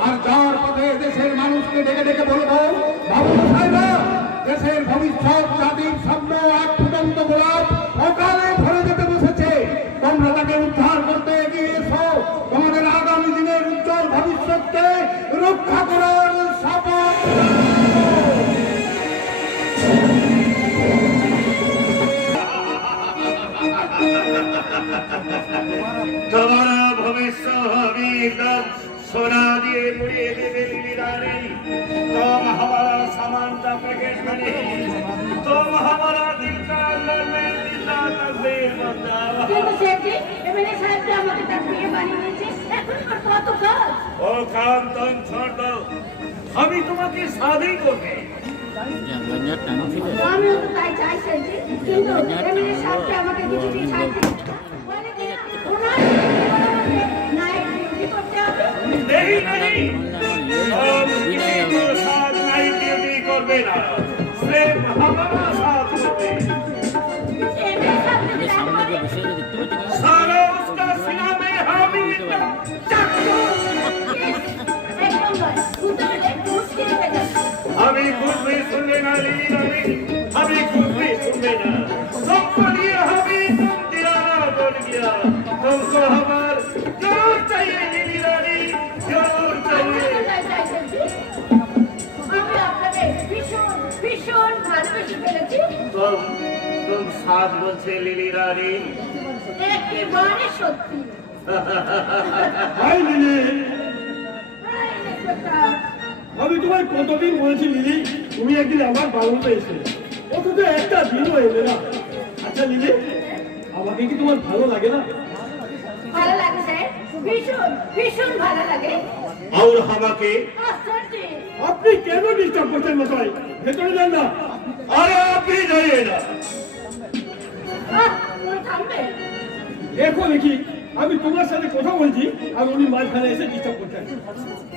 আর যার পথে দেশের মানুষকে ডেকে ডেকে বলবো, বাবু সাহেবরা, দেশের ভবিষ্যৎ জাতির স্বপ্ন এক ফুটন্ত গোলাপ অকালে ধরে যেতে বসেছে। তোমরা তাকে উদ্ধার করতে এগিয়ে এসো। তোমাদের আগামী দিনের উজ্জ্বল ভবিষ্যৎকে রক্ষা করার শপথ। তোমারা ভবিষ্যৎ আমি एकदम सोना दिए मुड़िए देवे लीलारी। तुम हमारा सामान का पैकेट बने, तुम हमारा दिल का अंदर में जिंदा तस्वीर बताओ। কিন্তু সেটি এমএলএ সাহেবরা আমাকে তার থেকে বানিয়ে দিয়েছে, এখন আর কত কাজ। ও কাম তুম छोड़ दो, আমি তোমাকে শাদি করবে। Jangan tangan sih. আমিও তো তাই চাই সেটি, কিন্তু এমএলএ সাহেবরা আমাকে কিছুতেই ছাড়ছে না। বলে কি ওনার নাইট ডিউটি করতে হবে। नहीं नहीं, तुम किसी को साथ नहीं ड्यूटी करबे ना, सिर्फ हमारा साथ करबे। এমএলএ সাহেবরা Ini sama dia bisa gitu juga. सारा उसका सीना में हम ही चाकू। একদম নয়, দুটোকে মুশকিল হয়ে যাচ্ছে। अभी कुछ भी सुन लेना लीली रानी, अभी कुछ भी सुन लेना। सबको लिए अभी दीवाना बोल गया, तुमको हमार जरूर चाहिए लीली रानी। সাজ বলছে লিলি রানী। একেবারে সত্যি। হাই লিলি, এই ইন্সপেক্টর, আমি তোমায় কতদিন বলেছি লিলি, তুমি একদিন আমার বাংলোতে এসে, অথচ একটা দিনও এলে না। আচ্ছা লিলি, আমাকে কি তোমার ভালো লাগে না? ভালো লাগে স্যার, ভীষণ ভীষণ ভালো লাগে। আর আমাকে আশ্চর্য। আপনি কেন ডিস্টার্ব করছেন মশাই? ভেতরে যান না। আরে আপনি যাইয়ে না। তুমি থামবে? দেখো দেখি, আমি তোমার সাথে কথা বলছি আর উনি মাঝখানে এসে ডিস্টার্ব করছেন।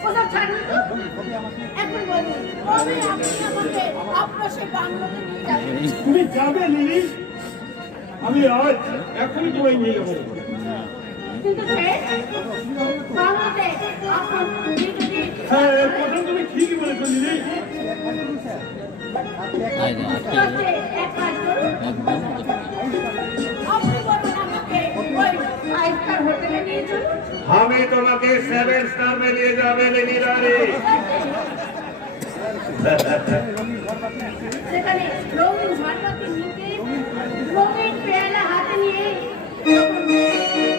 ওসব ছাড়ুন তো। এখন বলুন, কবে আপনি আমাকে আপনার সেই বাংলোতে নিয়ে যাবেন? তুমি যাবে লিলি? আমি আজ এখনই তোমায় নিয়ে যাবো। কিন্তু স্যার, বাংলোতে আপনার স্ত্রী যদি হ্যাঁ, প্রথম তুমি ঠিকই বলেছো লিলি। করতে এক কাজ করুন। আপনি বলুন আমাকে ওই 5 স্টার হোটেলে নিয়ে চলুন। আমি তোমাকে 7 স্টার में নিয়ে যাবে লিলি রানী। সেখানে রঙিন ঝাঁটাকে নিতে, রঙিন পেয়ালা হাতে নিয়ে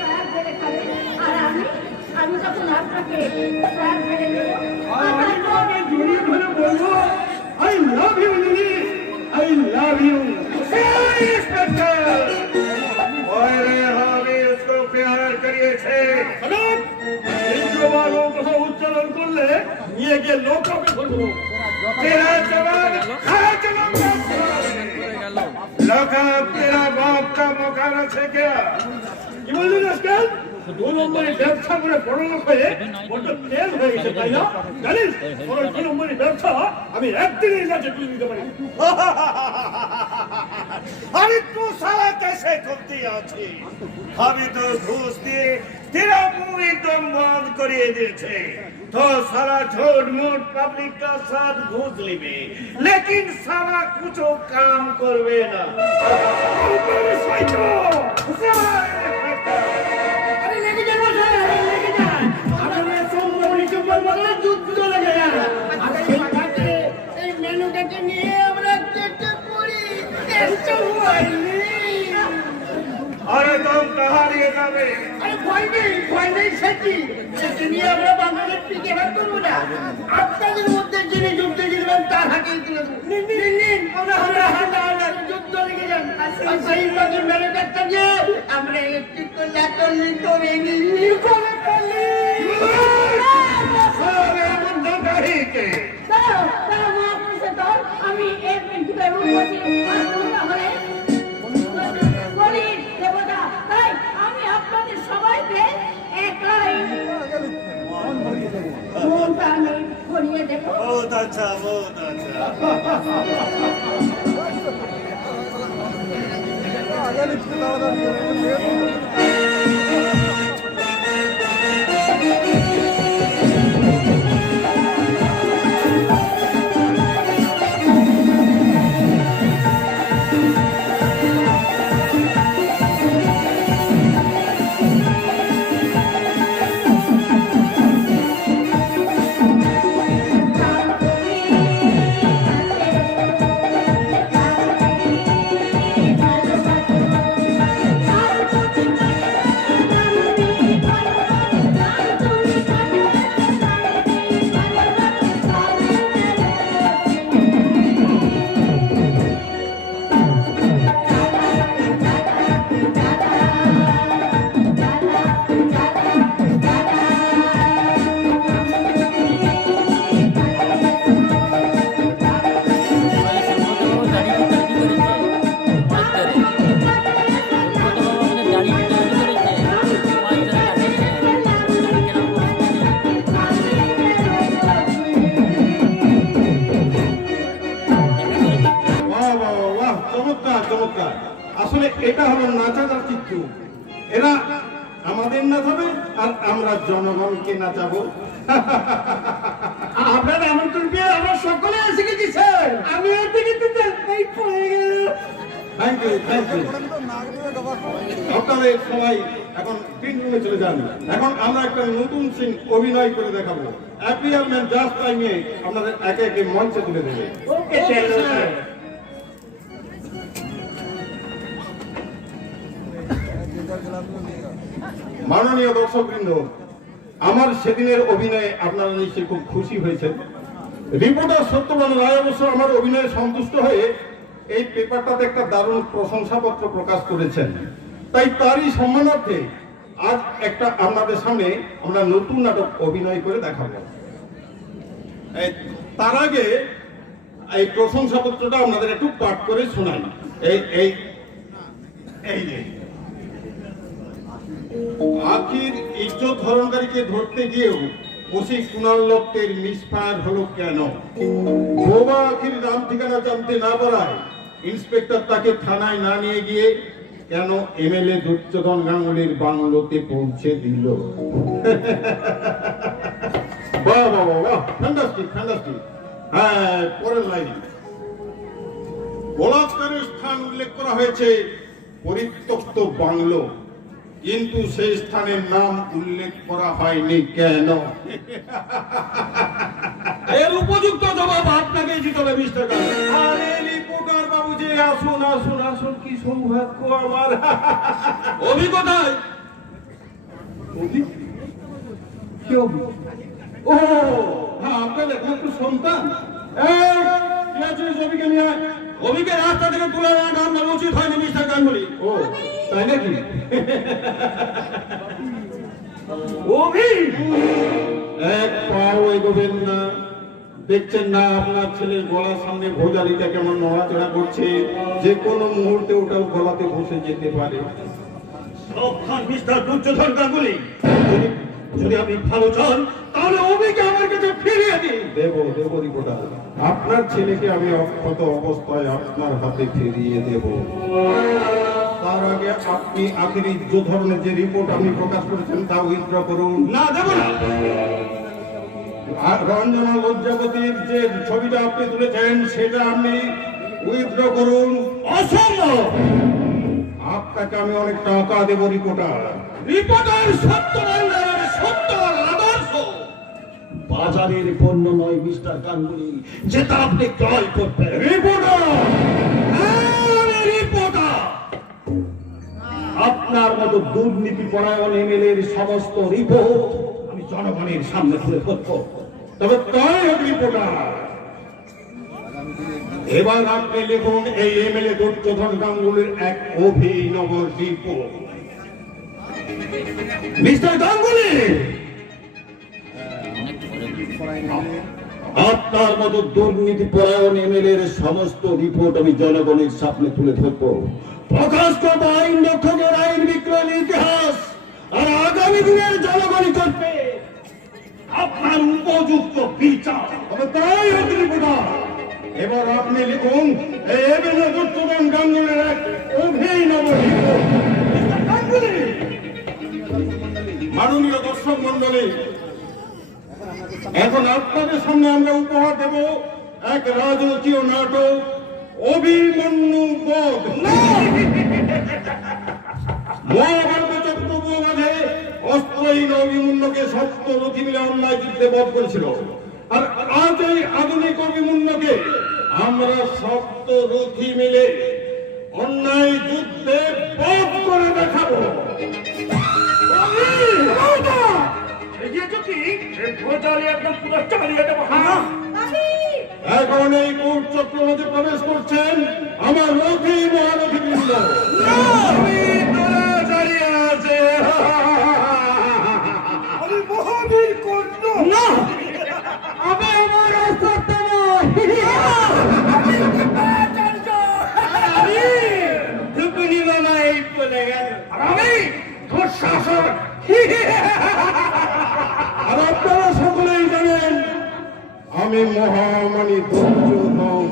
স্যার ফেলে খাবেন। আর আমি তখন আপনাকে স্যার ফেলে দেবো। আমি তোমাকে জড়িয়ে ধরে বলবো, I love you lily, I love you। Inspector, ओए हम इसको प्यार करिए छे। দ্বিতীয়বার ও কথা উচ্চারণ করলে নিয়ে গিয়ে লোককে ধরবো। तेरा जवान खा चलूंगा। लगा तेरा बाप का मुखाना है क्या? কি বললি আজকাল? 2 নম্বরে ব্যবসা করে বড় লোক হয়ে বড় তেল হয়ে গেছে, তাই না? জানিস, ওর 2 নম্বরে ব্যবসা আমি একদিনের কাছে তুলে দিতে পারি। अरे तू साला कैसे करती आछी? আমি তো ঘুষ দিয়ে तेरा मुंह एकदम बंद करिए दिए तो सारा झूठ मूठ पब्लिक का साथ घूस लेबे, लेकिन सारा कुछ काम करवे ना। আরে লেগে যান মশাই, আরে লেগে যান। আপনারা সম্পর্কে চুম্বন বলে যুদ্ধ লেগে যান। আরে মাথাতে এই মেনুটাকে নিয়ে আমরা কেটে পড়ি। এত হয়নি। अरे तुम कहाँ लिए जावे? আরে ভয় নেই সেটি। সেটি নিয়ে আমরা বাংলাদেশ পিকে হাত করবো না। আপনাদের মধ্যে যিনি যুদ্ধে জিতবেন তার হাতেই তুলে দেবো। নিন, আমরা হাত যুদ্ধ লেগে যান। আর সেই বাকি মেনুটাকে নিয়ে আমরা একটি লাটলি করে নিই। করে ফেলি। अरे मुंडा कहीं के দাঁড়াও, দাঁড়াও মহাপুরুষের দল, আমি এক মিনিট বেরোবো বলছি। আর তুমি তাহলে বলি দেবতা, তাই আমি আপনাদের সবাইকে একাই মনটা আমি ভরিয়ে দেবো। बहुत अच्छा, बहुत अच्छा। চমৎকার। আসলে এটা হলো নাচার চিত্র। এরা আমাদের নাচাবে আর আমরা জনগণকে নাচাবো। আপনার আমন্ত্রণ পেয়ে আমরা সকলে এসে গেছি স্যার। আমি এতে কিন্তু দেখতেই পড়ে গেল। Thank you. আপনারা সবাই এখন প্রিন্ট রুমে চলে যান। এখন আমরা একটা নতুন সিন অভিনয় করে দেখাবো। অ্যাপিয়ারমেন্ট জাস্ট টাইমে আপনাদের একে একে মঞ্চে তুলে দেবে। Okay sir. মাননীয় দর্শকবৃন্দ, আমার সেদিনের অভিনয়ে আপনারা নিশ্চয়ই খুব খুশি হয়েছেন। রিপোর্টার সত্যবান রায় অবশ্য আমার অভিনয়ে সন্তুষ্ট হয়ে এই পেপারটাতে একটা দারুণ প্রশংসাপত্র প্রকাশ করেছেন। তাই তারই সম্মানার্থে আজ একটা আপনাদের সামনে আমরা নতুন নাটক অভিনয় করে দেখাবো। তার আগে এই প্রশংসাপত্রটা আপনাদের একটু পাঠ করে শোনাই। এই এই এই যে আখির ইজ্জত হরণকারীকে ধরতে গিয়েও ওসি কুণাল দত্তের মিসফায়ার হলো কেন? বোবা আখির নাম ঠিকানা জানতে না পারায় ইন্সপেক্টর তাকে থানায় না নিয়ে গিয়ে কেন এমএলএ দুর্যোধন গাঙ্গুলির বাংলোতে পৌঁছে দিল? বাহ বাহ বাহ বাহ, ফ্যান্টাস্টিক ফ্যান্টাস্টিক। হ্যাঁ, পরের লাইন, বলাৎকারের স্থান উল্লেখ করা হয়েছে পরিত্যক্ত বাংলো, কিন্তু সেই স্থানের নাম উল্লেখ করা হয়নি কেন? এর উপযুক্ত জবাব আপনাকে দিতে হবে মিস্টার গাঙ্গুলি। আরে রিপোর্টার বাবু যে, আসুন আসুন আসুন, কি সৌভাগ্য আমার। অভিজ্ঞতায় কি হবে? ও হ্যাঁ, আপনার একমাত্র সন্তান। এই, কি আছে ছবিকে নিয়ে আয়। অভিকে রাস্তা থেকে তুলে আনা উচিত হয়নি মিস্টার গাঙ্গুলি। ও তাই নাকি? অভি, এক পাও এগোবেন না। দেখছেন না আপনার ছেলের গলার সামনে ভোজালিটা কেমন নড়াচড়া করছে? যে কোনো মুহূর্তে ওটাও গলাতে বসে যেতে পারে। সাবধান মিস্টার দুর্যোধন গাঙ্গুলি, যদি আপনি ভালো চান তাহলে অভিকে আমার কাছে ফিরিয়ে দিন। দেবো রিপোর্টার, আপনার ছেলেকে আমি অক্ষত অবস্থায় আপনার হাতে ফিরিয়ে দেব। তার আগে আপনি আখেরি ধরনের যে রিপোর্ট আপনি প্রকাশ করেছেন তা উইথড্র করুন। না, দেব না। আর রঞ্জনা লজ্জাবতীর যে ছবিটা আপনি তুলেছেন সেটা আপনি উইথড্র করুন। অসম্ভব। আপনাকে আমি অনেক টাকা দেবো রিপোর্টার। রিপোর্টার সত্য ভান্ডারের সত্য আদর্শ বাজারের পণ্য নয় মিস্টার গাঙ্গুলি, যেটা আপনি ক্রয় করবেন। রিপোর্টার, রিপোর্টার, আপনার মতো দুর্নীতি পরায়ণ এমএলএর সমস্ত রিপোর্ট আমি জনগণের সামনে তুলে ধরব। তবে তাই হোক রিপোর্টার, এবার আপনি লিখুন এই এমএলএ দুর্যোধন গাঙ্গুলির এক অভিনব রিপোর্ট। মিস্টার গাঙ্গুলি, আপনার মতো দুর্নীতি পরায়ণ এমএলএর সমস্ত রিপোর্ট আমি জনগণের সামনে তুলে ধরব। প্রকাশ করব আইন রক্ষকের আইন বিক্রয়ের ইতিহাস, আর আগামী দিনের জনগণই করবে আপনার উপযুক্ত বিচার। তবে তাই হোক রিপোর্টার, এবার আপনি লিখুন এই এমএলএ দুর্যোধন গাঙ্গুলির এক অভিনব রিপোর্ট। মিস্টার গাঙ্গুলি, মাননীয় দর্শক মন্ডলী, এখন আপনাদের সামনে আমরা উপহার দেব এক রাজকীয় নাটক অভিমন্যু বধ। মহাভারত চক্রব্যূহ মাঝে অস্ত্রহীন অভিমন্যুকে সপ্তরথী মিলে অন্যায় যুদ্ধে বধ করেছিল, আর আজ এই আধুনিক অভিমন্যুকে আমরা সপ্তরথী মিলে অন্যায় যুদ্ধে বধ করে দেখাবো। একদম পুরো চালিয়ে দেবো। হ্যাঁ, এখন এই কোর্ট চক্র মধ্যে প্রবেশ করছেন আমার রথী মহারথী বৃন্দ। আমি মহাবীর কর্ণ। না, আমি আমার অস্ত্র নয়। টুকুনি মামা এই বলে গেল, আর আমি তোর শাসক। আর আপনারা সকলেই জানেন আমি মহামানী দুর্যোধন।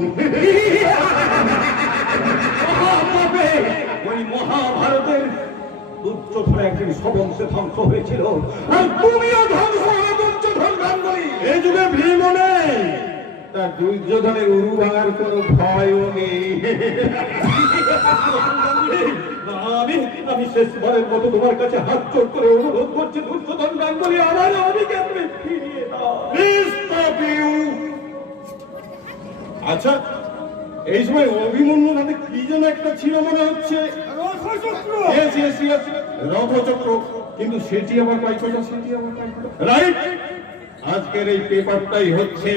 মহাপাপে ওই মহাভারতের দুর্যোধন একদিন সবংশে ধ্বংস হয়েছিল, আর তুমিও ধ্বংস হবে দুর্যোধন গাঙ্গুলি। এই যুগে ভীম নেই, তার দুর্যোধনের উরু ভাঙার কোনো ভয়ও নেই। আমি শেষবারের মতো তোমার কাছে হাত জোড় করে অনুরোধ করছি দুর্যোধন গাঙ্গুলি, আমার অধিকে তুমি ফিরিয়ে দাও। Please stop you. আচ্ছা, এই সময় অভিমন্যু হাতে কি যেন একটা ছিল মনে হচ্ছে। Yes, yes, yes, রথচক্র। কিন্তু সেটি আবার পাই কোথা? রাইট, আজকের এই পেপারটাই হচ্ছে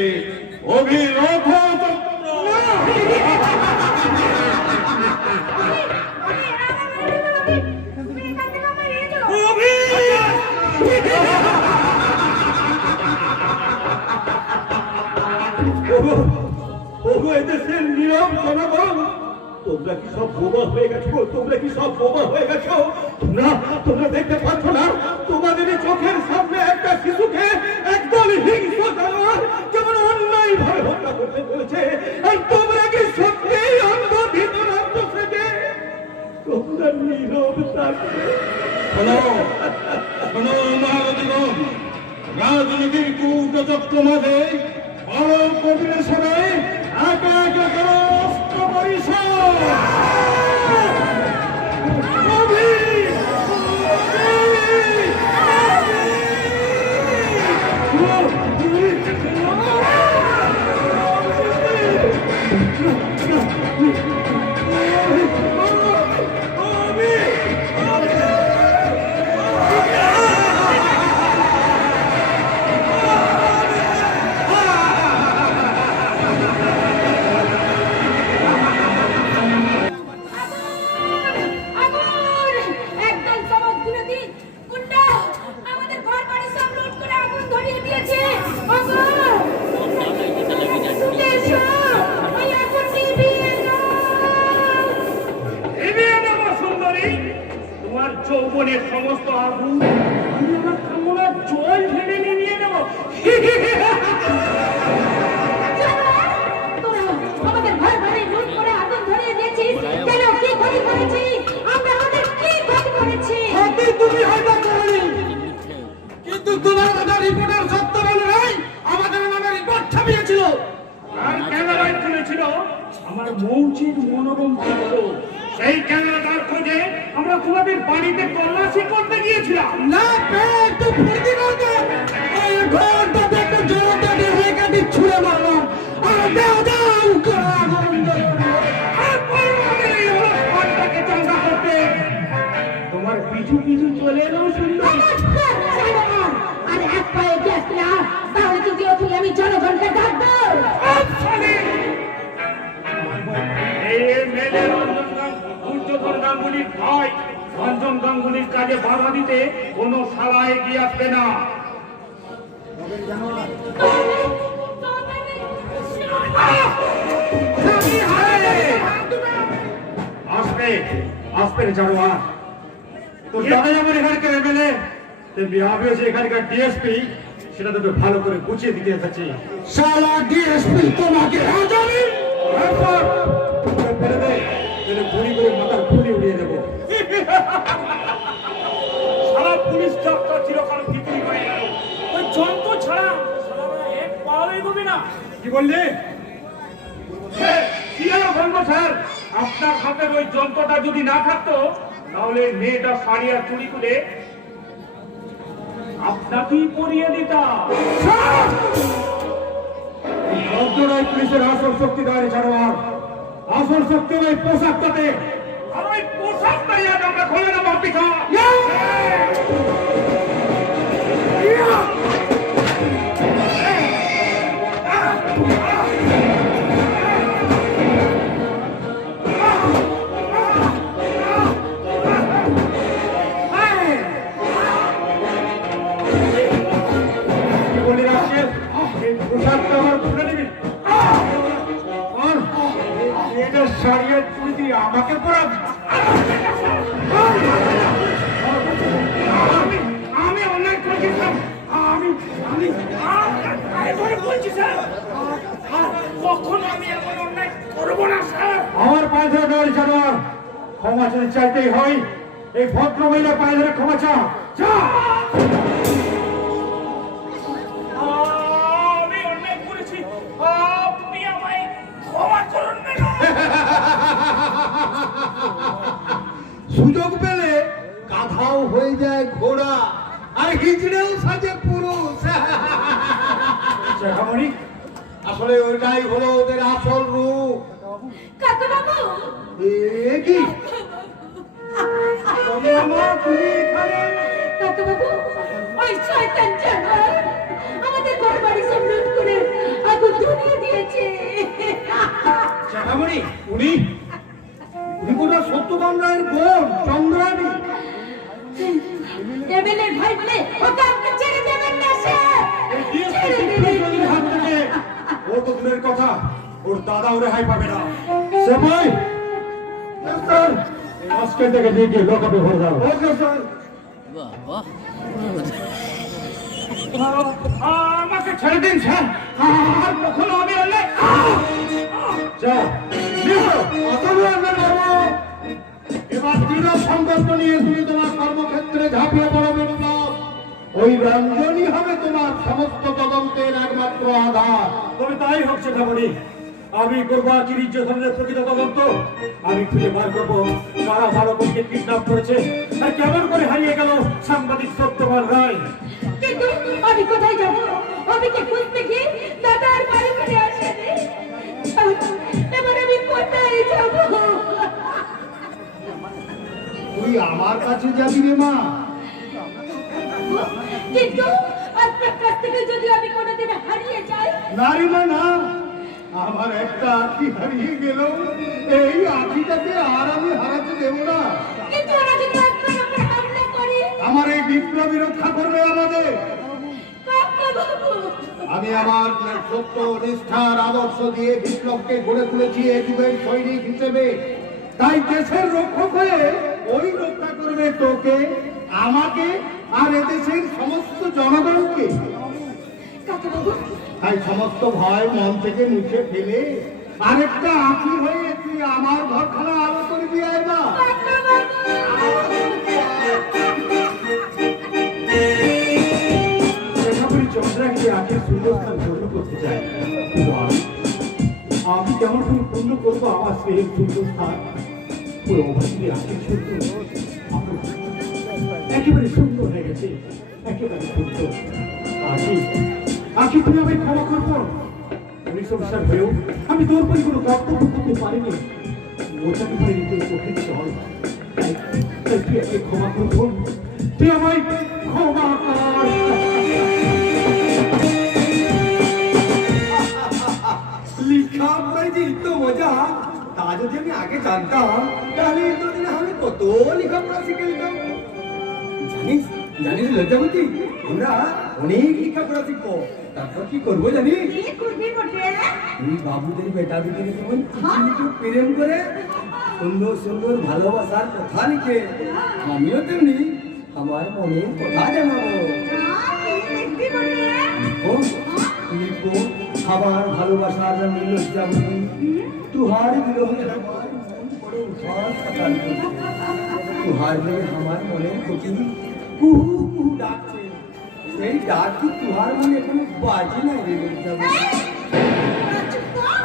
অভিরথচক্র। ওগো এদেশের নীরব জনগণ, তোমরা কি সব বোবা হয়ে গেছো? তোমরা কি সব বোবা হয়ে গেছো? তোমরা দেখতে পাচ্ছ না তোমাদের চোখের সামনে একটা শিশুকে একদল হিংস্র জানোয়ার কেমন অন্যায় ভাবে হত্যা করতে চলেছে? আর তোমরা কি সত্যিই অন্ধ ভিতর অন্ধ থেকে তোমরা নীরব থাকবে? শোনো মহাগতিগণ, রাজনীতির কূটচক্র মাঝে বড় কবিরের সবাই একে একে করে অস্ত্র পরিষদ। আগুন! একদল সমাজ বিরোধী গুন্ডা আমাদের ঘর বাড়ি সব লুট করে আগুন ধরিয়ে দিয়েছে। আগুন! ছুটে এসো, ওই আগুন নিভিয়ে দাও। নিভিয়ে দেব সুন্দরী, তোমার যৌবনের সমস্ত আগুন আমি আমার কামনার জল ঢেলে নিভিয়ে দেব। তোরা আমাদের ঘর বাড়ি লুট করে আগুন ধরিয়ে দিয়েছিস কেন? কি ক্ষতি করেছি আমরা? আমাদের কি ক্ষতি করেছি? তুমি হয়তো করনি, কিন্তু তোমার রিপোর্টার সত্য বলে নাই, আমাদের নামে রিপোর্ট ছাপিয়েছিল। আর ক্যামেরায় তুলেছিল আমার মৌচির মনোরম চিত্র। সেই ক্যামেরাটার খোঁজে আমরা তোমাদের বাড়িতে তল্লাশি করতে গিয়েছিলাম। না পেয়ে তো ফুর্তি করতে এই ঘরটা দেখতে জোরটা দিয়ে হয়ে কাটি ছুঁড়ে মারলাম। আর দেও দাও করে আগুন জ্বললো। তারপর আমাদের এই হলো ঘরটাকে চাঙ্গা করতে তোমার পিছু পিছু চলে এলো সুন্দরী। আর এক পায়ে গ্যাস না তাহলে তৃতীয় তুই আমি জনগণকে ডাকবো। এই মেলে দুর্যোধন গাঙ্গুলির ভাই রঞ্জন গাঙ্গুলির কাজে বাধা দিতে কোনো শালা এগিয়ে আসবে না। আসবে আসবে জানোয়ার। তোর দাদা যেমন এখানকার এমএলএ, তেমনি আমিও যে এখানকার ডিএসপি, সেটা তোকে ভালো করে বুঝিয়ে দিতে এসেছি। শালা ডিএসপি তোমাকে আজানি ফেলে দে, তাহলে গুলি করে মাথার খুলি উড়িয়ে দেবো। সারা পুলিশ চাপটা চিরকাল ভিতরি হয়ে গেল। ওই যন্ত্র ছাড়া সারা এক পাও এগোবে না। কি বললি? কি হলো ভঙ্গ স্যার, আপনার হাতের ওই যন্ত্রটা যদি না থাকতো তাহলে মেয়েটা শাড়ি আর চুড়ি খুলে আপনাকেই পরিয়ে দিতাম। যন্ত্রণায় পুলিশের আসল শক্তি দাঁড়িয়ে জানোয়ার, আসল শক্তি ওই পোশাকটাতে। আর ওই পোশাকটাই আজ আমরা খুলে নেবো পিঠা। কি বলি রাশিয়াল, এই পোশাকটা আমার খুলে নিবি? আর এটা শাড়ি আর চুড়ি দিয়ে আমাকে পরাবি? আমি অন্যায় করছি স্যার। আমি বলছি স্যার, কখন আমি এমন অন্যায় করবো না স্যার। আমার পায়ে ধরে নয় জানোয়ার, ক্ষমা যদি চাইতেই হয় এই ভদ্র মহিলা পায়ে ধরে ক্ষমা চা। আমি অন্যায় করেছি, আপনি আমায় ক্ষমা করুন না। সুযোগ পেলে গাধাও হয়ে যায় ঘোড়া, আর হিজড়েও সাজে পুরুষ। শেখামণি, আসলে ওইটাই হলো ওদের আসল রূপ। কাকা বাবু এ কি চন্দ্রমা, তুমি এখানে? কাকা বাবু ওই শয়তান জানোয়ার আমাদের ঘর বাড়ি সব লুট করে আগুন ধরিয়ে দিয়েছে। চ্যাটামণি, উনি বোধহয় সত্যবান রায়ের বোন চন্দ্রাণী। এমএলএ ভাই বলে ওকে আপনি ছেড়ে দেবেন না স্যার, ছেড়ে দেবেন। হাত থেকে ও তো দূরের কথা, ওর দাদাও রেহাই পাবে না। সেপাই, স্যার, আজকে থেকে দিয়ে লকআপে ভরে দাও। Okay sir. বাহ বাহ আমাকে ছেড়ে দিন স্যার, আর কখনো আমি এলে যা, নিও, অতনু আনন্দ বাবু। এবার দৃঢ় সংকল্প নিয়ে তুমি তোমার কর্মক্ষেত্রে ঝাঁপিয়ে পড়বে না। ওই রঞ্জনই হবে তোমার সমস্ত তদন্তের একমাত্র আধার। তবে তাই হোক চ্যাটামণি, আমি করবো আকির ইজ্জতের প্রকৃত তদন্ত। আমি খুঁজে বার করবো কারা ভারতকে কিডন্যাপ করেছে আর কেমন করে হারিয়ে গেল সাংবাদিক সত্যবান রায়। কিন্তু আমি কোথায় যাব? অমিকে খুঁজতে গিয়ে দাদা আর বাড়ি ফিরে আসেনি। এবার আমি কোথায় যাব? তুই আমার কাছে যাবি রে মা? কিন্তু আপনার কাছ থেকে যদি আমি কোনোদিন হারিয়ে যাই? না রে মা, না। আমার একটা আঁখি হারিয়ে গেল, এই আঁখিটাকে আর আমি হারাতে দেব না। কিন্তু ওরা যদি আপনার উপর হামলা করে? আমার এই বিপ্লবী রক্ষা করবে আমাদের। কাকা বাবু, আমি আমার সত্য নিষ্ঠার আদর্শ দিয়ে বিপ্লবকে গড়ে তুলেছি এই যুগের সৈনিক হিসেবে। তাই দেশের রক্ষক হয়ে ওই রক্ষা করবে তোকে, আমাকে আর এদেশের সমস্ত জনগণকে। কাকা বাবু, তাই সমস্ত ভয় মন থেকে মুছে ফেলে আরেকটা আঁখি হয়ে তুই আমার ঘরখানা আলো করবি। আয় না, কাকা বাবু। চ্যাটামণি চন্দ্রাকে আকির সুন্দরস্থান পূর্ণ করতে চাই, কিন্তু আমি কেমন করে পূর্ণ করবো আমার সেই সুন্দরস্থান? ওই অভাবী আকির সুন্দর একেবারে সুন্দর হয়ে গেছে, একেবারে সুন্দর। আকি তুমি আমায় ক্ষমা করবো। পুলিশ অফিসার হয়েও আমি তোর প্রতি কোনো কর্তব্য করতে পারিনি, ওটাকে পারিনি তোর চোখের জল। তাই তুই আমাকে ক্ষমা করবো, তুই আমায় ক্ষমা কর। লিখা পড়েছি তো মজা, তা যদি আমি আগে জানতাম তাহলে এতদিনে আমি কত লেখাপড়া শিখে নিতাম। জানিস জানিস লজ্জাবতী, আমরা অনেক লেখাপড়া শিখবো, তারপর কি করবো জানিস? কি করবি বটে? এই বাবুদের বেটা বেটির যেমন চিঠি প্রেম করে সুন্দর সুন্দর ভালোবাসার কথা লিখে, আমিও তেমনি আমার মনের কথা জানাবো। দেখবি বটে? লিখবো আমার ভালোবাসার রঙে লজ্জাবতী, तुहार বিরহে আমার মন পড়ে উঠার কাটাল করছে, तुहार মেয়ে আমার মনে কোকিল কুহু কুহু ডাকছে, সেই ডাক কি तुहार মনে এখনো বাজে নাই রে লজ্জাবতী? চুপ কর,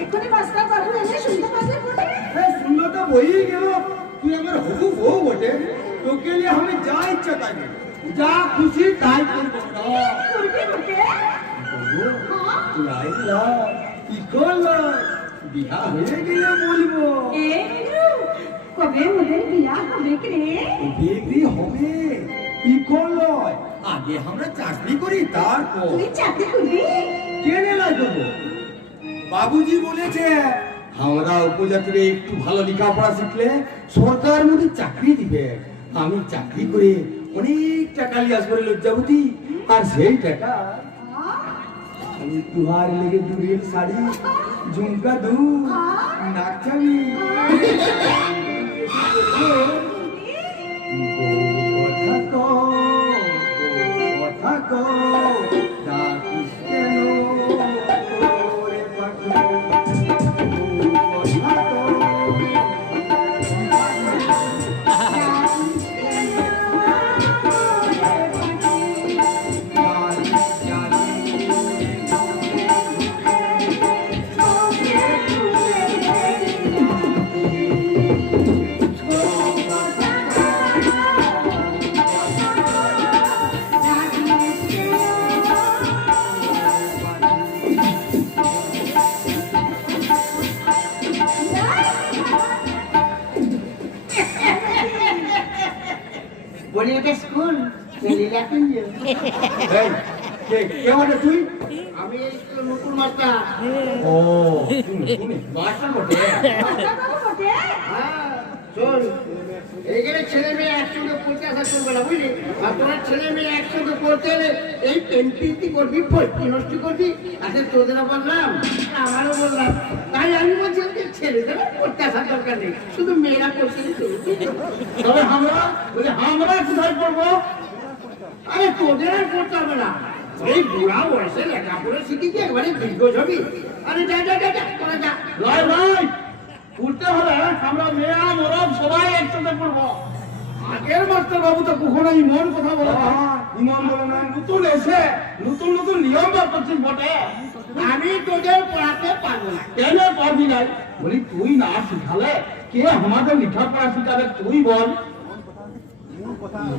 এক্ষুনি মাস্টার বাবু এসে শুনতে পাবে বটে। হ্যাঁ শুনলো তো বই গেল, তুই আমার হবু বউ বটে, তোকে নিয়ে আমি যা ইচ্ছা তাই করবো, যা খুশি তাই করবো। করবি বটে? লাইলা কি করলো, বিয়া হয়ে গেলে বলবো। কবে ওদের বিয়া হবে রে? বিক্রি হবে কি করলো, আগে আমরা চাকরি করি তারপর। তুই চাকরি করবি? কেনে লাগবো, বাবুজি বলেছে আমরা উপজাতিরে একটু ভালো লেখাপড়া শিখলে সরকার মধ্যে চাকরি দিবে। আমি চাকরি করে অনেক টাকা নিয়ে আসবো লজ্জাবতী, আর সেই টাকা আমি তুহার লেগে জুড়িয়ে শাড়ি ঝুমকা দু নাকছাবি কথা কো ডাকিস কেন ওরে পাখি, কথা কো বলি এটা স্কুল লীলা কুঞ্জ। এই, কে মানে তুই? আমি এই স্কুলের নতুন মাস্টার। ও, তুমি মাস্টার বটে? বাবা বটে? হ্যাঁ, শোন, এইখানে ছেলে মেয়ে একসঙ্গে পড়তে আসা চলবে না বুঝলি? আর তোমার ছেলে মেয়ে একসঙ্গে পড়তে এলে এই পেন্টিংটি করবি, পড়তে নষ্ট করবি। আচ্ছা তোদেরও বললাম, আমারও বললাম, তাই আমি বলছি যে ছেলেদের পড়তে আসার দরকার নেই, শুধু মেয়েরা পড়তে চলবে। তবে আমরা কোথায় পড়বো? আরে তোদের আর পড়তে হবে না, এই বুড়া বয়সে লেখাপড়া শিখিয়ে একবারে দীর্ঘ ছবি। আরে যা যা যা যা, তোরা যা। নয়, পড়তে হলে আমরা মেয়া মরম সবাই একসাথে পড়বো। আগের মাস্টার বাবু তো কখনো ইমন কথা বলে না। ইমন বলে না, নতুন এসে নতুন নিয়ম বার করছিস বটে। আমি তোদের পড়াতে পারবো না। কেন পারবি নাই? বলি তুই না শিখালে কে আমাদের লেখাপড়া শিখাবে তুই বল।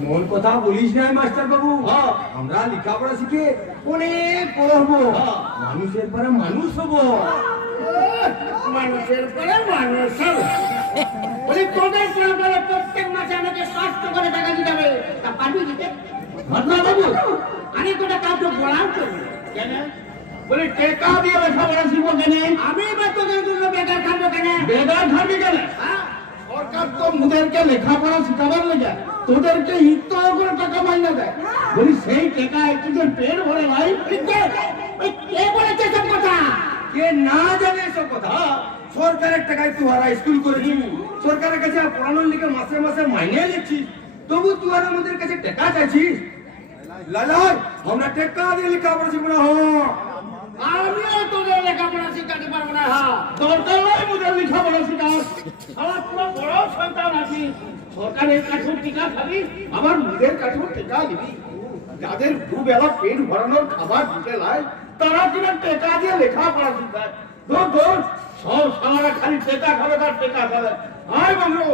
মন কথা বলিস নাই মাস্টার বাবু। আমরা লেখাপড়া শিখে অনেক বড় হবো, মানুষের পরে মানুষ হবো। মানুষের পরে মানুষ হবে। বলি তোদের পড়াতে প্রত্যেক মাসে আমাকে 700 করে টাকা দিতে হবে, তা পারবি দিতে? মাস্টার বাবু, আমি তোটা কাউকে পড়াও করবো কেন? বলি টেকা দিয়ে লেখাপড়া শিখবো কেন? আমি বা তোদের জন্য বেকার খাবো কেন? বেকার খাবি কেন? হ্যাঁ? সরকার তো মুদেরকে লেখাপড়া শিখাবার লেগে তোদেরকে হিত করে টাকা মাইনা দেয়। বলি সেই টাকা একটুদের পেট ভরে ভাই। কে বলেছে সব কথা? কে না জানে এসব কথা? সরকারের টাকায় তুই হারা স্কুল করেছিস, সরকারের কাছে পড়ানোর লিখে মাসে মাসে মাইনে নিচ্ছিস, তবু তুই আর আমাদের কাছে টাকা চাইছিস। লালাই, আমরা টাকা দিয়ে লেখাপড়া শিখবো না। আমিও তোদের লেখাপড়া শিখাতে পারবো না। হ্যাঁ, দরকার নয় মুদের লেখাপড়া শিখাস। আমার পুরো বড় সন্তান আছি, সরকারের কাছেও টিকা খাবি, আবার মুদের কাছেও টিকা দিবি। যাদের দুবেলা পেট ভরানোর খাবার দিতে লাই, তারা কিনা টেকা দিয়ে লেখাপড়া শিখায়। ধর সব সারা খালি টেকা খাবে তার টেকা খাবে। আয় বাংলো,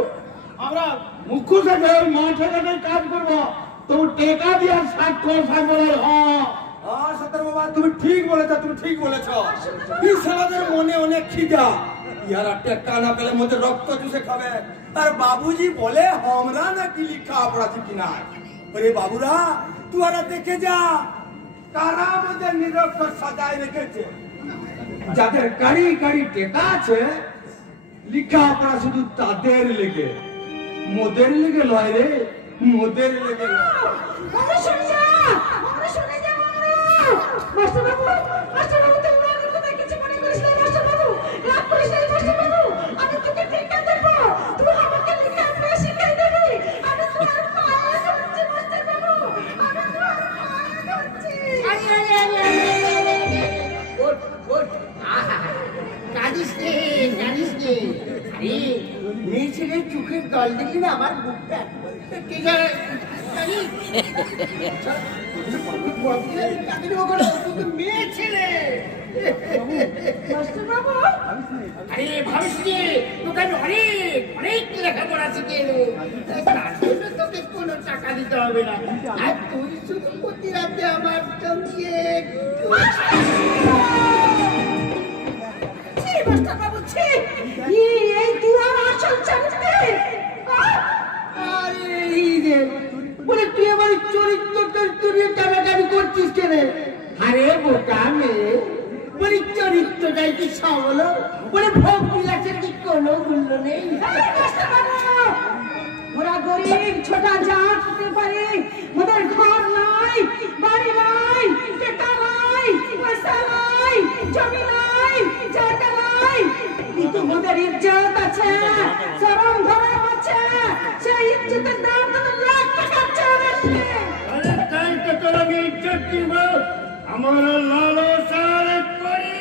আমরা মুখ্য সাথে মাঠে ঘাটে কাজ করবো, তো টেকা দিয়ে স্বাক্ষর থাকবে। সত্তর বাবা, তুমি ঠিক বলেছ। এই ছেলেদের মনে অনেক খিদা, ইয়ারা টেক্কা না পেলে মধ্যে রক্ত চুষে খাবে। তার বাবুজি বলে আমরা নাকি লেখাপড়া শিখি না। ওরে বাবুরা, তোরা দেখে যা কারা আমাদের নিরক্ষর সাজায় রেখেছে। যাদের গাড়ি টেকা আছে, লেখাপড়া শুধু তাদের লেগে, মোদের লেগে লয় রে, মোদের লেগে লয়। আমরা শুনে যা, আমরা শুনে যা। মাস্টার বাবু, তুমি আমার কথা কিছু মনে করিস না। মাস্টার বাবু, রাগ করিস না। মাস্টার বাবু, আমি তোকে টেকা দেবো, তুই আমাকে লেখাপড়া শিখাই দিবি। আমি তোমার পায়ে ধরছি মাস্টার বাবু, আমি তোমার পায়ে ধরছি। কাঁদিস নে। আরে মেয়ে ছেলের চোখের জল দেখলি না আমার বুকটা ঠিক আছে। মেয়ে ছেলে মাস্টার বাবু, আরে ভাবিস নি তোকে আমি অনেক লেখাপড়া শিখিয়ে দেবো, তার জন্য তোকে কোনো টাকা দিতে হবে না। আর তুই শুধু প্রতি রাতে আমার সঙ্গে ছি মাস্টার বাবু, ছি। এই দুয়ার আসল চরিত্র। আরে এই রে, বলে তুই আমার চরিত্রটা তুই টানাটানি করছিস কেন? আরে বোকা মেয়ে, বলি চরিত্রটাই কি সবল? বলে ভোগ বিলাসের কি কোনো মূল্য নেই? মাস্টার বাবু, ওরা গরিব ছোটা জাত হতে পারে, ওদের ঘর নাই, বাড়ি নাই, টাকা নাই, পয়সা নাই, জমি নাই, জায়গা নাই, কিন্তু ওদের ইজ্জত আছে, চরম ধরে আছে। সেই ইজ্জতের দাম তো লাখ টাকার চেয়ে বেশি। আরে তাই তো তোর আমি ইজ্জত দিব, আমার লালসার করি।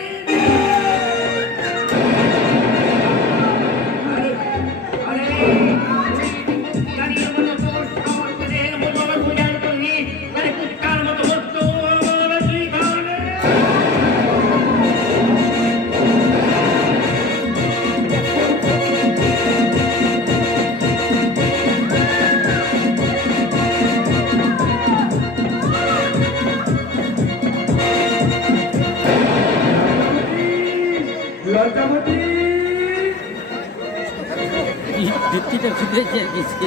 ভিত্তিটা খুঁজেছে আর কিছু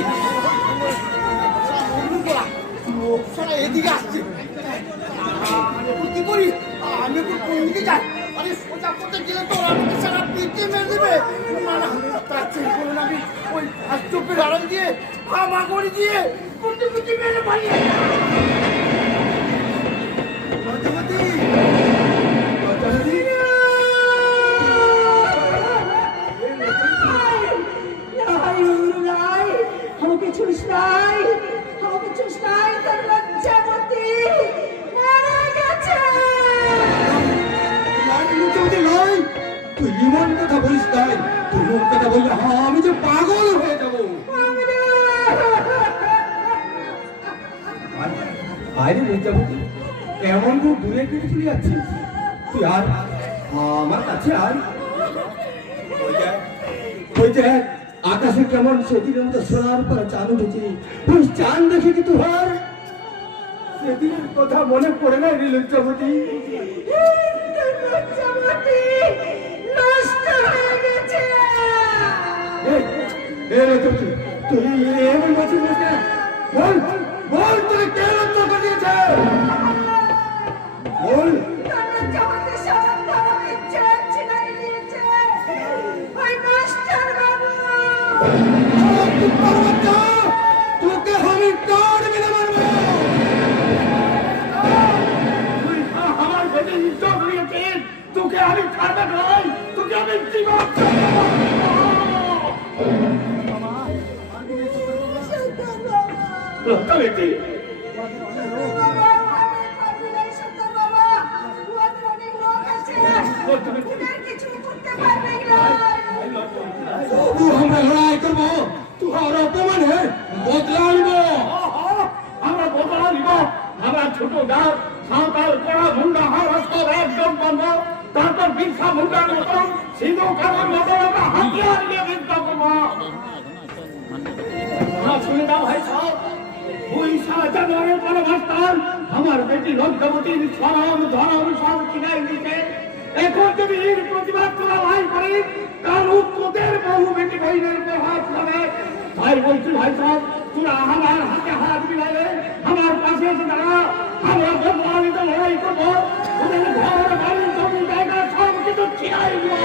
করতে গেলে তো আমাকে সারা পিঠে মেরে দেবে। না না, তার চেয়ে বলুন আমি ওই চোখের আড়াল দিয়ে হামা করে দিয়ে কুটি কুটি মেরে পালিয়ে লজ্জাবতী, লজ্জাবতী। আমাকে ছুস নাই, আমাকে ছুস নাই, তোর লজ্জাবতী মারা গেছে। নয়, তুই এমন কথা বলিস তাই, তুই এমন কথা বললে আমি যে পাগল হয়ে যাবো। আরে লজ্জাবতী, কেমন খুব দূরে ফিরে চলে যাচ্ছিস? তুই আর আমার কাছে আর ওই যে আকাশে কেমন সেদিন তো সোনার পর চাঁদ উঠেছে, ওই চাঁদ দেখে কি তোর সেদিনের কথা মনে পড়ে না রে লজ্জাবতী? লজ্জাবতী নষ্ট হয়ে গেছে। তুই এমন বলছিস না? বল বল, তুই কে লজ্জা করে দিয়েছে? বল। লজ্জাবতী সব আমাকে ছিনাই নিয়েছে ওই মাস্টার বাবু। তোকে আমি কার মেরে মারবো? তুই আমার বেটে ইজ্জত নিয়েছিস, তোকে আমি ছাড়বে নয়, তোকে আমি জীবন লজ্জাবতী। তবু আমরা লড়াই করবো, তোর অপমানে বদলা আনবো। আমরা বদলা নিব। আমরা ছোট গাছ সাঁওতাল করা মুন্ডা হাওড়া সব একদম বন্ধ। তারপর বিরসা মুন্ডার মতন সিধু কামার মতন আমরা হাতিয়ার নিয়ে বিদ্যা করবো। শুনে দাও ভাই সাহেব, ওই সারা জানুয়ারির বড় মাস্টার আমার বেটি লজ্জাবতীর সরম ধরম সব কিনাই দিতে। এখন যদি এর প্রতিবাদ করা ভাই করি, কারণ তোদের বহু বেটি ভাইদের প্রভাব হবে। ভাই বলছি ভাই সাহেব, তোরা আমার হাতে হাত মিলাইলে আমার পাশে এসে দাঁড়া। আমরা বদলা নিতে লড়াই করবো। ওদের ঘর বাড়ি জমি জায়গা সব কিছু ছিনাই দিব।